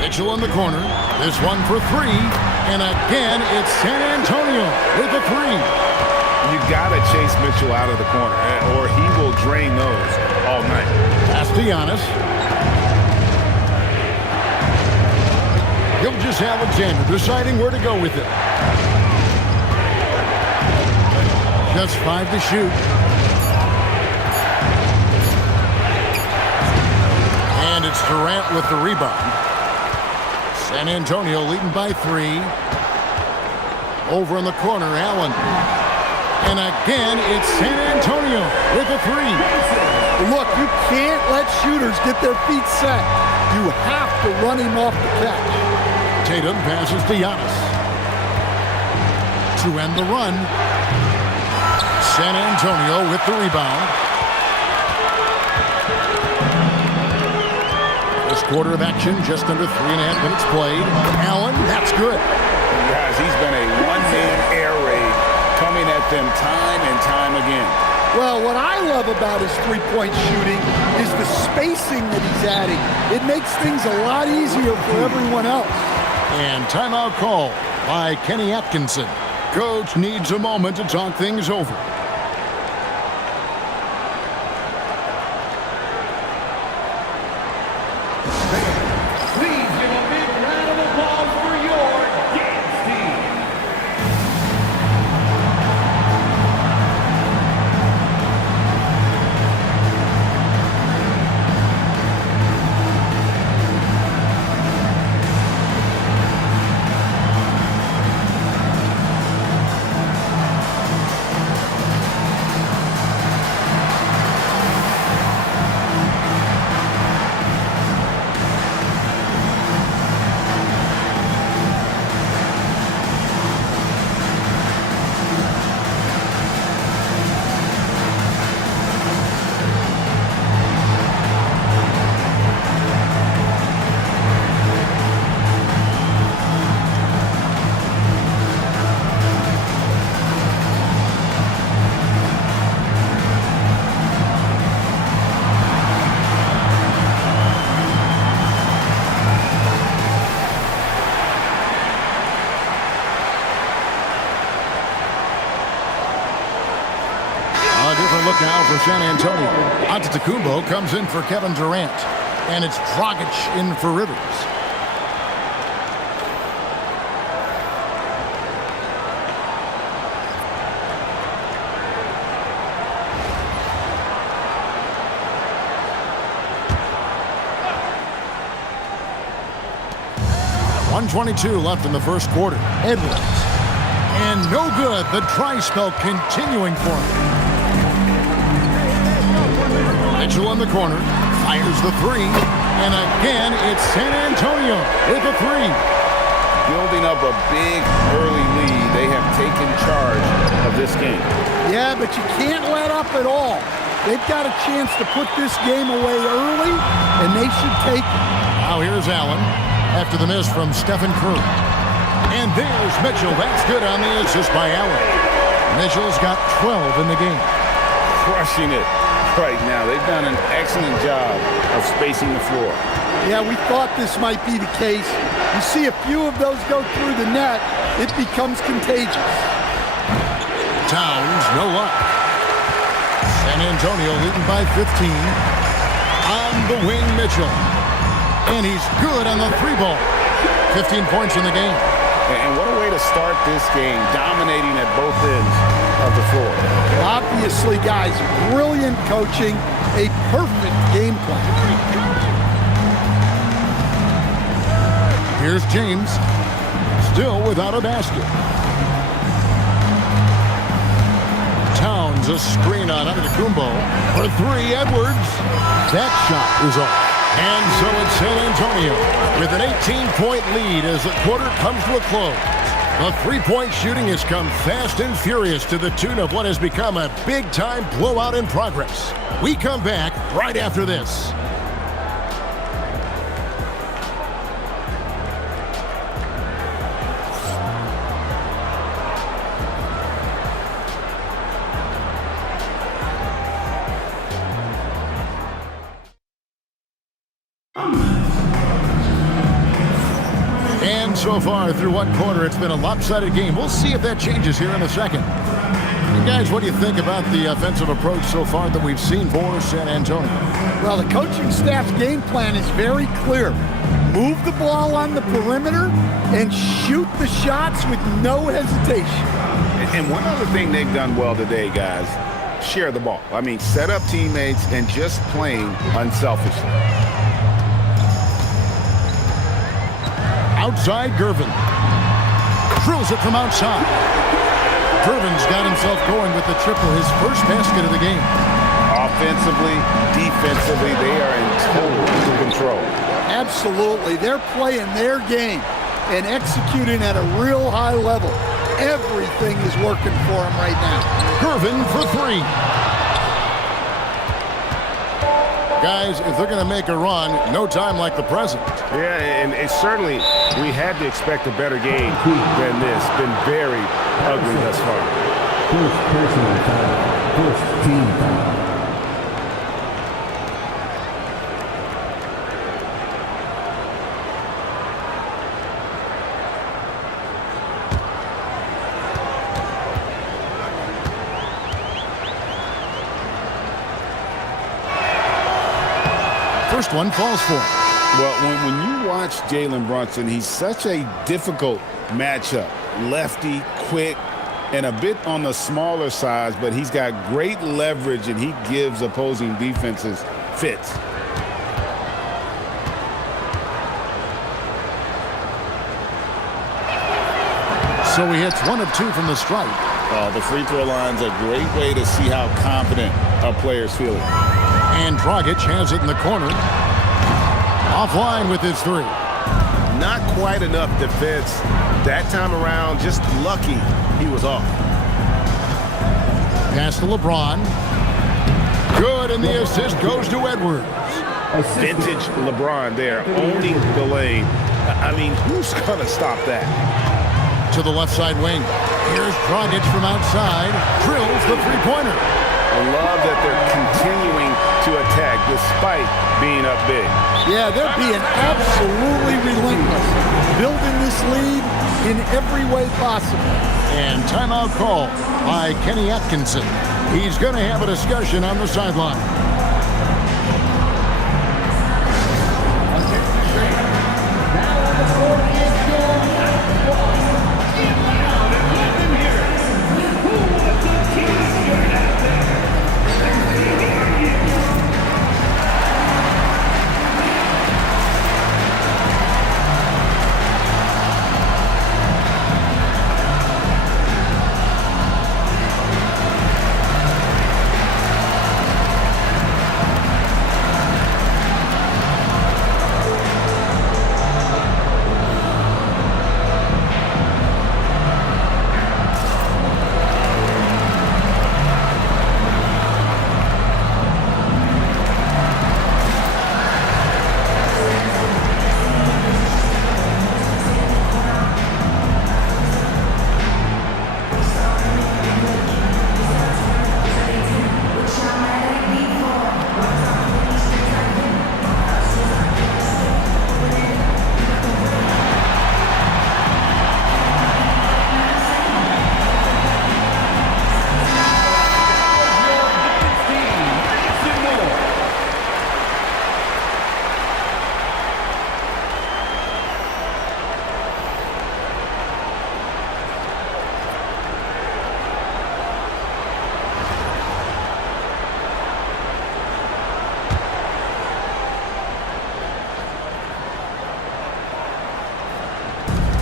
Mitchell in the corner. This one for three. And again, it's San Antonio with a three. You got to chase Mitchell out of the corner, or he will drain those all night. Pass to Giannis. Gilgeous-Alexander deciding where to go with it. Just 5 to shoot. And it's Durant with the rebound. San Antonio leading by 3. Over in the corner, Allen. And again, it's San Antonio with a 3. Look, you can't let shooters get their feet set. You have to run him off the catch. Tatum passes to Giannis. To end the run, San Antonio with the rebound. This quarter of action, just under 3.5 minutes played. Allen, that's good. Guys, he's been a one-man air raid coming at them time and time again. Well, what I love about his three-point shooting is the spacing that he's adding. It makes things a lot easier for everyone else. And timeout call by Kenny Atkinson. Coach needs a moment to talk things over. Please give a big round of applause for your dance team. A different look now for San Antonio. Antetokounmpo comes in for Kevin Durant. And it's Dragic in for Rivers. .122 left in the first quarter. Edwards. And no good. The dry spell continuing for him. Mitchell in the corner, fires the 3, and again it's San Antonio with a 3. Building up a big early lead. they have taken charge of this game. Yeah, but you can't let up at all. They've got a chance to put this game away early, and they should take it. Now here's Allen after the miss from Stephen Curry. And there's Mitchell. That's good on the assist by Allen. Mitchell's got 12 in the game. Crushing it right now. They've done an excellent job of spacing the floor. Yeah, we thought this might be the case. You see a few of those go through the net, it becomes contagious. Towns, no luck. San Antonio leading by 15. On the wing, Mitchell. And he's good on the three ball. 15 points in the game. And what a way to start this game, dominating at both ends of the floor. Obviously, guys, brilliant coaching, a perfect game plan. Here's James, still without a basket. Towns, a screen on Antetokounmpo for three. Edwards. That shot is off. And so it's San Antonio with an 18-point lead as the quarter comes to a close. The three-point shooting has come fast and furious to the tune of what has become a big-time blowout in progress. We come back right after this. And so far through one quarter, it's been a lopsided game. We'll see if that changes here in a second. And guys, what do you think about the offensive approach so far that we've seen for San Antonio? Well, the coaching staff's game plan is very clear. Move the ball on the perimeter and shoot the shots with no hesitation. And one other thing they've done well today, guys, share the ball. I mean, set up teammates and just playing unselfishly. Outside, Gervin. Drills it from outside. Gervin's got himself going with the triple, his first basket of the game. Offensively, defensively, they are in total control. Absolutely. They're playing their game and executing at a real high level. Everything is working for them right now. Gervin for three. Guys, if they're going to make a run, no time like the present. Yeah, and it certainly, we had to expect a better game than this. Been very ugly thus far. First personal foul. First team foul. First one falls for him. Well, when you watch Jalen Brunson, he's such a difficult matchup. Lefty, quick, and a bit on the smaller size, but he's got great leverage and he gives opposing defenses fits. So he hits 1 of 2 from the stripe. The free throw line's a great way to see how confident a player's feeling. And Dragic has it in the corner. Offline with his three. Not quite enough defense that time around. Just lucky he was off. Pass to LeBron. Good, and the assist goes to Edwards. Vintage LeBron there, owning the lane. I mean, who's going to stop that? To the left side wing. Here's Dragic from outside. Drills the three-pointer. I love that they're continuing to attack despite being up big. Yeah, they're being absolutely relentless, building this lead in every way possible. And timeout call by Kenny Atkinson. He's going to have a discussion on the sideline.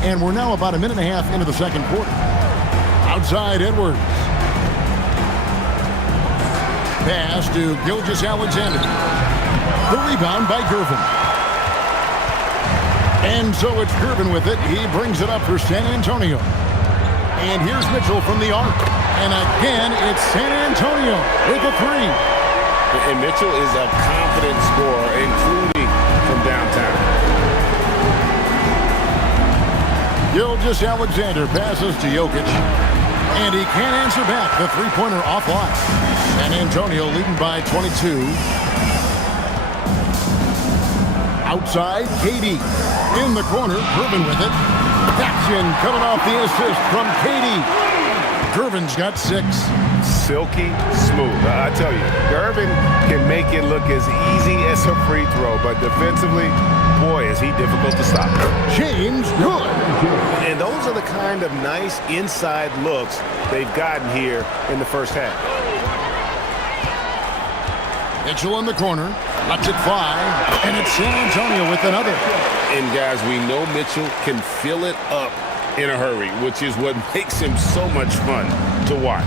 And we're now about a minute and a half into the second quarter. Outside Edwards. Pass to Gilgeous-Alexander. The rebound by Gervin. And so it's Gervin with it. He brings it up for San Antonio. And here's Mitchell from the arc. And again, it's San Antonio with a three. And Mitchell is a confident scorer, including from downtown. Gilgeous-Alexander passes to Jokic. And he can't answer back. The three-pointer offline. San Antonio leading by 22. Outside, KD. In the corner, Gervin with it. Action coming off the assist from KD. Gervin's got 6. Silky smooth. I tell you, Gervin can make it look as easy as a free throw, but defensively, boy, is he difficult to stop. James Good. And those are the kind of nice inside looks they've gotten here in the first half. Mitchell in the corner, lets it fly, and it's San Antonio with another. And guys, we know Mitchell can fill it up in a hurry, which is what makes him so much fun to watch.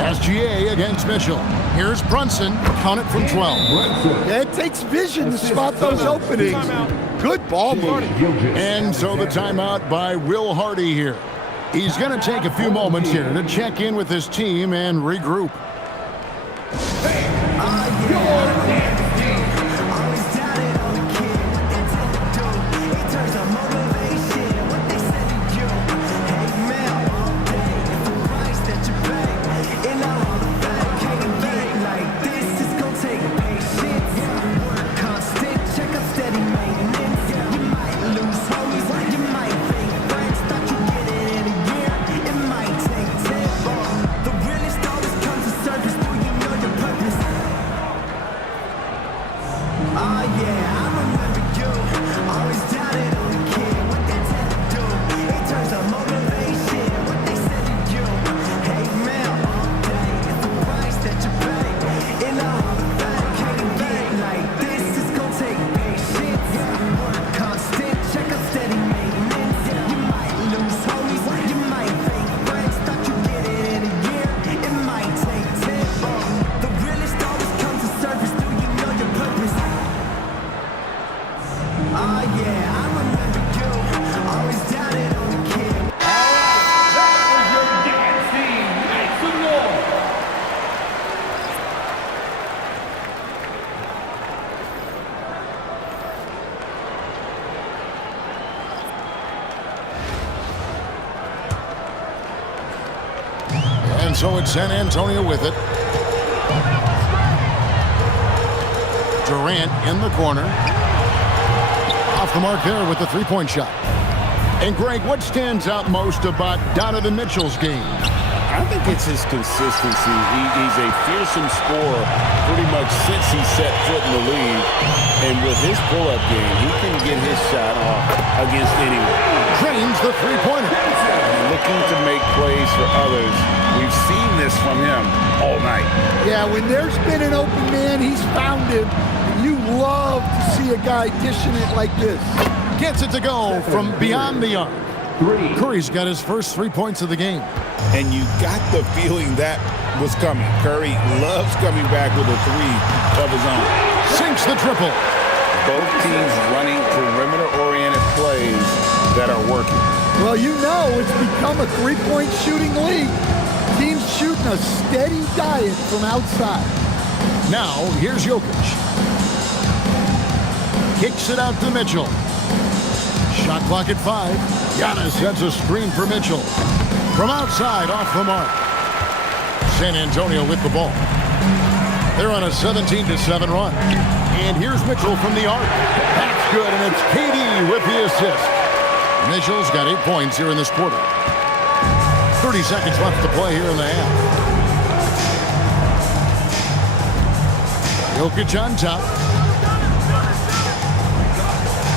SGA against Mitchell. Here's Brunson, count it from 12. Yeah, it takes vision to spot those openings. Good ball movement. And so the timeout by Will Hardy here. He's going to take a few moments here to check in with his team and regroup. And so it's San Antonio with it. Durant in the corner. Off the mark there with the three-point shot. And Greg, what stands out most about Donovan Mitchell's game? I think it's his consistency. He's a fearsome scorer pretty much since he set foot in the league. And with his pull-up game, he can get his shot off against anyone. Drains the three-pointer. Looking to make plays for others. We've seen this from him all night. Yeah, when there's been an open man, he's found him. And you love to see a guy dishing it like this. Gets it to go from beyond the arc. Curry's got his first 3 points of the game. And you got the feeling that was coming. Curry loves coming back with a three of his own. Sinks the triple. Both teams running perimeter-oriented plays that are working. Well, you know it's become a three-point shooting league. Teams shooting a steady diet from outside. Now, here's Jokic. Kicks it out to Mitchell. Shot clock at 5. Giannis sets a screen for Mitchell. From outside, off the mark. San Antonio with the ball. They're on a 17-7 run. And here's Mitchell from the arc. That's good, and it's KD with the assist. Mitchell's got 8 points here in this quarter. 30 seconds left to play here in the half. Jokic on top.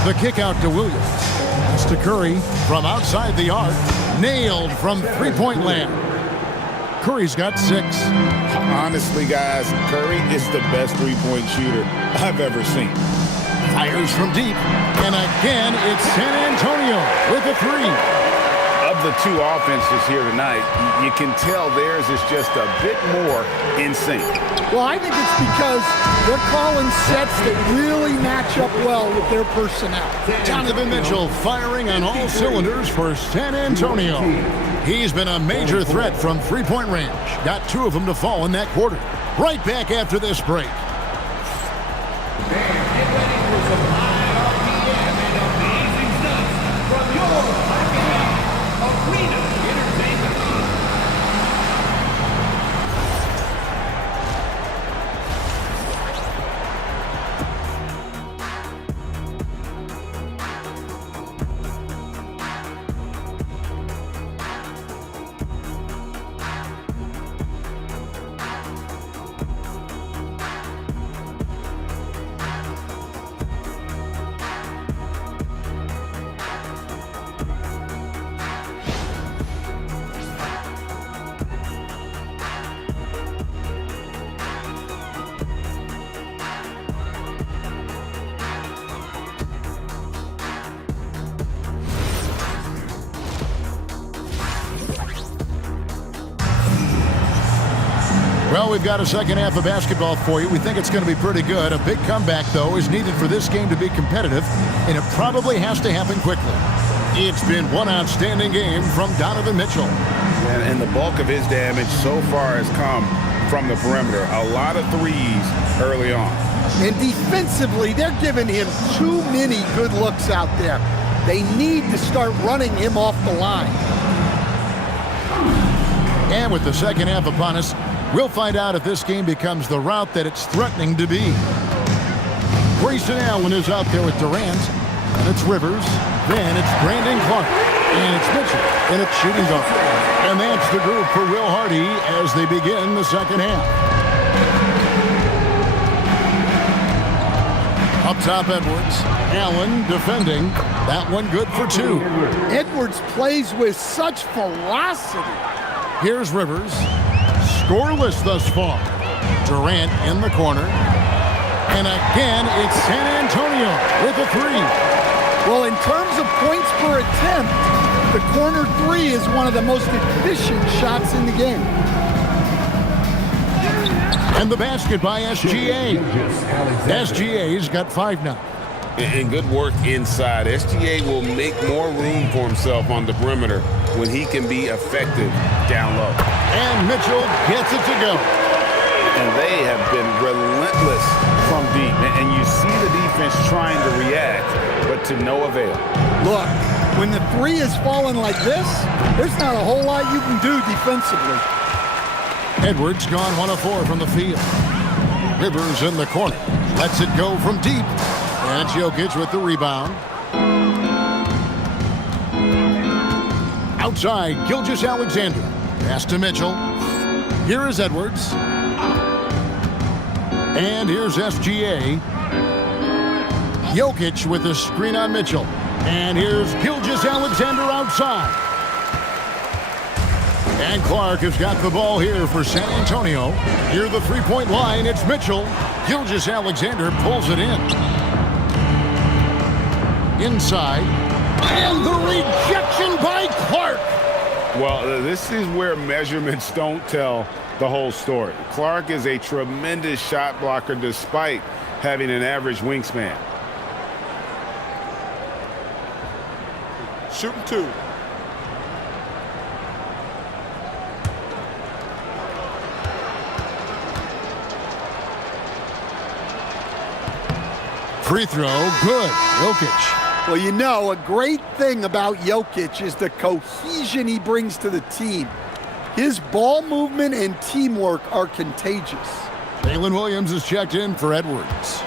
The kick out to Williams. That's to Curry from outside the arc. Nailed from three-point land. Curry's got 6. Honestly, guys, Curry is the best three-point shooter I've ever seen. Fires from deep. And again, it's San Antonio with a three. Of the two offenses here tonight, you can tell theirs is just a bit more in sync. Well, I think it's because they're calling sets that really match up well with their personnel. Donovan Mitchell firing on all cylinders for San Antonio. He's been a major threat from three-point range. Got two of them to fall in that quarter. Right back after this break. Get ready for some high RPM and amazing stuff from your Happy Arena Entertainment. Well, we've got a second half of basketball for you. We think it's going to be pretty good. A big comeback, though, is needed for this game to be competitive, and it probably has to happen quickly. It's been one outstanding game from Donovan Mitchell. And the bulk of his damage so far has come from the perimeter. A lot of threes early on. And defensively, they're giving him too many good looks out there. They need to start running him off the line. And with the second half upon us, we'll find out if this game becomes the route that it's threatening to be. Grayson Allen is out there with Durant, and it's Rivers. Then it's Brandon Clark, and it's Mitchell, and it's shooting guard. And that's the group for Will Hardy as they begin the second half. Up top, Edwards. Allen defending. That one good for two. Edwards plays with such ferocity. Here's Rivers. Scoreless thus far. Durant in the corner. And again, it's San Antonio with a three. Well, in terms of points per attempt, the corner three is one of the most efficient shots in the game. And the basket by SGA. SGA's got five now. And good work inside. SGA will make more room for himself on the perimeter when he can be effective down low. And Mitchell gets it to go. And they have been relentless from deep. And you see the defense trying to react, but to no avail. Look, when the three is falling like this, there's not a whole lot you can do defensively. Edwards gone 1 of 4 from the field. Rivers in the corner. Lets it go from deep. And it's Jokic with the rebound. Outside, Gilgeous-Alexander. Pass to Mitchell. Here is Edwards. And here's SGA. Jokic with the screen on Mitchell. And here's Gilgeous-Alexander outside. And Clark has got the ball here for San Antonio. Near the three-point line, it's Mitchell. Gilgeous-Alexander pulls it in. Inside. And the rejection by Clark. Well, this is where measurements don't tell the whole story. Clark is a tremendous shot blocker despite having an average wingspan. Shooting two. Free throw, good. Jokic. Well, you know, a great thing about Jokic is the cohesion he brings to the team. His ball movement and teamwork are contagious. Jalen Williams is checked in for Edwards.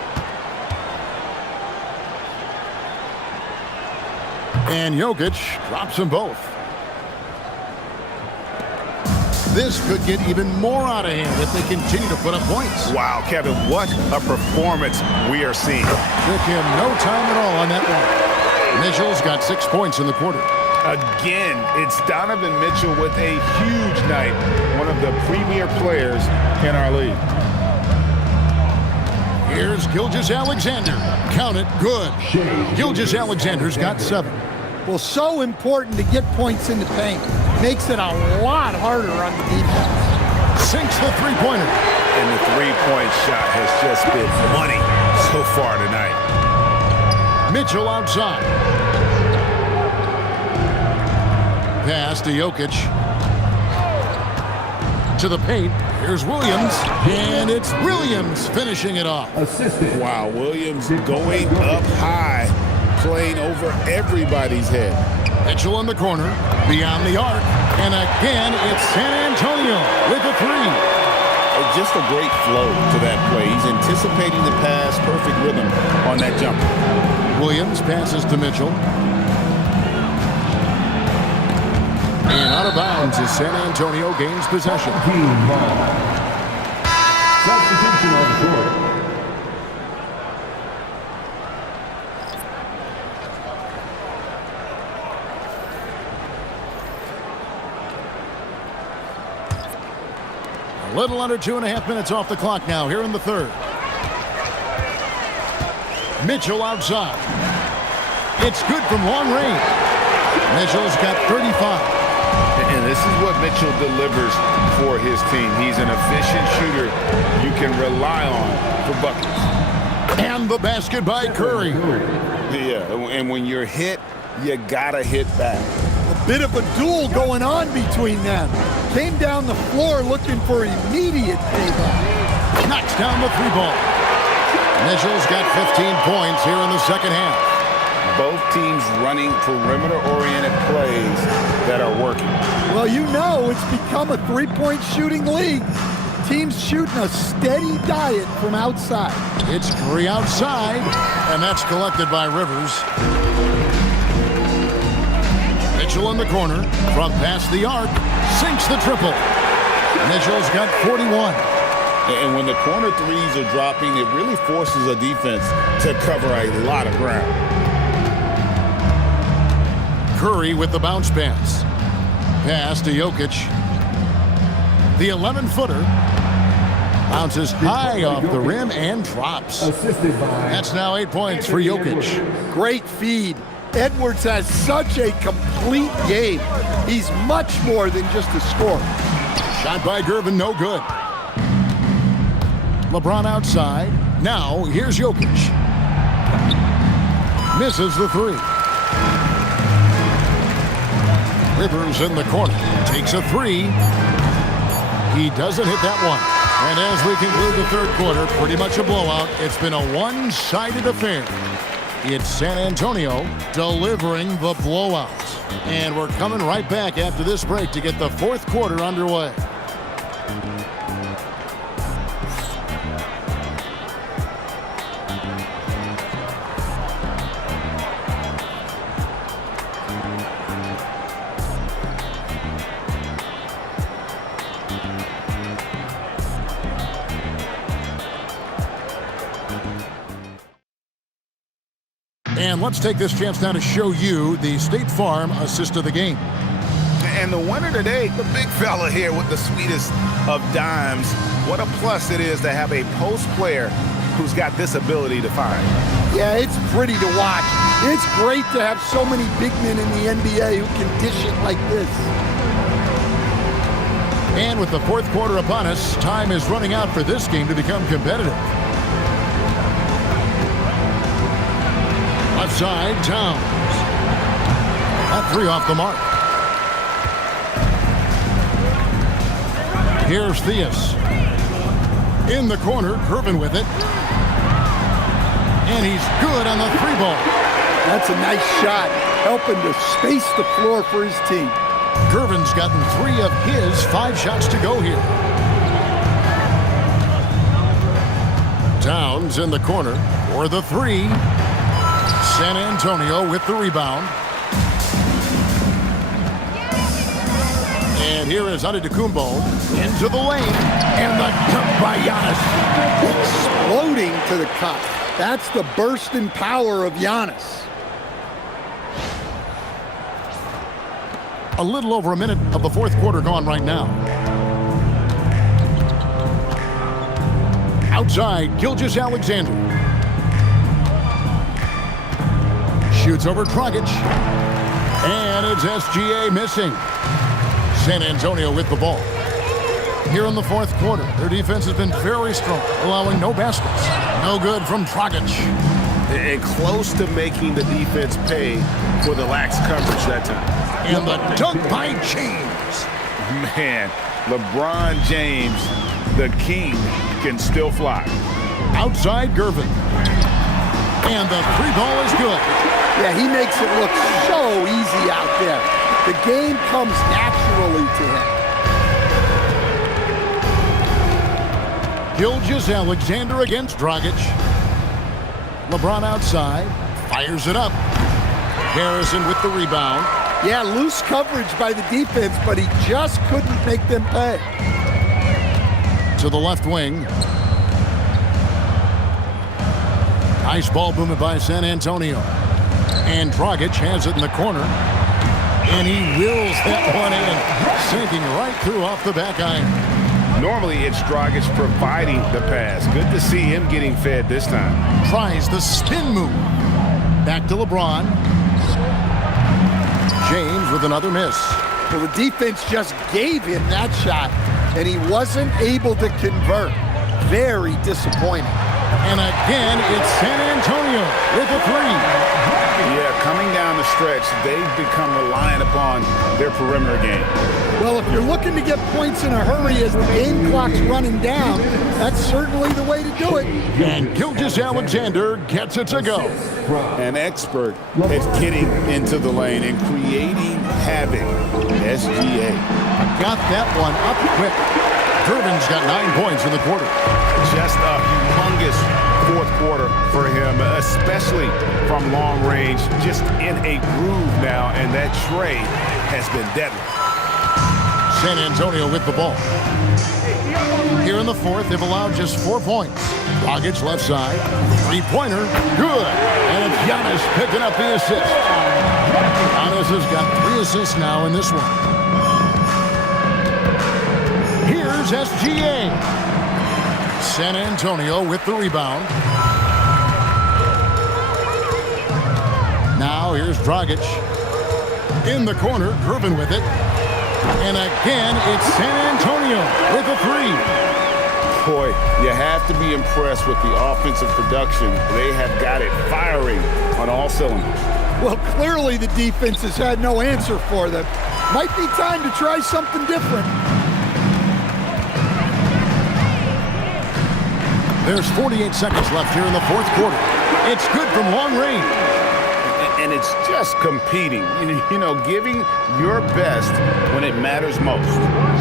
And Jokic drops them both. This could get even more out of hand if they continue to put up points. Wow, Kevin, what a performance we are seeing. Took him no time at all on that one. Mitchell's got 6 points in the quarter. Again, it's Donovan Mitchell with a huge night, one of the premier players in our league. Here's Gilgeous-Alexander. Count it, good. Gilgeous-Alexander's got 7. Well, so important to get points in the paint. Makes it a lot harder on the defense. Sinks the three-pointer. And the three-point shot has just been money so far tonight. Mitchell outside. Pass to Jokic. To the paint. Here's Williams. And it's Williams finishing it off. Wow, Williams going up high, playing over everybody's head. Mitchell in the corner. Beyond the arc. And again, it's San Antonio with a 3. Just a great flow to that play. He's anticipating the pass, perfect rhythm on that jumper. Williams passes to Mitchell. And out of bounds as San Antonio gains possession. Substitution on the court. A little under 2.5 minutes off the clock now here in the third. Mitchell outside. It's good from long range. Mitchell's got 35. And this is what Mitchell delivers for his team. He's an efficient shooter you can rely on for buckets. And the basket by Curry. Yeah, and when you're hit, you gotta hit back. A bit of a duel going on between them. Came down the floor looking for immediate payback. Knocks down the 3-ball. Mitchell's got 15 points here in the second half. Both teams running perimeter-oriented plays that are working. Well, you know it's become a three-point shooting league. Teams shooting a steady diet from outside. It's Curry outside, and that's collected by Rivers. Mitchell in the corner, from past the arc, sinks the triple. Mitchell's got 41. And when the corner threes are dropping, it really forces a defense to cover a lot of ground. Curry with the bounce pass. Pass to Jokic. The 11-footer bounces high off the rim and drops. That's now 8 points for Jokic. Great feed. Edwards has such a complete game. He's much more than just a scorer. Shot by Gervin, no good. LeBron outside. Now here's Jokic. Misses the 3. Rivers in the corner. Takes a 3. He doesn't hit that one. And as we conclude the third quarter, pretty much a blowout. It's been a one-sided affair. It's San Antonio delivering the blowout. And we're coming right back after this break to get the fourth quarter underway. And let's take this chance now to show you the State Farm assist of the game. And the winner today, the big fella here with the sweetest of dimes. What a plus it is to have a post player who's got this ability to find. Yeah, it's pretty to watch. It's great to have so many big men in the NBA who can dish it like this. And with the fourth quarter upon us, time is running out for this game to become competitive. Left side, Towns. That 3 off the mark. Here's Theus. In the corner, Gervin with it. And he's good on the 3-ball. That's a nice shot, helping to space the floor for his team. Gervin's gotten 3 of his 5 shots to go here. Towns in the corner for the 3. San Antonio with the rebound. And here is Antetokounmpo into the lane. And the dunk by Giannis. Exploding to the cup. That's the burst in power of Giannis. A little over a minute of the fourth quarter gone right now. Outside, Gilgeous-Alexander. Shoots over Dragic. And it's SGA missing. San Antonio with the ball. Here in the fourth quarter, their defense has been very strong, allowing no baskets. No good from Dragic. And close to making the defense pay for the lax coverage that time. And the dunk by James. Man, LeBron James, the king, can still fly. Outside Gervin. And the three ball is good. Yeah, he makes it look so easy out there. The game comes naturally to him. Gilgeous-Alexander against Dragic. LeBron outside. Fires it up. Harrison with the rebound. Yeah, loose coverage by the defense, but he just couldn't make them pay. To the left wing. Nice ball movement by San Antonio. And Dragic has it in the corner. And he wills that one in, sinking right through off the back iron. Normally, it's Dragic providing the pass. Good to see him getting fed this time. Tries the spin move. Back to LeBron. James with another miss. Well, the defense just gave him that shot, and he wasn't able to convert. Very disappointing. And again, it's San Antonio with a three. Yeah, coming down the stretch, they've become reliant upon their perimeter game. Well, if you're looking to get points in a hurry as the game clock's running down, that's certainly the way to do it. And Gilgeous-Alexander gets it to go. An expert at getting into the lane and creating havoc. SGA. Got that one up quick. Durbin's got 9 points in the quarter. Just a humongous fourth quarter for him, especially from long range. Just in a groove now, and that trade has been deadly. San Antonio with the ball. Here in the fourth, they've allowed just 4 points. Dragic left side. Three-pointer. Good. And it's Giannis picking up the assist. Giannis has got 3 assists now in this one. Here's SGA. San Antonio with the rebound. Now here's Dragic. In the corner, Gervin with it. And again, it's San Antonio with a three. Boy, you have to be impressed with the offensive production. They have got it firing on all cylinders. Well, clearly the defense has had no answer for them. Might be time to try something different. There's 48 seconds left here in the fourth quarter. It's good from long range. And it's just competing, you know, giving your best when it matters most.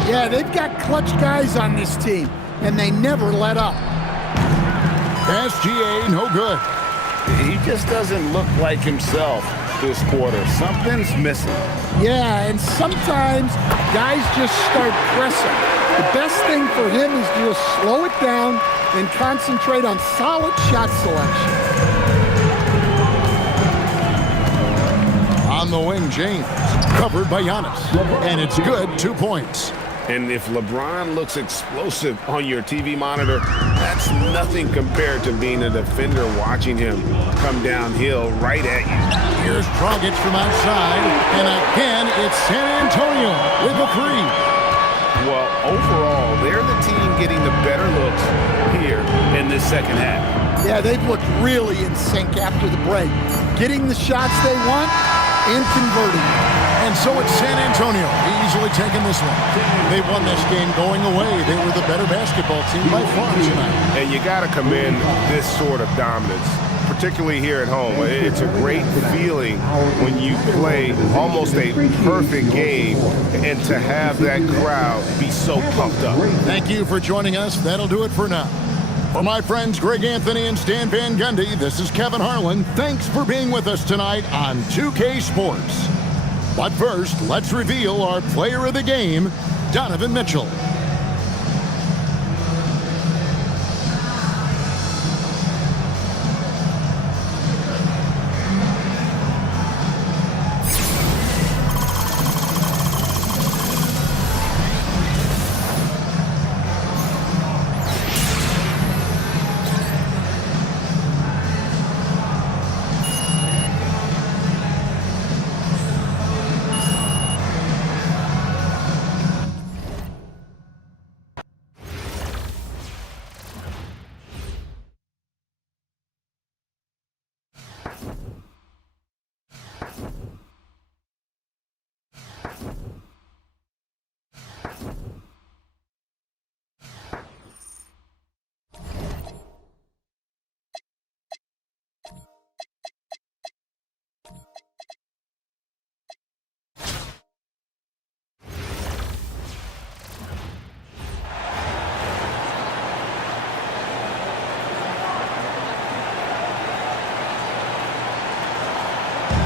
Yeah, they've got clutch guys on this team, and they never let up. SGA, no good. He just doesn't look like himself this quarter. Something's missing. Yeah, and sometimes guys just start pressing. The best thing for him is to just slow it down and concentrate on solid shot selection. On the wing, James, covered by Giannis. And it's good, 2 points. And if LeBron looks explosive on your TV monitor, that's nothing compared to being a defender watching him come downhill right at you. Here's Dragic from outside. And again, it's San Antonio with a three. Well, overall, they're the team getting the better looks here in this second half. Yeah, they've looked really in sync after the break. Getting the shots they want and converting. And so it's San Antonio easily taking this one. They won this game going away. They were the better basketball team by far tonight. And you got to commend this sort of dominance, particularly here at home. It's a great feeling when you play almost a perfect game and to have that crowd be so pumped up. Thank you for joining us. That'll do it for now. For my friends Greg Anthony and Stan Van Gundy, this is Kevin Harlan. Thanks for being with us tonight on 2K Sports. But first, let's reveal our player of the game, Donovan Mitchell.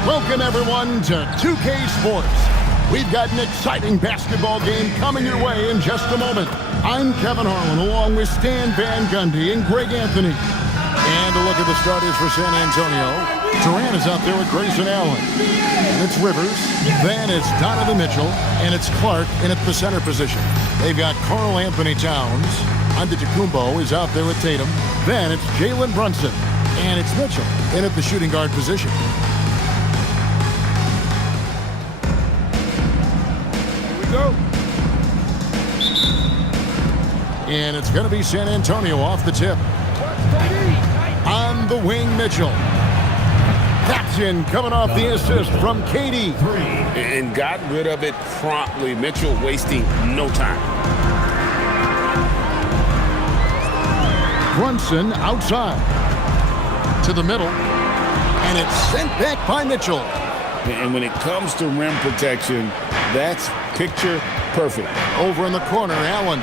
Welcome, everyone, to 2K Sports. We've got an exciting basketball game coming your way in just a moment. I'm Kevin Harlan, along with Stan Van Gundy and Greg Anthony. And a look at the starters for San Antonio. Durant is out there with Grayson Allen. And it's Rivers. Then it's Donovan Mitchell. And it's Clark in at the center position. They've got Karl Anthony Towns. Antetokounmpo is out there with Tatum. Then it's Jalen Brunson. And it's Mitchell in at the shooting guard position. Go. And it's going to be San Antonio off the tip. On the wing, Mitchell. That's in, coming off the assist from KD. And got rid of it promptly. Mitchell wasting no time. Brunson outside. To the middle. And it's sent back by Mitchell. And when it comes to rim protection, that's picture perfect. Over in the corner, Allen.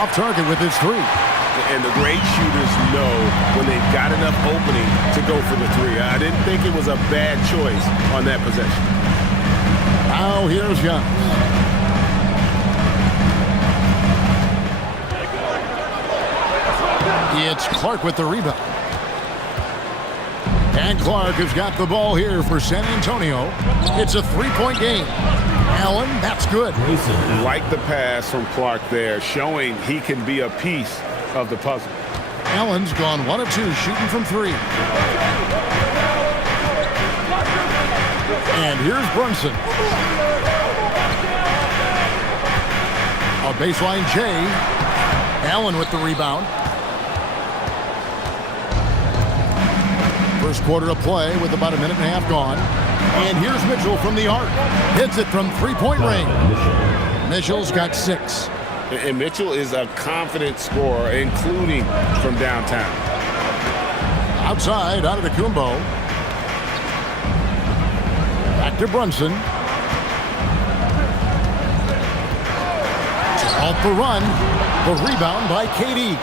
Off target with his three. And the great shooters know when they've got enough opening to go for the three. I didn't think it was a bad choice on that possession. Now here's Young. It's Clark with the rebound. And Clark has got the ball here for San Antonio. It's a three-point game. Allen, that's good. Like the pass from Clark there, showing he can be a piece of the puzzle. Allen's gone 1 of 2, shooting from 3. And here's Brunson. A baseline J. Allen with the rebound. First quarter of play with about a minute and a half gone. And here's Mitchell from the arc. Hits it from three-point range. Mitchell's got 6. And Mitchell is a confident scorer, including from downtown. Outside, Antetokounmpo. Back to Brunson. Off the run. The rebound by KD.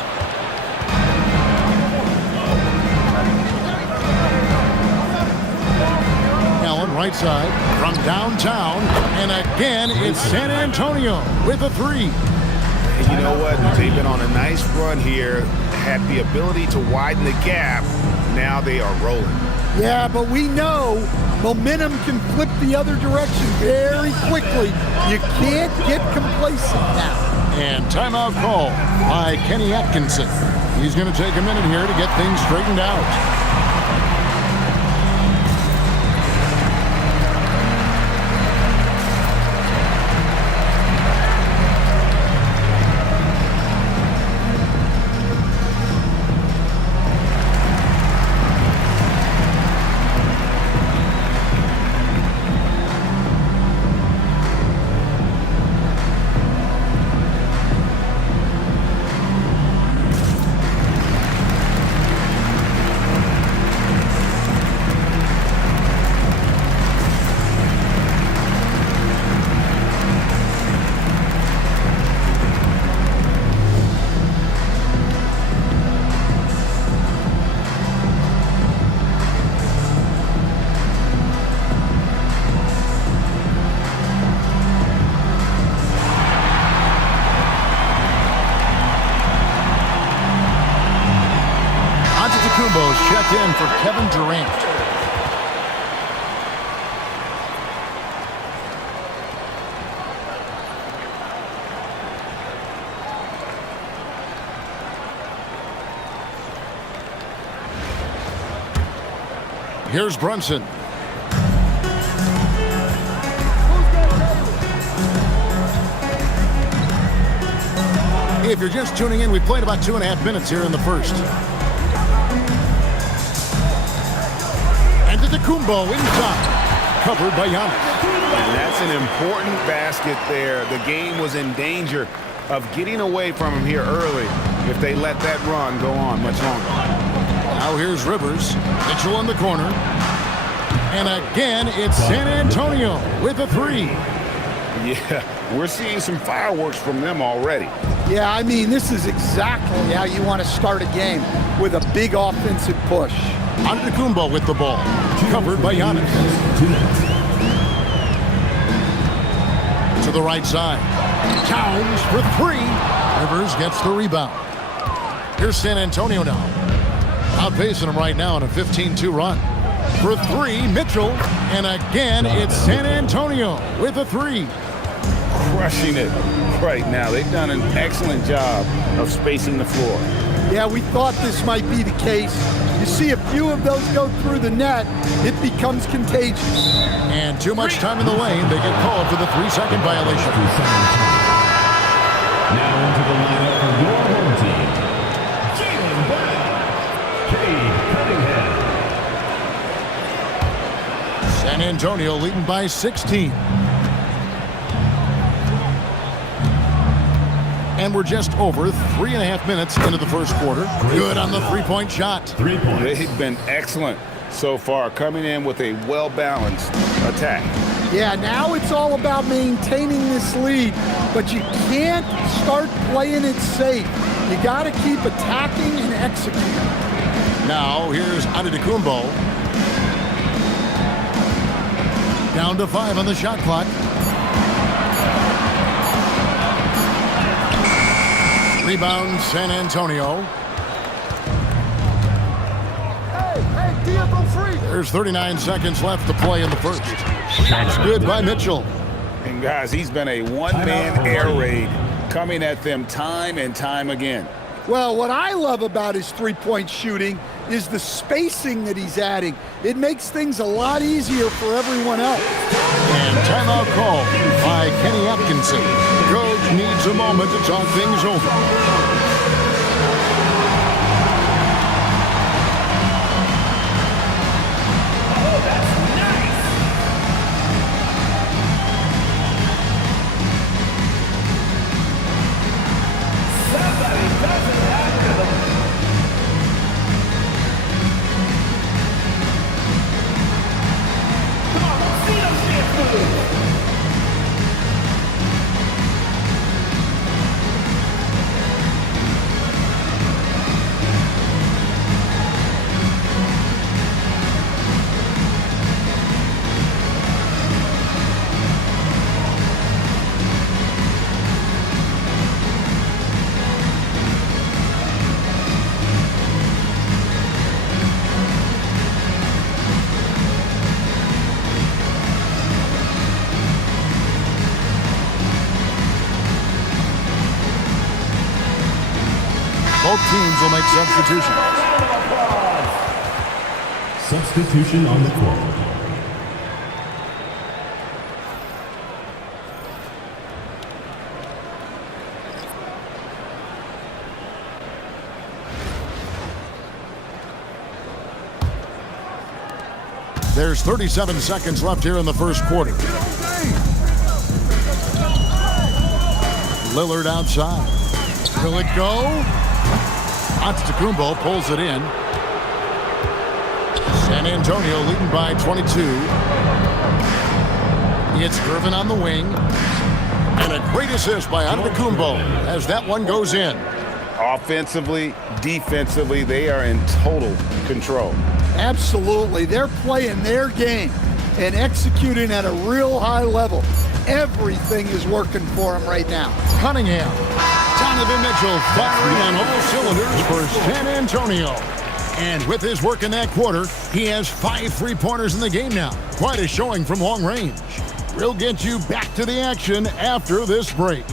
Allen right side from downtown. And again, it's San Antonio with a 3. You know what? They've been on a nice run here, had the ability to widen the gap. Now they are rolling. Yeah, but we know momentum can flip the other direction very quickly. You can't get complacent now. And timeout call by Kenny Atkinson. He's going to take a minute here to get things straightened out. Antetokounmpo's checked in for Kevin Durant. Here's Brunson. If you're just tuning in, we played about 2.5 minutes here in the first. Antetokounmpo inside, covered by Giannis. And that's an important basket there. The game was in danger of getting away from him here early if they let that run go on much longer. Now here's Rivers. Mitchell in the corner. And again, it's San Antonio with a 3. Yeah, we're seeing some fireworks from them already. Yeah, I mean, this is exactly how you want to start a game, with a big offensive push. Antetokounmpo with the ball. Covered by Giannis. To the right side. Towns for three. Rivers gets the rebound. Here's San Antonio now. Outpacing them right now in a 15-2 run. For three, Mitchell. And again, it's San Antonio with a three. Crushing it right now. They've done an excellent job of spacing the floor. Yeah, we thought this might be the case. You see a few of those go through the net, it becomes contagious. And too much time in the lane. They get called for the 3-second violation. Now into the lineup for your home team, Jaylen Brown, Cade Cunningham. San Antonio leading by 16. And we're just over 3.5 minutes into the first quarter. Good on the three-point shot. 3 points. They've been excellent so far, coming in with a well-balanced attack. Yeah, now it's all about maintaining this lead, but you can't start playing it safe. You got to keep attacking and executing. Now here's Antetokounmpo. Down to 5 on the shot clock. Rebound, San Antonio. There's 39 seconds left to play in the first. Shots good by Mitchell. And guys, he's been a one-man air raid coming at them time and time again. Well, what I love about his three-point shooting is the spacing that he's adding. It makes things a lot easier for everyone else. And timeout call by Kenny Atkinson. Coach needs a moment to talk things over. Both teams will make substitutions. Substitution on the court. There's 37 seconds left here in the first quarter. Lillard outside. Will it go? Antetokounmpo pulls it in. San Antonio leading by 22. It's Irvin on the wing. And a great assist by Antetokounmpo as that one goes in. Offensively, defensively, they are in total control. Absolutely. They're playing their game and executing at a real high level. Everything is working for them right now. Cunningham. Donovan Mitchell firing on all cylinders for San Antonio. And with his work in that quarter, he has 5 3-pointers in the game now. Quite a showing from long range. We'll get you back to the action after this break.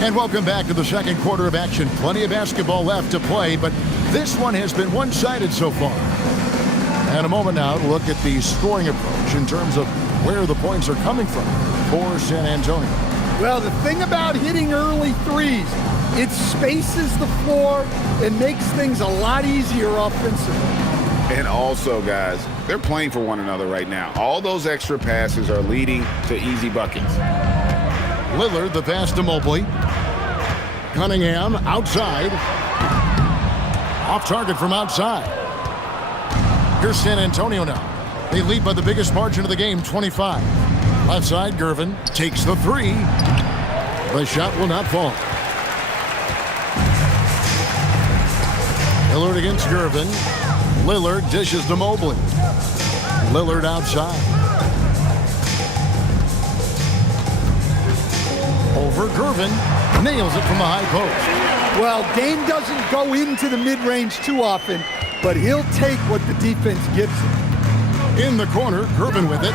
And welcome back to the second quarter of action. Plenty of basketball left to play, but this one has been one-sided so far. And a moment now to look at the scoring approach in terms of where the points are coming from for San Antonio. Well, the thing about hitting early threes, it spaces the floor and makes things a lot easier offensively. And also, guys, They're playing for one another right now. All those extra passes are leading to easy buckets. Lillard, the pass to Mobley. Cunningham outside. Off target from outside. Here's San Antonio now. They lead by the biggest margin of the game, 25. Left side, Gervin takes the three. The shot will not fall. Lillard against Gervin. Lillard dishes to Mobley. Lillard outside. Over Gervin. Nails it from the high post. Well, Dame doesn't go into the mid-range too often, but he'll take what the defense gives him. In the corner, Gervin with it.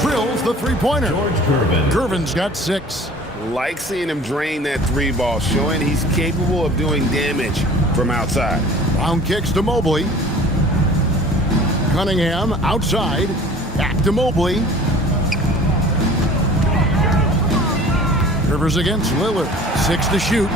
Drills the three-pointer. George Gervin. Gervin's got 6. Like seeing him drain that three ball, showing he's capable of doing damage from outside. Round kicks to Mobley. Cunningham outside. Back to Mobley. Rivers against Lillard. 6 to shoot.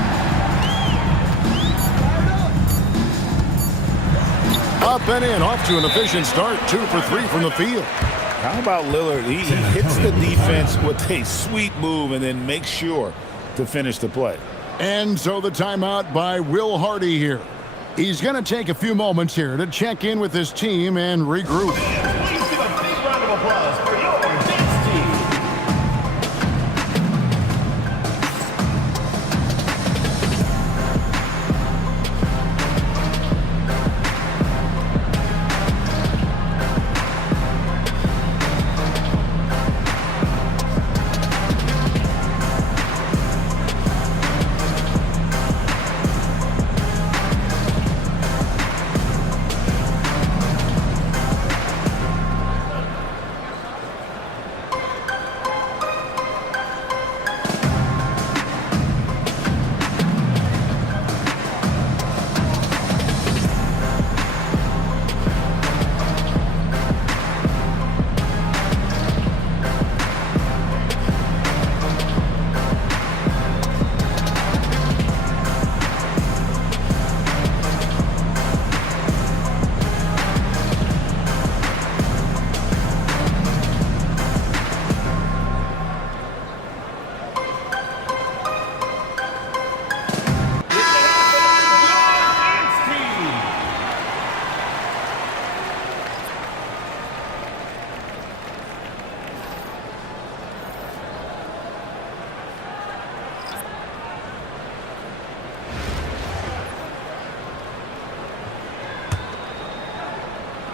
Up and in. Off to an efficient start. 2 for 3 from the field. How about Lillard? He hits the defense with a sweet move and then makes sure to finish the play. And so the timeout by Will Hardy here. He's going to take a few moments here to check in with his team and regroup. Please give a big round of applause for your dance team.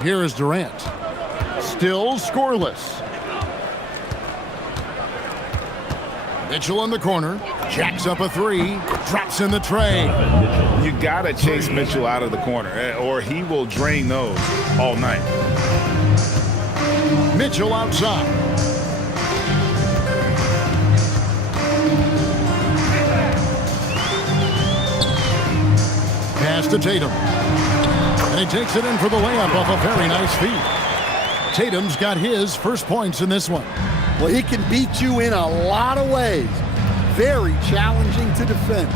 Here is Durant. Still scoreless. Mitchell in the corner. Jacks up a 3. Drops in the tray. You got to chase Mitchell out of the corner, or he will drain those all night. Mitchell outside. Pass to Tatum. And he takes it in for the layup off a very nice feed. Tatum's got his first points in this one. Well, he can beat you in a lot of ways. Very challenging to defend.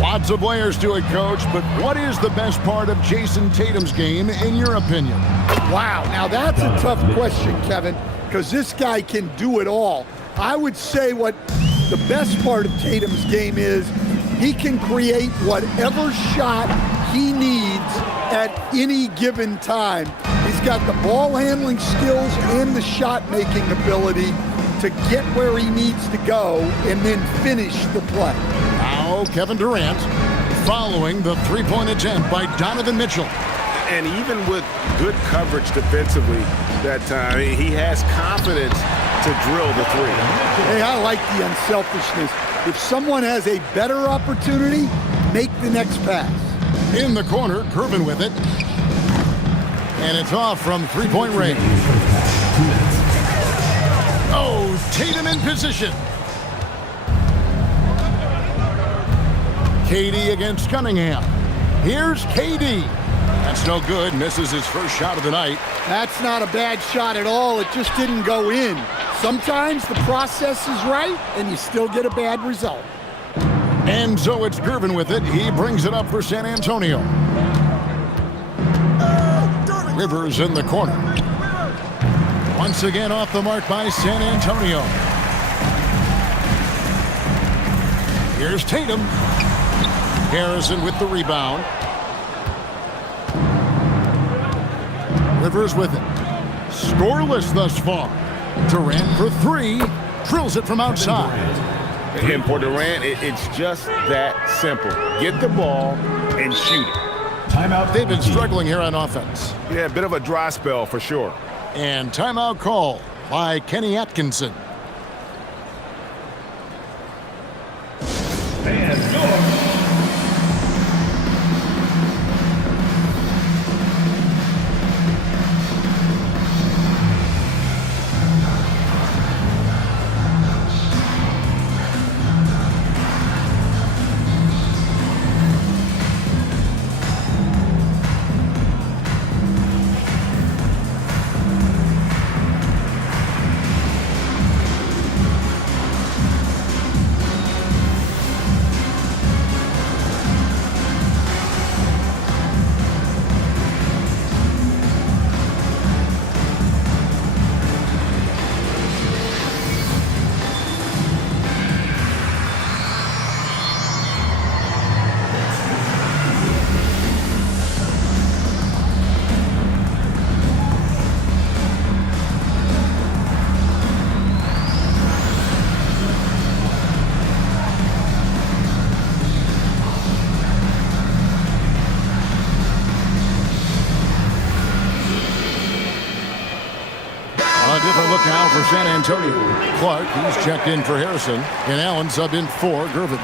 Lots of layers to it, Coach, but what is the best part of Jason Tatum's game, in your opinion? Wow, now that's a tough question, Kevin, because this guy can do it all. I would say what the best part of Tatum's game is he can create whatever shot he needs at any given time. He's got the ball handling skills and the shot making ability to get where he needs to go and then finish the play. Now Kevin Durant following the three-point attempt by Donovan Mitchell. And even with good coverage defensively that time, he has confidence to drill the three. Hey, I like the unselfishness. If someone has a better opportunity, make the next pass. In the corner, Gervin with it. And it's off from three-point range. Oh, Tatum in position. KD against Cunningham. Here's KD. That's no good. Misses his first shot of the night. That's not a bad shot at all. It just didn't go in. Sometimes the process is right, and you still get a bad result. And so it's Gervin with it. He brings it up for San Antonio. Rivers in the corner. Once again off the mark by San Antonio. Here's Tatum. Harrison with the rebound. Rivers with it. Scoreless thus far. Durant for three. Drills it from outside. And for Durant, it's just that simple. Get the ball and shoot it. Timeout. They've been struggling here on offense. Yeah, a bit of a dry spell for sure. And timeout call by Kenny Atkinson. And go. A different look now for San Antonio. Clark, he's checked in for Harrison, and Allen subbed in for Gervin.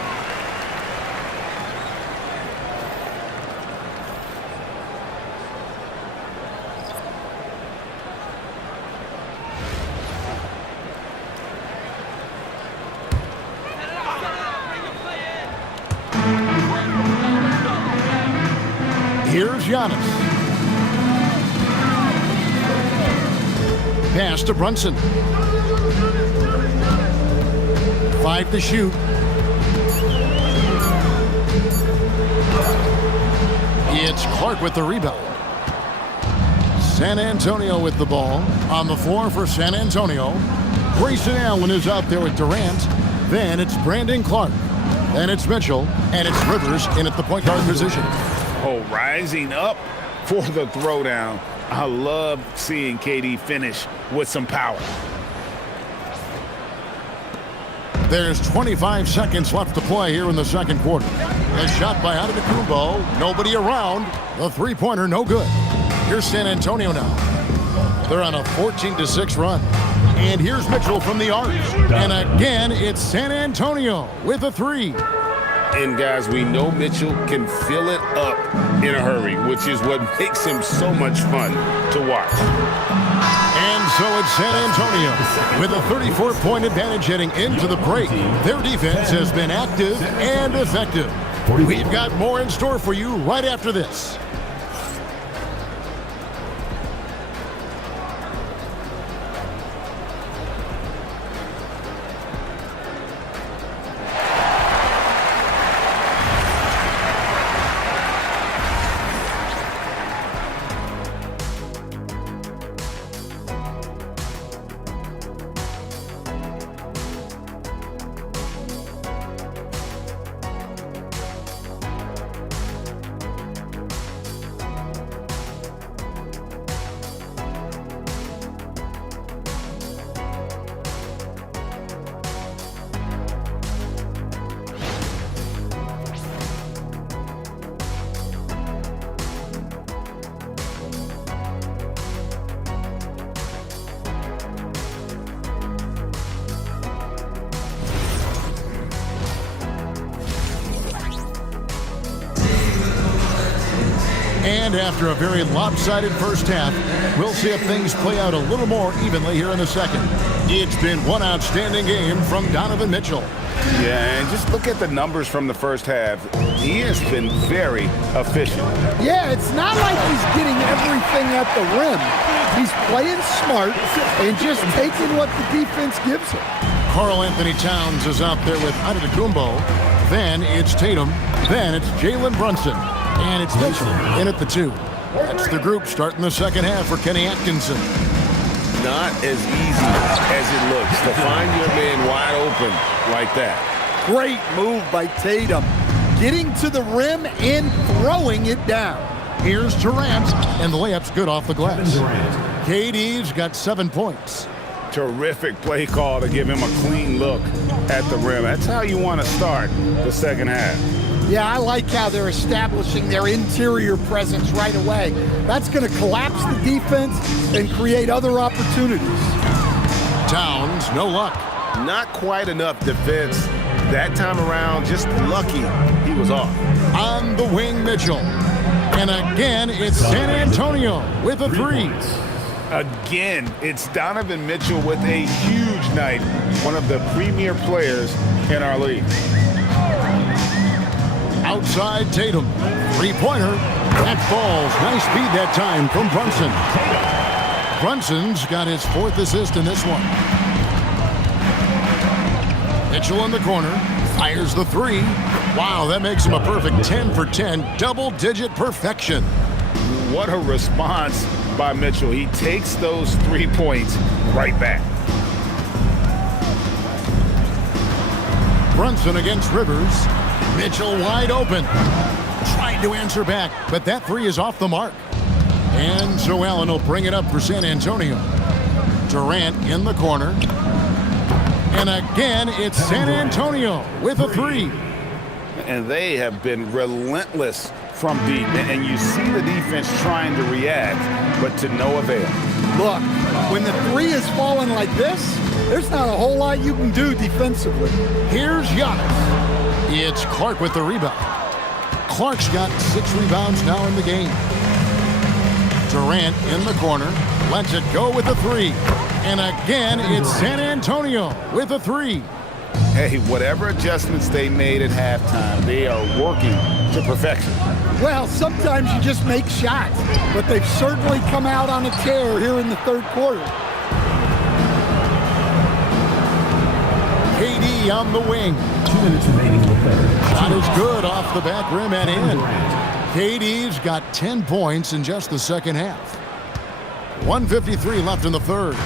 Here's Giannis. Pass to Brunson. 5 to shoot. It's Clark with the rebound. San Antonio with the ball. On the floor for San Antonio. Grayson Allen is out there with Durant. Then it's Brandon Clark. Then it's Mitchell. And it's Rivers in at the point guard position. Oh, rising up for the throwdown. I love seeing KD finish with some power. There's 25 seconds left to play here in the second quarter. A shot by Antetokounmpo. Nobody around. The three-pointer no good. Here's San Antonio now. They're on a 14-6 run. And here's Mitchell from the arc. And again, it's San Antonio with a three. And guys, we know Mitchell can fill it up in a hurry, which is what makes him so much fun to watch. And so it's San Antonio with a 34-point advantage heading into the break. Their defense has been active and effective. We've got more in store for you right after this. And after a very lopsided first half, we'll see if things play out a little more evenly here in the second. It's been one outstanding game from Donovan Mitchell. Yeah, and just look at the numbers from the first half. He has been very efficient. Yeah, it's not like he's getting everything at the rim. He's playing smart and just taking what the defense gives him. Karl Anthony Towns is out there with Antetokounmpo. Then it's Tatum. Then it's Jalen Brunson. And it's Mitchell in at the two. That's the group starting the second half for Kenny Atkinson. Not as easy as it looks to find your man wide open like that. Great move by Tatum. Getting to the rim and throwing it down. Here's Durant, and the layup's good off the glass. KD's got 7 points. Terrific play call to give him a clean look at the rim. That's how you want to start the second half. Yeah, I like how they're establishing their interior presence right away. That's going to collapse the defense and create other opportunities. Towns, no luck. Not quite enough defense that time around. Just lucky he was off. On the wing, Mitchell. And again, it's San Antonio with a three. Again, it's Donovan Mitchell with a huge night. One of the premier players in our league. Outside Tatum. Three-pointer. That falls. Nice speed that time from Brunson. Brunson's got his 4th assist in this one. Mitchell in the corner. Fires the three. Wow, that makes him a perfect 10 for 10. Double-digit perfection. What a response by Mitchell. He takes those 3 points right back. Brunson against Rivers. Mitchell wide open. Trying to answer back, but that three is off the mark. And Joe Allen will bring it up for San Antonio. Durant in the corner. And again, it's San Antonio with a three. And they have been relentless from deep. And you see the defense trying to react, but to no avail. Look, when the three is falling like this, there's not a whole lot you can do defensively. Here's Giannis. It's Clark with the rebound. Clark's got 6 rebounds now in the game. Durant in the corner. Lets it go with a three. And again, it's San Antonio with a three. Hey, whatever adjustments they made at halftime, they are working to perfection. Well, sometimes you just make shots, but they've certainly come out on a tear here in the third quarter. KD on the wing. 2 minutes remaining in the third. Shot is good off the back rim and in. KD's got 10 points in just the second half. 1:53 left in the third.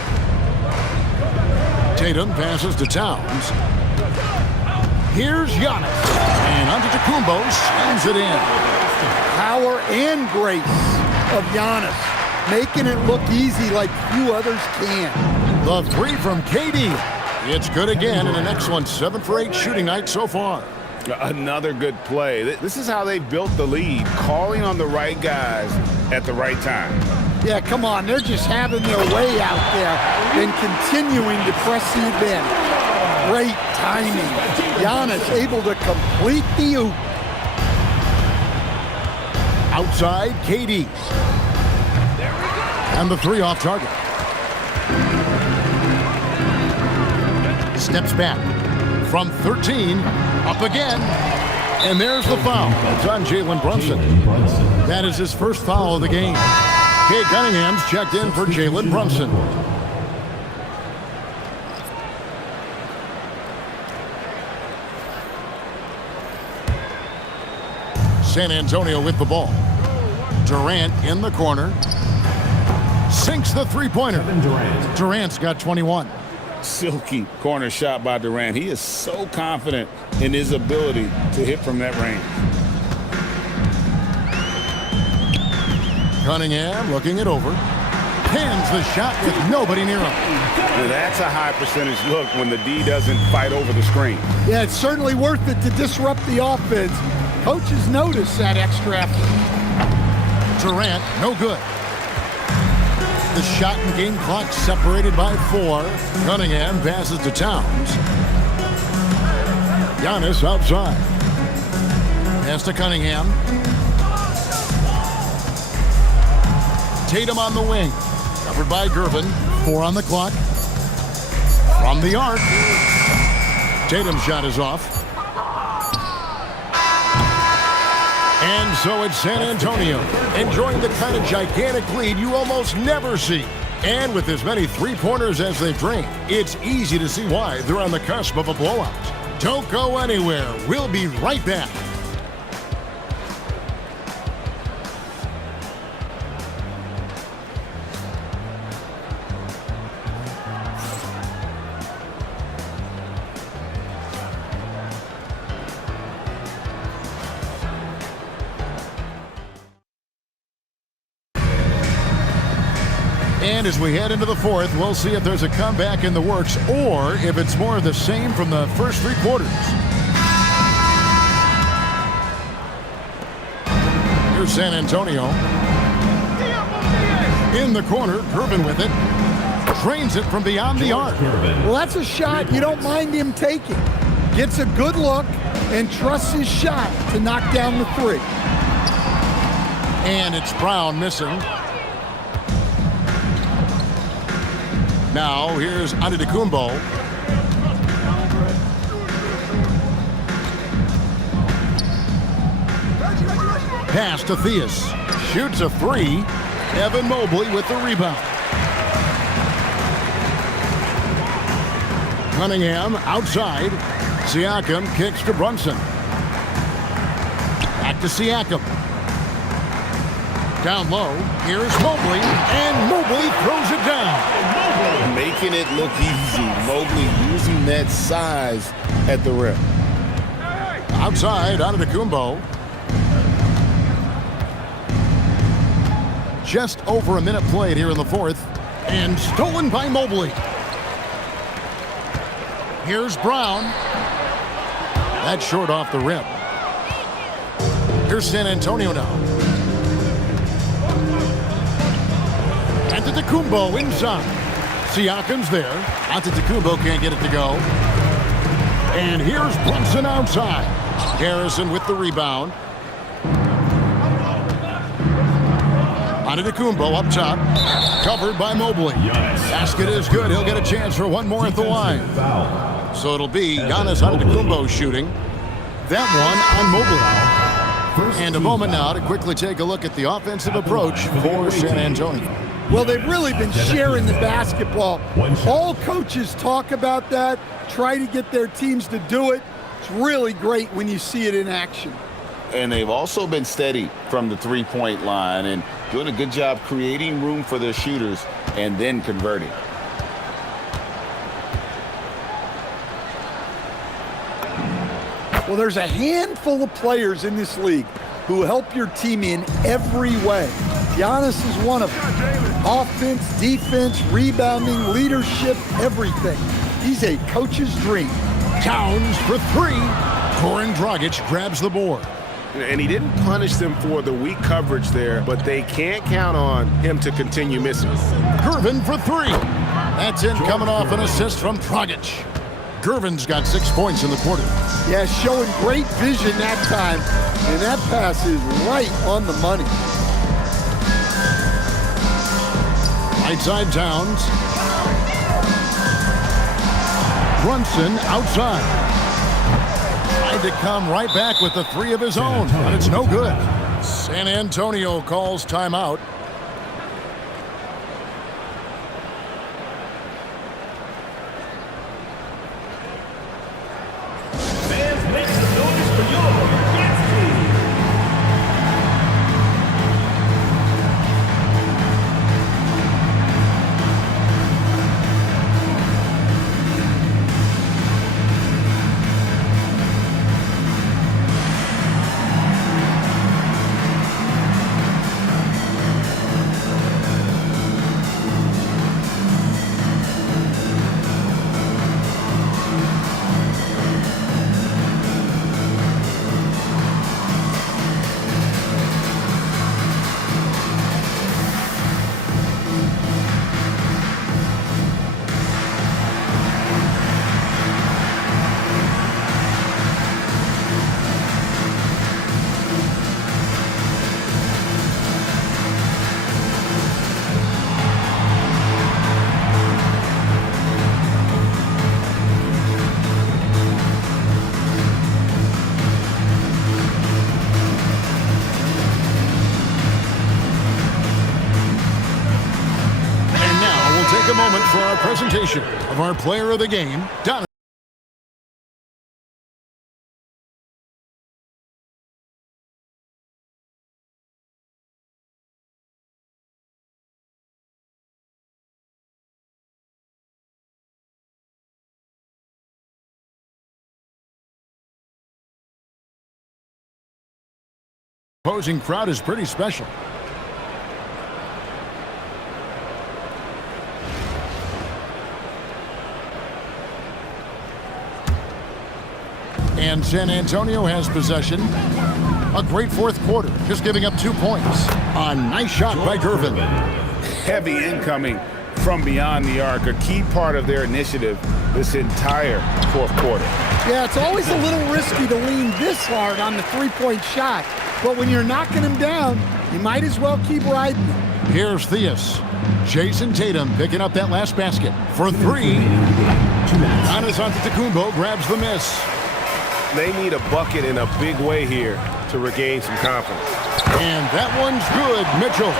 Tatum passes to Towns. Here's Giannis. And Antetokounmpo slams it in. Power and grace of Giannis, making it look easy like few others can. The three from KD. It's good again, and an excellent 7 for 8 shooting night so far. Another good play. This is how they built the lead, calling on the right guys at the right time. Yeah, come on, they're just having their way out there and continuing to press the advantage. Great timing. Giannis able to complete the oop. Outside, KD. And the three off target. Steps back from 13, up again, and there's the foul. It's on Jalen Brunson. That is his first foul of the game. Cade Cunningham's checked in for Jalen Brunson. San Antonio with the ball. Durant in the corner. Sinks the three-pointer. Durant's got 21. Silky corner shot by Durant. He is so confident in his ability to hit from that range. Cunningham looking it over. Pins the shot with nobody near him. Now that's a high percentage look when the D doesn't fight over the screen. Yeah, it's certainly worth it to disrupt the offense. Coaches notice that extra effort. Durant, no good. The shot and game clock separated by 4. Cunningham passes to Towns. Giannis outside. Pass to Cunningham. Tatum on the wing. Covered by Gervin. 4 on the clock. From the arc. Tatum's shot is off. And so it's San Antonio, enjoying the kind of gigantic lead you almost never see. And with as many three-pointers as they've drained, it's easy to see why they're on the cusp of a blowout. Don't go anywhere. We'll be right back. And as we head into the fourth, we'll see if there's a comeback in the works or if it's more of the same from the first 3 quarters. Here's San Antonio. In the corner, Gervin with it. Trains it from beyond the arc. Well, that's a shot you don't mind him taking. Gets a good look and trusts his shot to knock down the 3. And it's Brown missing. Now here's Antetokounmpo. Pass to Theus. Shoots a 3. Evan Mobley with the rebound. Cunningham outside. Siakam kicks to Brunson. Back to Siakam. Down low. Here's Mobley. And Mobley throws it down. Making it look easy. Mobley using that size at the rim. Outside, Antetokounmpo. Just over a minute played here in the fourth. And stolen by Mobley. Here's Brown. That's short off the rim. Here's San Antonio now. Antetokounmpo inside. Siakam's there. Antetokounmpo can't get it to go. And here's Brunson outside. Harrison with the rebound. Antetokounmpo up top. Covered by Mobley. Basket is good. He'll get a chance for one more at the line. So it'll be Giannis Antetokounmpo shooting. That one on Mobley. And a moment now to quickly take a look at the offensive approach for San Antonio. Well, they've really been sharing the basketball. All coaches talk about that, try to get their teams to do it. It's really great when you see it in action. And they've also been steady from the three-point line and doing a good job creating room for their shooters and then converting. Well, there's a handful of players in this league who help your team in every way. Giannis is one of them. Offense, defense, rebounding, leadership, everything. He's a coach's dream. Towns for 3. Goran Dragic grabs the board. And he didn't punish them for the weak coverage there, but they can't count on him to continue missing. Gervin for 3. That's in coming off an assist from Dragic. Gervin's got 6 points in the quarter. Yeah, showing great vision that time. And that pass is right on the money. Right side Towns. Brunson outside. Tried to come right back with the 3 of his own, but it's no good. San Antonio calls timeout. Fans, make some noise for your dance team. Take a moment for our presentation of our player of the game, Donovan. Opposing crowd is pretty special. And San Antonio has possession. A great fourth quarter, just giving up 2 points. A nice shot by Gervin. Heavy incoming from beyond the arc, a key part of their initiative this entire fourth quarter. Yeah, it's always a little risky to lean this hard on the three-point shot. But when you're knocking him down, you might as well keep riding him. Here's Theus. Jason Tatum picking up that last basket for 3. Giannis Antetokounmpo grabs the miss. They need a bucket in a big way here to regain some confidence. And that one's good, Mitchell.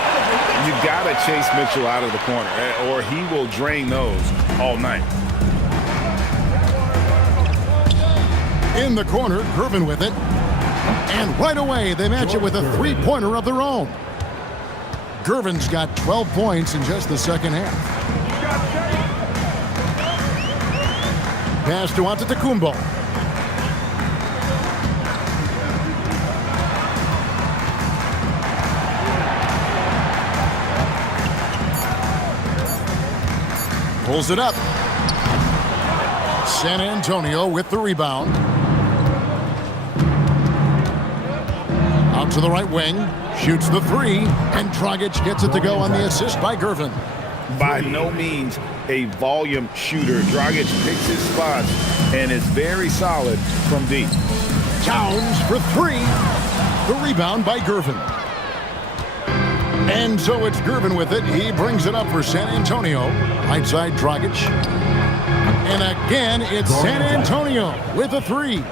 You got to chase Mitchell out of the corner, or he will drain those all night. In the corner, Gervin with it. And right away, they match it with a three-pointer of their own. Gervin's got 12 points in just the second half. Pass to Antetokounmpo. Pulls it up. San Antonio with the rebound. Out to the right wing. Shoots the 3. And Dragic gets it to go on the assist by Gervin. By no means a volume shooter. Dragic picks his spots and is very solid from deep. Towns for 3. The rebound by Gervin. And so it's Gervin with it. He brings it up for San Antonio. Right side, Dragic. And again, it's San Antonio with a 3.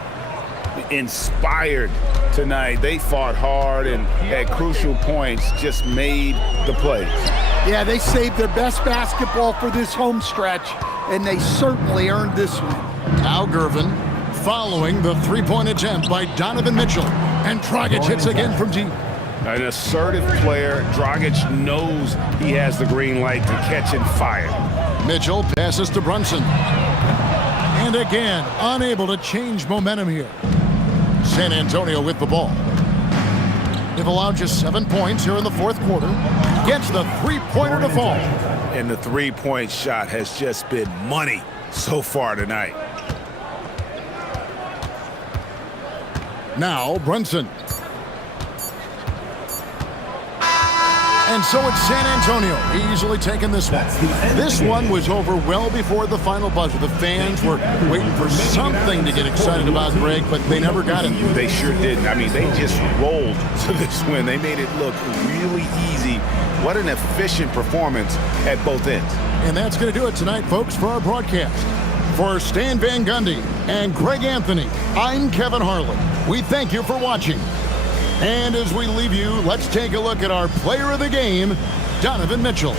Inspired tonight. They fought hard and at crucial points just made the plays. Yeah, they saved their best basketball for this home stretch, and they certainly earned this one. Now Gervin following the three-point attempt by Donovan Mitchell. And Dragic hits again from deep. An assertive player. Dragic knows he has the green light to catch and fire. Mitchell passes to Brunson. And again, unable to change momentum here. San Antonio with the ball. They've allowed just 7 points here in the fourth quarter. Gets the three-pointer to fall. And the three-point shot has just been money so far tonight. Now Brunson. And so it's San Antonio easily taking this one. This one was over well before the final buzzer. The fans were waiting for something to get excited about, Greg, but they never got it. They sure didn't. I mean, they just rolled to this win. They made it look really easy. What an efficient performance at both ends. And that's going to do it tonight, folks, for our broadcast. For Stan Van Gundy and Greg Anthony, I'm Kevin Harlan. We thank you for watching. And as we leave you, let's take a look at our player of the game, Donovan Mitchell.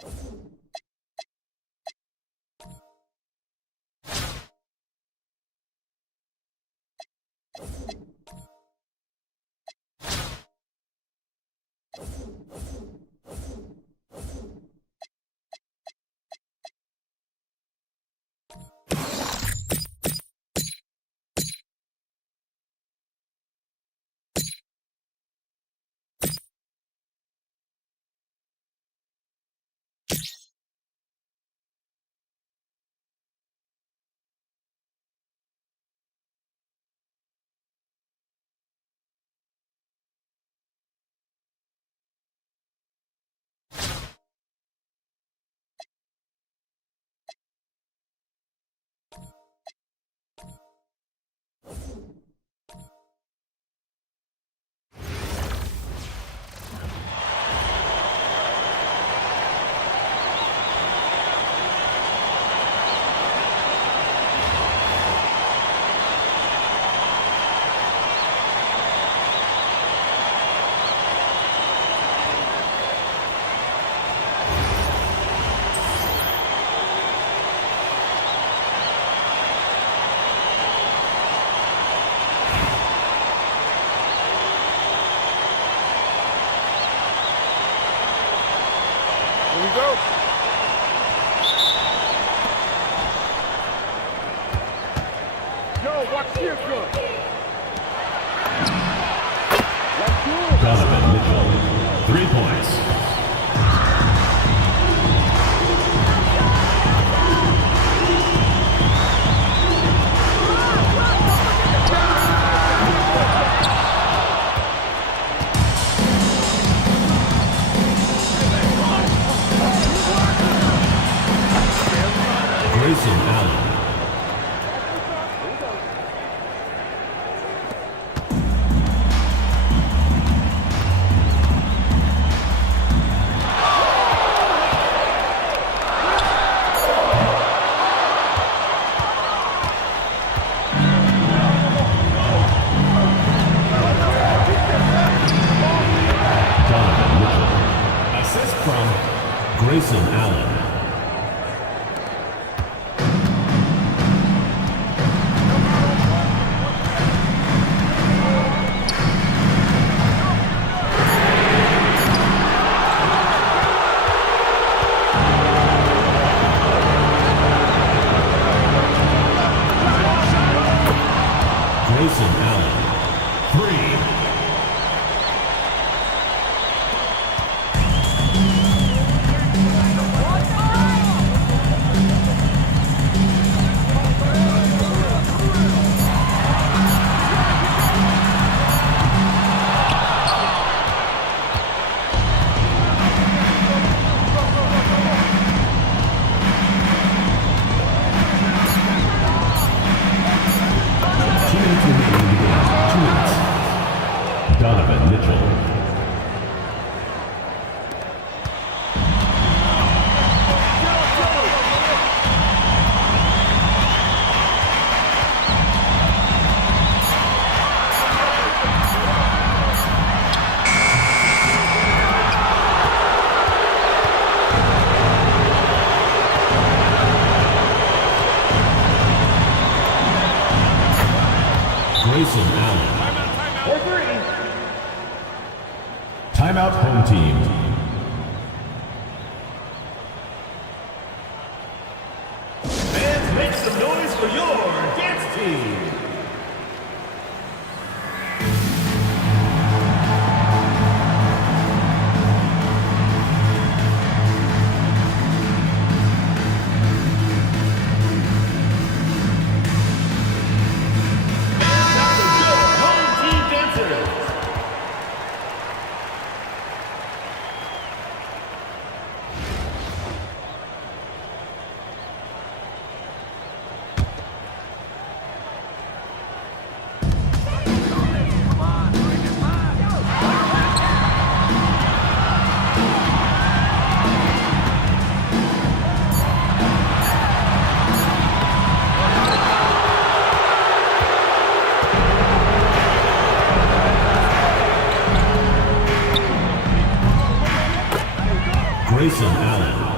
Here we go. Yo, watch this good. Donovan Mitchell, 3 points. Grayson Allen. Donovan Mitchell. Assist from Grayson Allen. Grayson Allen, 3. Donovan Mitchell. Grayson Allen. Timeout, home team. Fans, make some noise for your dance team. Grayson Allen.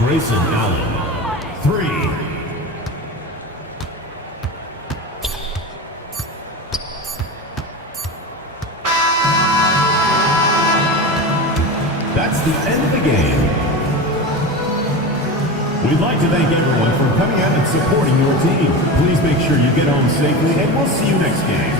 Grayson Allen, 3. That's the end of the game. We'd like to thank everyone for coming out and supporting your team. Please make sure you get home safely, and we'll see you next game.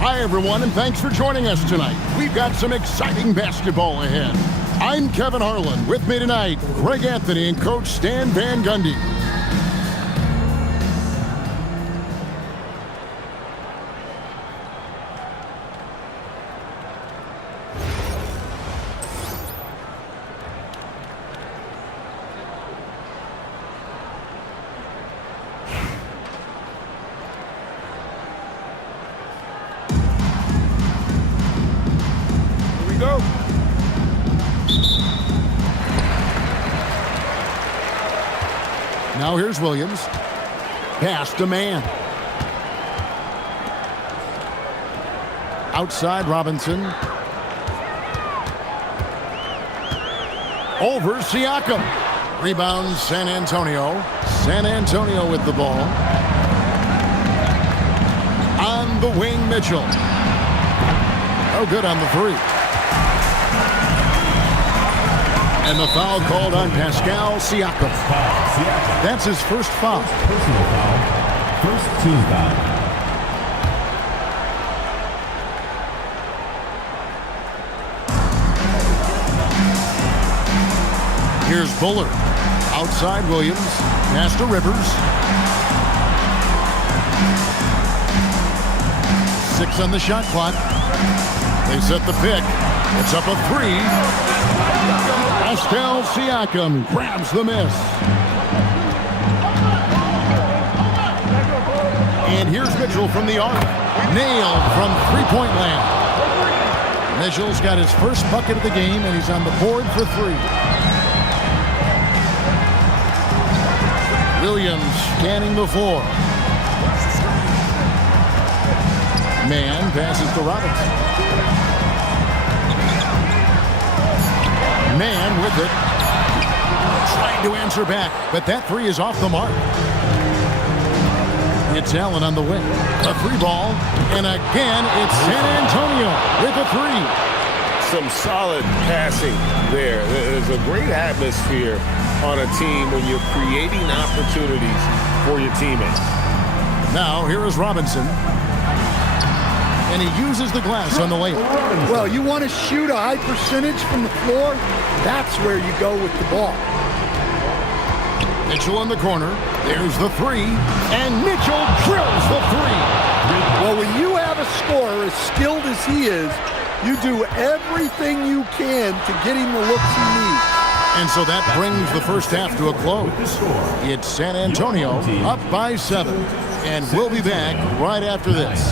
Hi, everyone, and thanks for joining us tonight. We've got some exciting basketball ahead. I'm Kevin Harlan. With me tonight, Greg Anthony and Coach Stan Van Gundy. Go. Now here's Williams. Pass to man. Outside Robinson. Over Siakam. Rebound San Antonio. San Antonio with the ball. On the wing, Mitchell. No good on the three. And the foul called on Pascal Siakam. That's his first foul. Personal foul. First team foul. Here's Buller. Outside Williams. Pass to Rivers. 6 on the shot clock. They set the pick. It's up a 3. Pascal Siakam grabs the miss. And here's Mitchell from the arc. Nailed from three-point land. Mitchell's got his first bucket of the game, and he's on the board for 3. Williams scanning the floor. Man passes to Robinson. Man with it. Trying to answer back, but that 3 is off the mark. It's Allen on the wing. A 3 ball, and again, it's San Antonio with a 3. Some solid passing there. There's a great atmosphere on a team when you're creating opportunities for your teammates. Now, here is Robinson. And he uses the glass on the layup. Well, you want to shoot a high percentage from the floor? That's where you go with the ball. Mitchell in the corner. There's the 3. And Mitchell drills the 3. Well, when you have a scorer as skilled as he is, you do everything you can to get him the looks he needs. And so that brings the first half to a close. It's San Antonio up by 7. And we'll be back right after this.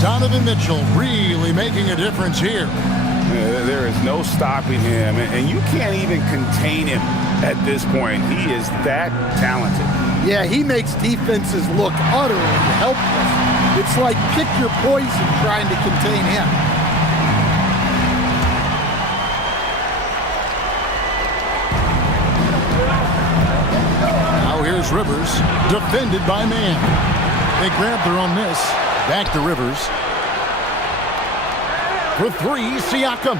Donovan Mitchell really making a difference here. There is no stopping him, and you can't even contain him at this point. He is that talented. Yeah, he makes defenses look utterly helpless. It's like pick your poison trying to contain him. Now here's Rivers, defended by Mann. They grab their own miss. Back to Rivers. For three, Siakam.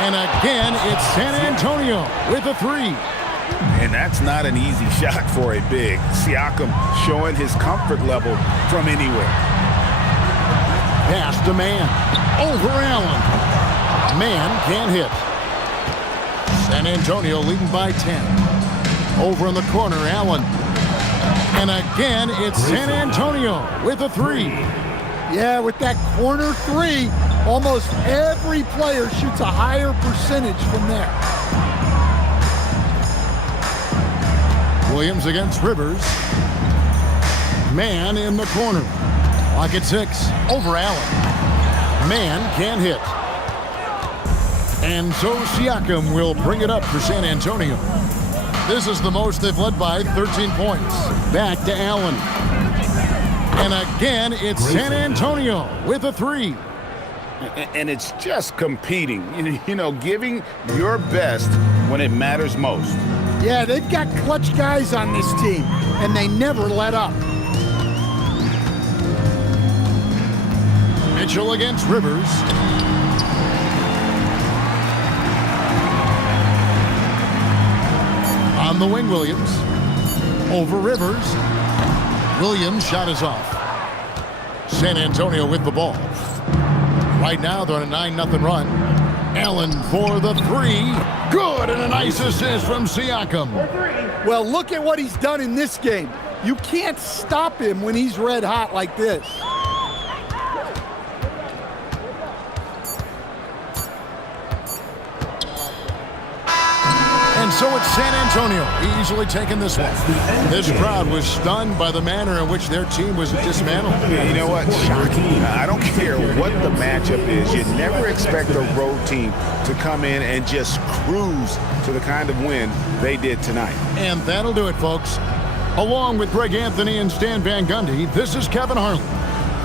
And again, it's San Antonio with a three. And that's not an easy shot for a big. Siakam showing his comfort level from anywhere. Pass to Mann. Over Allen. Mann can't hit. San Antonio leading by 10. Over in the corner, Allen. And again, it's San Antonio with a three. Yeah, with that corner three, almost every player shoots a higher percentage from there. Williams against Rivers. Mann in the corner. Lock at 6. Over Allen. Mann can't hit. And so Siakam will bring it up for San Antonio. This is the most they've led by 13 points. Back to Allen. And again, it's San Antonio with a three. And it's just competing, you know, giving your best when it matters most. Yeah, they've got clutch guys on this team, and they never let up. Mitchell against Rivers. On the wing, Williams. Over Rivers. Williams' shot is off. San Antonio with the ball. Right now, they're on a 9-0 run. Allen for the three. Good, and a nice assist from Siakam. Well, look at what he's done in this game. You can't stop him when he's red hot like this. And so it's San Antonio easily taking this one. This crowd was stunned by the manner in which their team was dismantled. You know what? Shocking. I don't care what the matchup is. You never expect a road team to come in and just cruise to the kind of win they did tonight. And that'll do it, folks. Along with Greg Anthony and Stan Van Gundy, this is Kevin Harlan.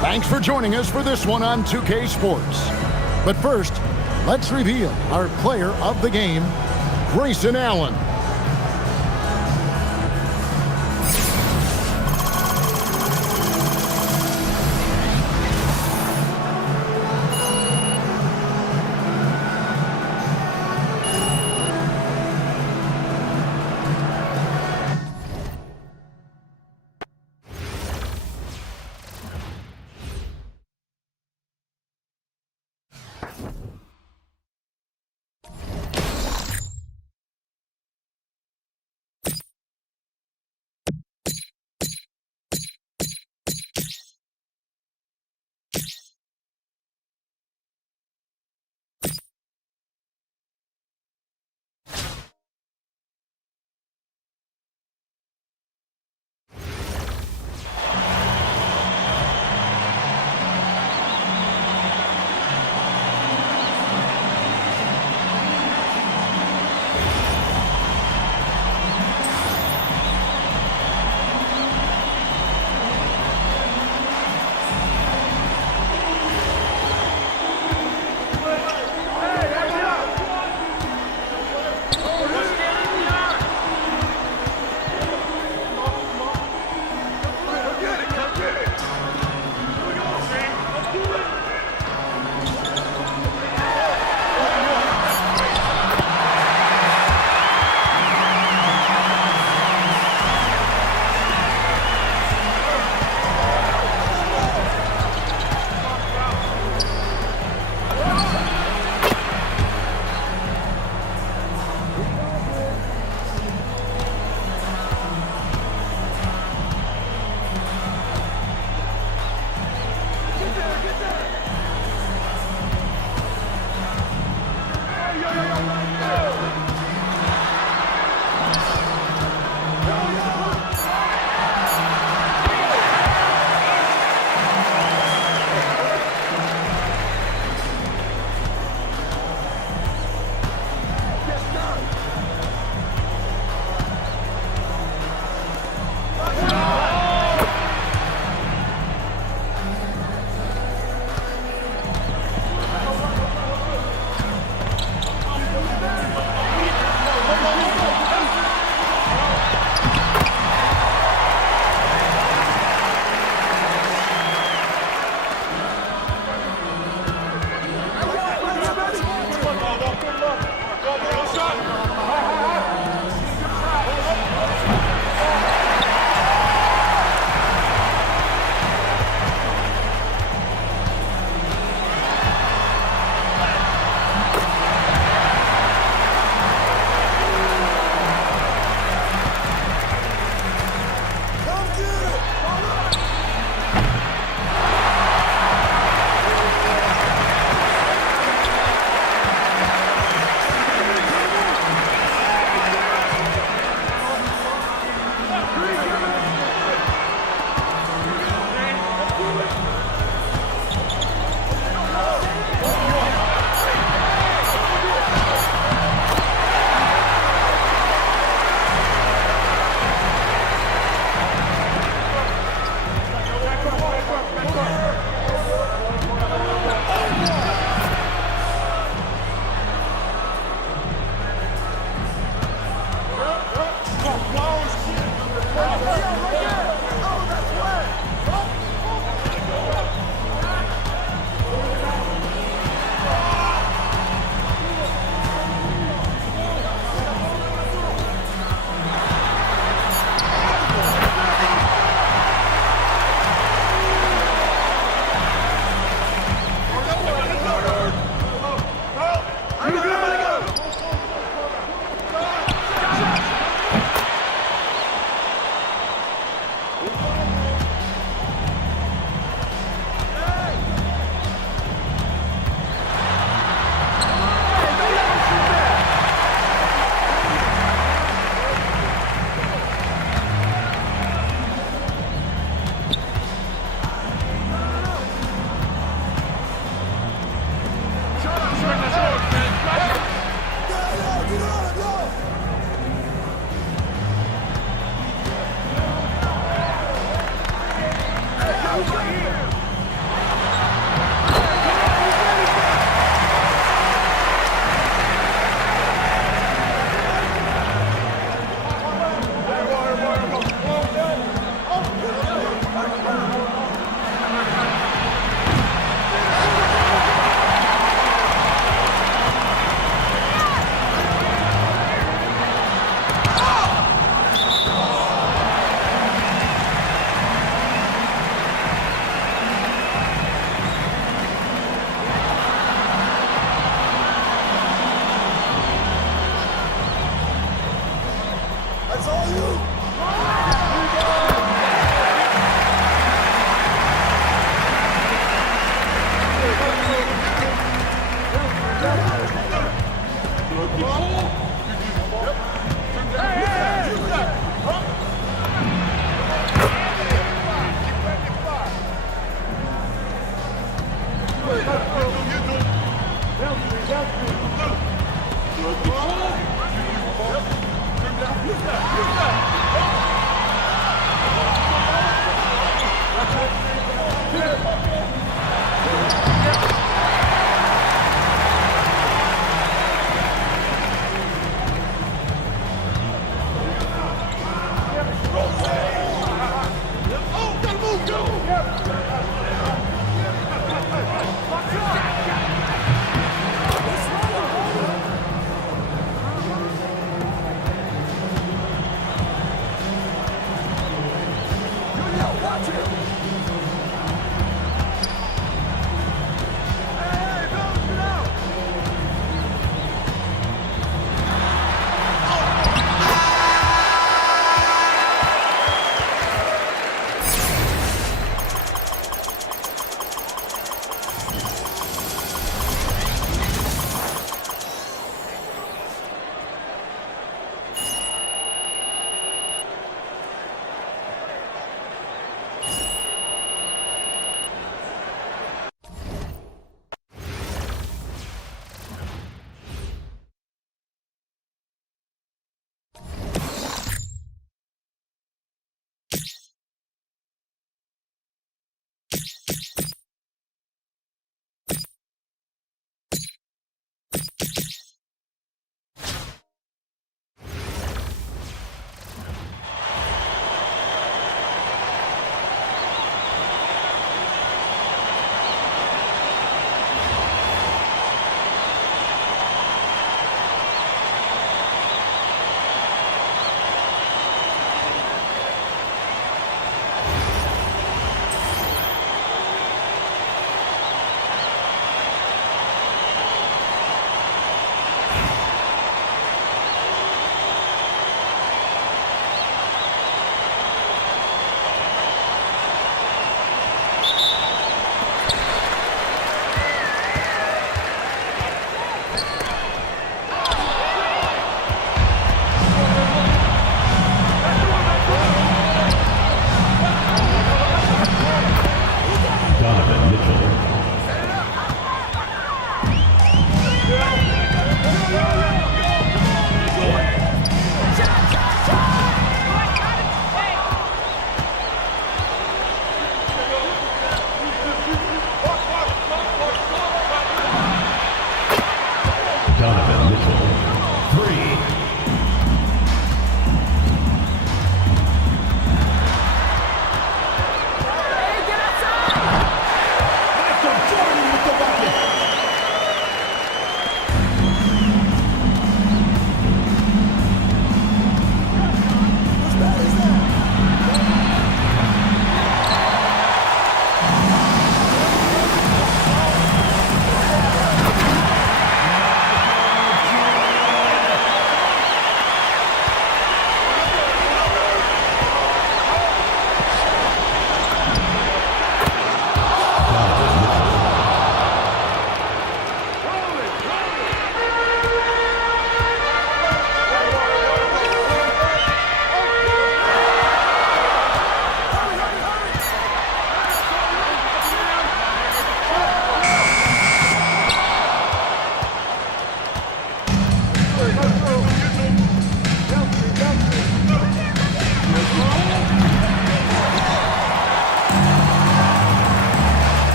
Thanks for joining us for this one on 2K Sports. But first, let's reveal our player of the game, Grayson Allen.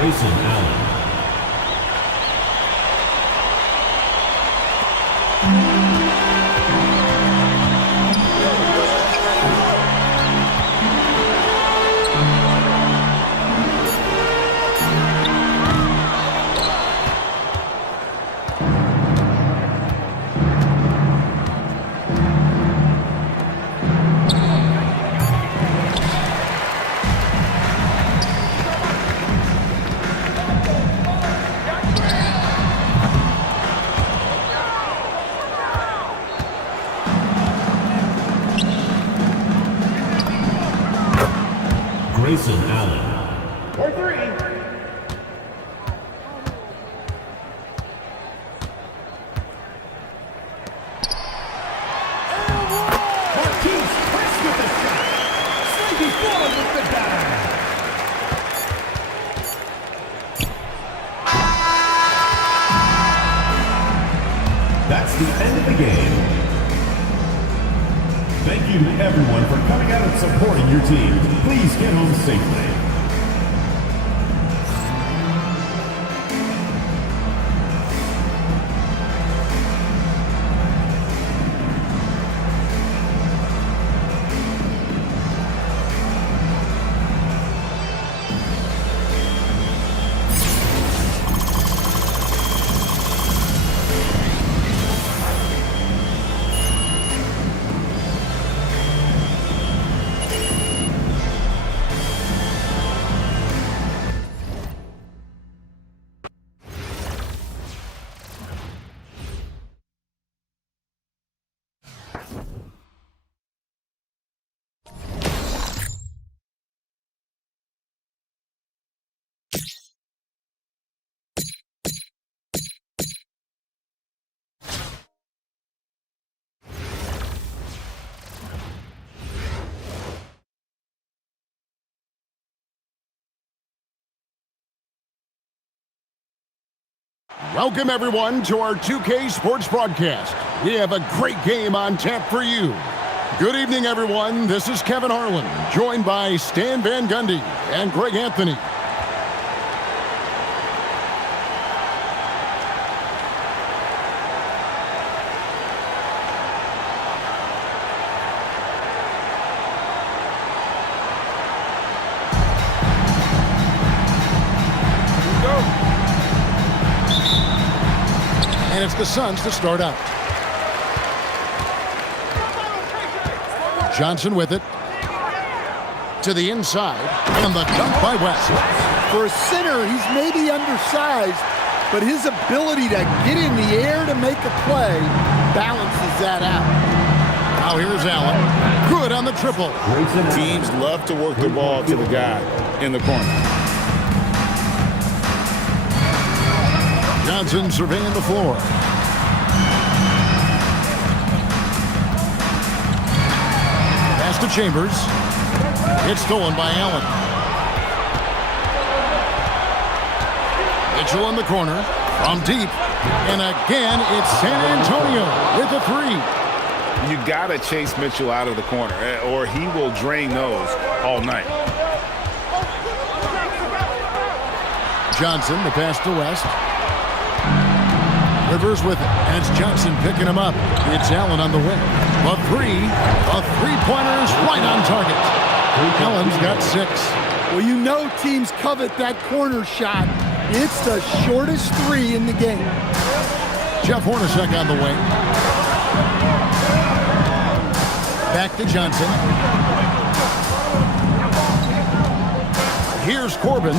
Grayson Allen. Grayson Allen. For three. Marquise Chris with the shot. Slinky Ford with the dive. That's the end of the game. Thank you to everyone for coming out and supporting your team. Please get home safely. Welcome, everyone, to our 2K Sports broadcast. We have a great game on tap for you. Good evening, everyone. This is Kevin Harlan, joined by Stan Van Gundy and Greg Anthony. And it's the Suns to start out. Johnson with it. To the inside. And the dunk by West. For a center, he's maybe undersized, but his ability to get in the air to make a play balances that out. Now here's Allen. Good on the triple. Teams love to work the ball to the guy in the corner. Johnson surveying the floor. Pass to Chambers. It's stolen by Allen. Mitchell in the corner. From deep. And again, it's San Antonio with a three. You got to chase Mitchell out of the corner, or he will drain those all night. Johnson, the pass to West. Rivers with it, and it's Johnson picking him up. It's Allen on the wing. A three-pointer is right on target. Allen's got 6. Well, you know teams covet that corner shot. It's the shortest 3 in the game. Jeff Hornacek on the wing. Back to Johnson. Here's Corbin.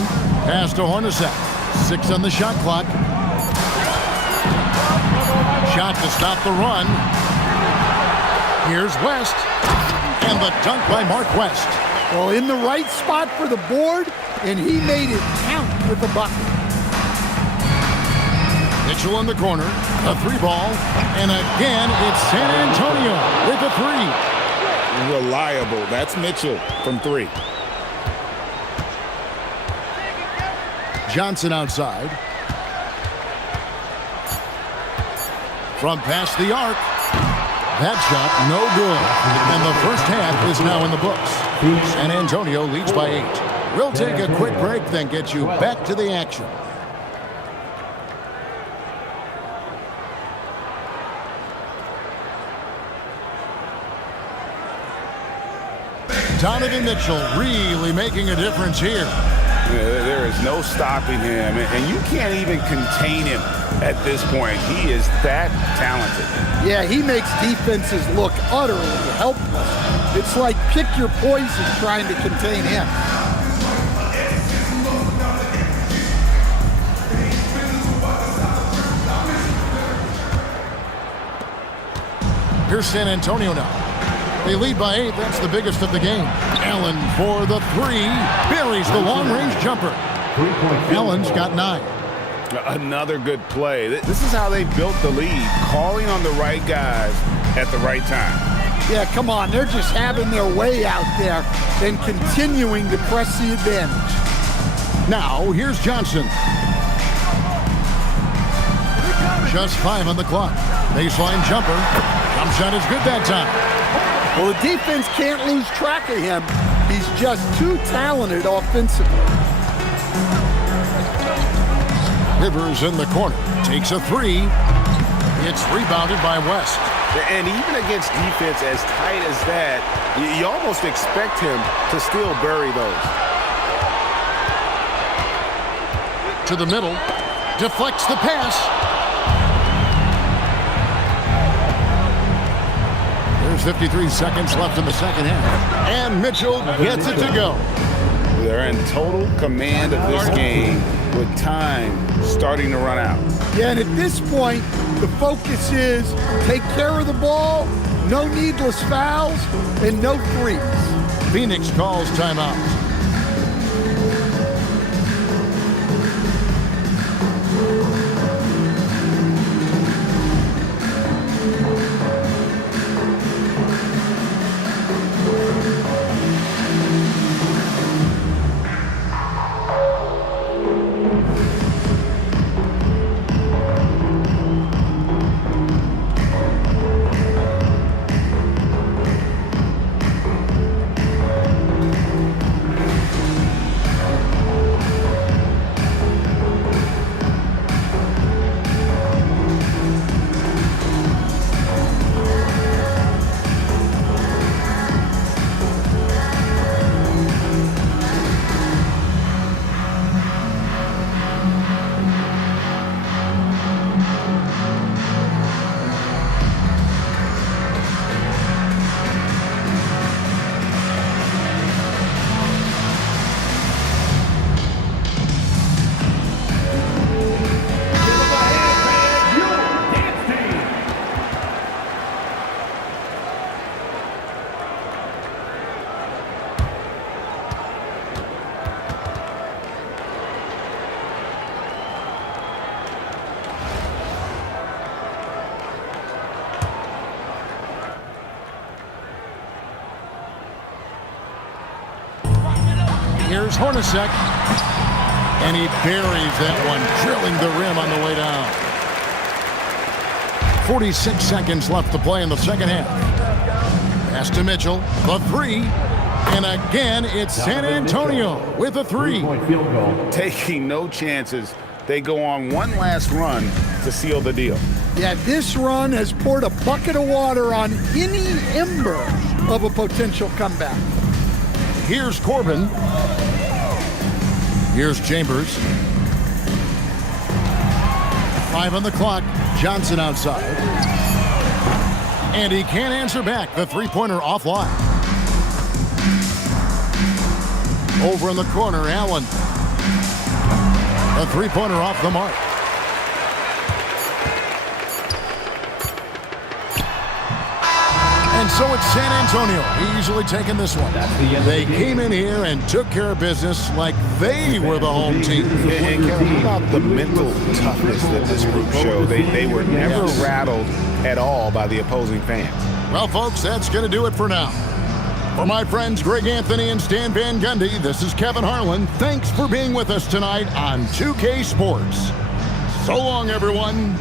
Pass to Hornacek. 6 on the shot clock. Shot to stop the run. Here's West. And the dunk by Mark West. Well, in the right spot for the board, and he made it count with a bucket. Mitchell in the corner. A 3-ball. And again, it's San Antonio with a 3. Reliable. That's Mitchell from 3. Johnson outside. From past the arc. That shot, no good. And the first half is now in the books. San Antonio leads by 8. We'll take a quick break, then get you back to the action. Donovan Mitchell really making a difference here. There is no stopping him, and you can't even contain him at this point. He is that talented. Yeah, he makes defenses look utterly helpless. It's like pick your poison trying to contain him. Here's San Antonio now. They lead by 8. That's the biggest of the game. Allen for the 3. Buries the long-range jumper. Allen's got 9. Another good play. This is how they built the lead, calling on the right guys at the right time. Yeah, come on. They're just having their way out there and continuing to press the advantage. Now, here's Johnson. Just 5 on the clock. Baseline jumper. Jump shot is good that time. Well, the defense can't lose track of him. He's just too talented offensively. Rivers in the corner. Takes a 3. It's rebounded by West. And even against defense as tight as that, you almost expect him to still bury those. To the middle. Deflects the pass. There's 53 seconds left in the second half. And Mitchell gets it to go. They're in total command of this game with time starting to run out. Yeah, and at this point, the focus is take care of the ball, no needless fouls, and no threes. Phoenix calls timeout. Here's Hornacek. And he buries that one, drilling the rim on the way down. 46 seconds left to play in the second half. Pass to Mitchell, the 3. And again, it's San Antonio with a 3. Taking no chances. They go on one last run to seal the deal. Yeah, this run has poured a bucket of water on any ember of a potential comeback. Here's Corbin. Here's Chambers. 5 on the clock. Johnson outside. And he can't answer back. The three-pointer offline. Over in the corner, Allen. A three-pointer off the mark. And so it's San Antonio easily taking this one. They came in here and took care of business like they were the home team. And Kevin, how about the mental toughness that this group showed? They were never rattled at all by the opposing fans. Well, folks, that's going to do it for now. For my friends Greg Anthony and Stan Van Gundy, this is Kevin Harlan. Thanks for being with us tonight on 2K Sports. So long, everyone.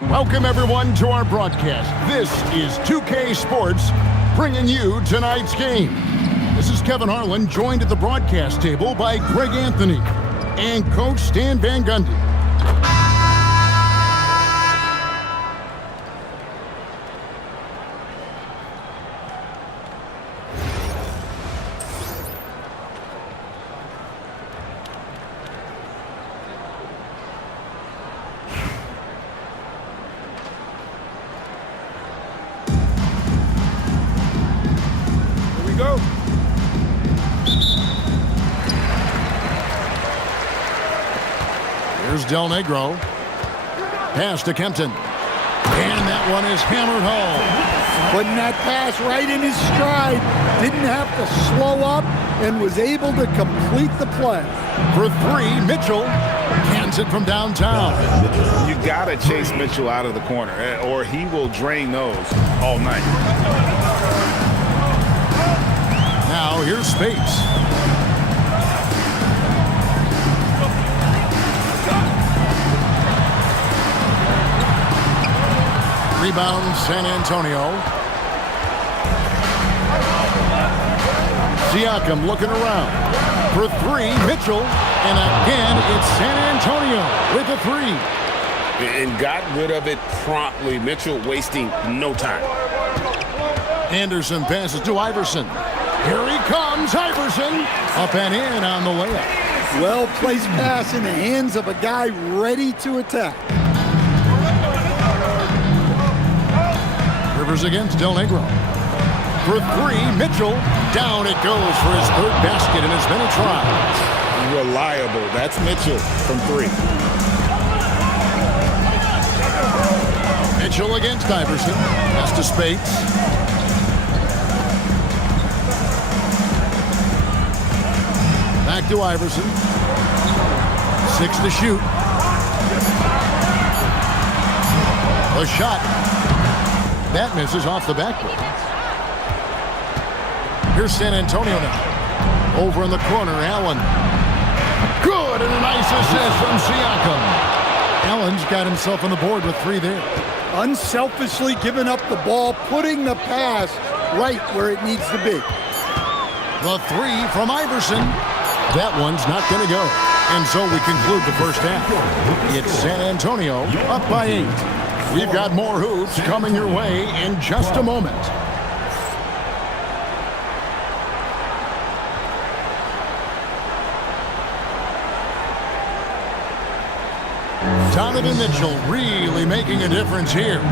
Welcome, everyone, to our broadcast. This is 2K Sports bringing you tonight's game. This is Kevin Harlan, joined at the broadcast table by Greg Anthony and Coach Stan Van Gundy. Go. Here's Del Negro. Pass to Kempton. And that one is hammered home. Putting that pass right in his stride. Didn't have to slow up and was able to complete the play. For three, Mitchell cans it from downtown. You got to chase Mitchell out of the corner, or he will drain those all night. Now here's Spates. Rebound, San Antonio. Siakam looking around. For three, Mitchell. And again, it's San Antonio with a three. And got rid of it promptly. Mitchell wasting no time. Anderson passes to Iverson. Here he comes, Iverson. Up and in on the layup. Well-placed pass in the hands of a guy ready to attack. Rivers against Del Negro. For three, Mitchell. Down it goes for his third basket, and it's been a try. Reliable. That's Mitchell from three. Mitchell against Iverson. Pass to Spates. Back to Iverson. 6 to shoot. A shot. That misses off the backboard. Here's San Antonio now. Over in the corner, Allen. Good, and a nice assist from Siakam. Allen's got himself on the board with three there. Unselfishly giving up the ball, putting the pass right where it needs to be. The three from Iverson. That one's not going to go. And so we conclude the first half. It's San Antonio up by 8. We've got more hoops coming your way in just a moment. Donovan Mitchell really making a difference here.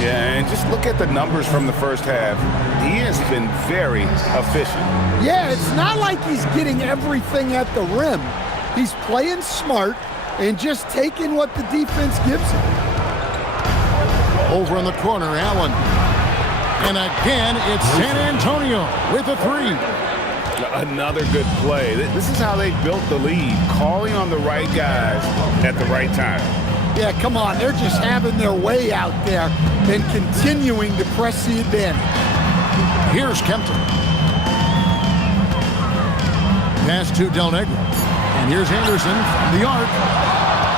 Yeah, and just look at the numbers from the first half. He has been very efficient. Yeah, it's not like he's getting everything at the rim. He's playing smart and just taking what the defense gives him. Over in the corner, Allen. And again, it's San Antonio with a three. Another good play. This is how they built the lead, calling on the right guys at the right time. Yeah, come on. They're just having their way out there and continuing to press the advantage. Here's Kempton. Pass to Del Negro. And here's Anderson from the arc.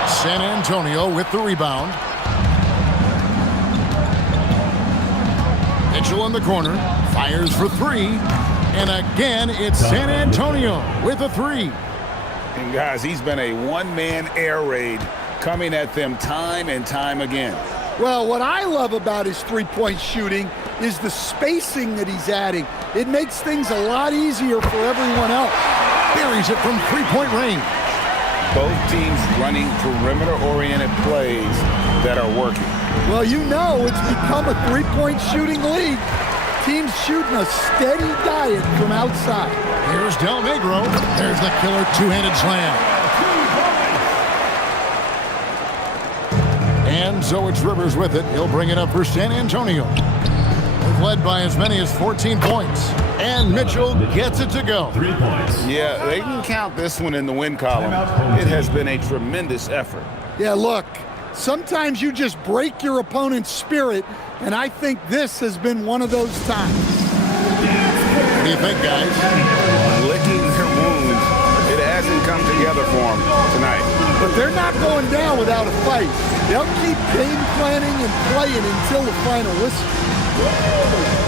San Antonio with the rebound. Mitchell in the corner. Fires for three. And again, it's San Antonio with a three. And guys, he's been a one-man air raid coming at them time and time again. Well, what I love about his three-point shooting is the spacing that he's adding. It makes things a lot easier for everyone else. Buries it from three-point range. Both teams running perimeter-oriented plays that are working. Well, you know it's become a three-point shooting league. Teams shooting a steady diet from outside. Here's Del Negro. There's the killer two-handed slam. And so it's Rivers with it. He'll bring it up for San Antonio. They've led by as many as 14 points. And Mitchell gets it to go. 3 points. Yeah, they can count this one in the win column. It has been a tremendous effort. Yeah, look, sometimes you just break your opponent's spirit, and I think this has been one of those times. What do you think, guys? Licking their wounds. It hasn't come together for them tonight. But they're not going down without a fight. They'll keep game planning and playing until the final whistle.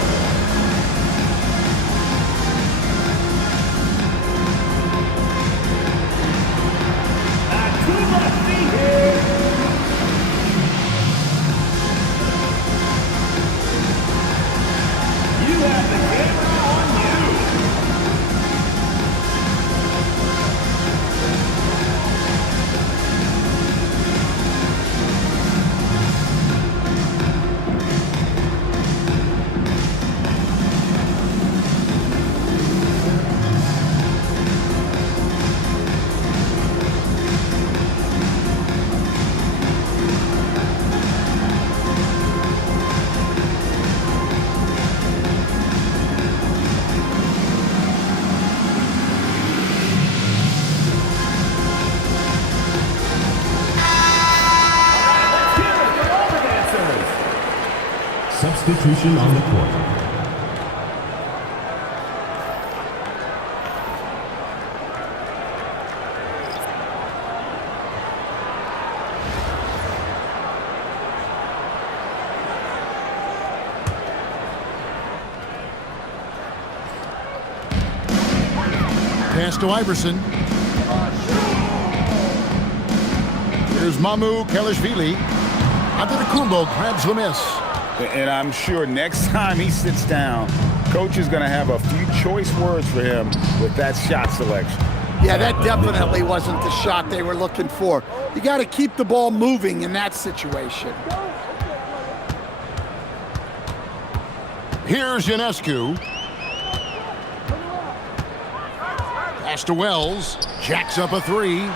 Substitution on the court. Pass to Iverson. Here's Mamu Kelishvili. Antetokounmpo grabs the miss. And I'm sure next time he sits down, coach is going to have a few choice words for him with that shot selection. Yeah, that definitely wasn't the shot they were looking for. You got to keep the ball moving in that situation. Here's Ionescu. Pass to Wells. Jacks up a three.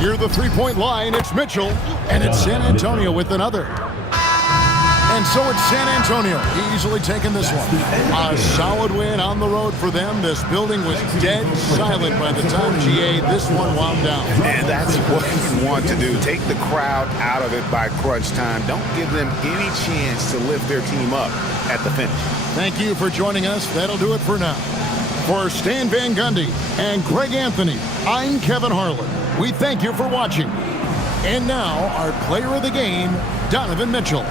Near the three-point line, it's Mitchell, and it's San Antonio with another. And so it's San Antonio easily taking this one. A solid win on the road for them. This building was dead silent by the time GA this one wound down. And that's what you want to do. Take the crowd out of it by crunch time. Don't give them any chance to lift their team up at the finish. Thank you for joining us. That'll do it for now. For Stan Van Gundy and Greg Anthony, I'm Kevin Harlan. We thank you for watching. And now, our player of the game, Donovan Mitchell.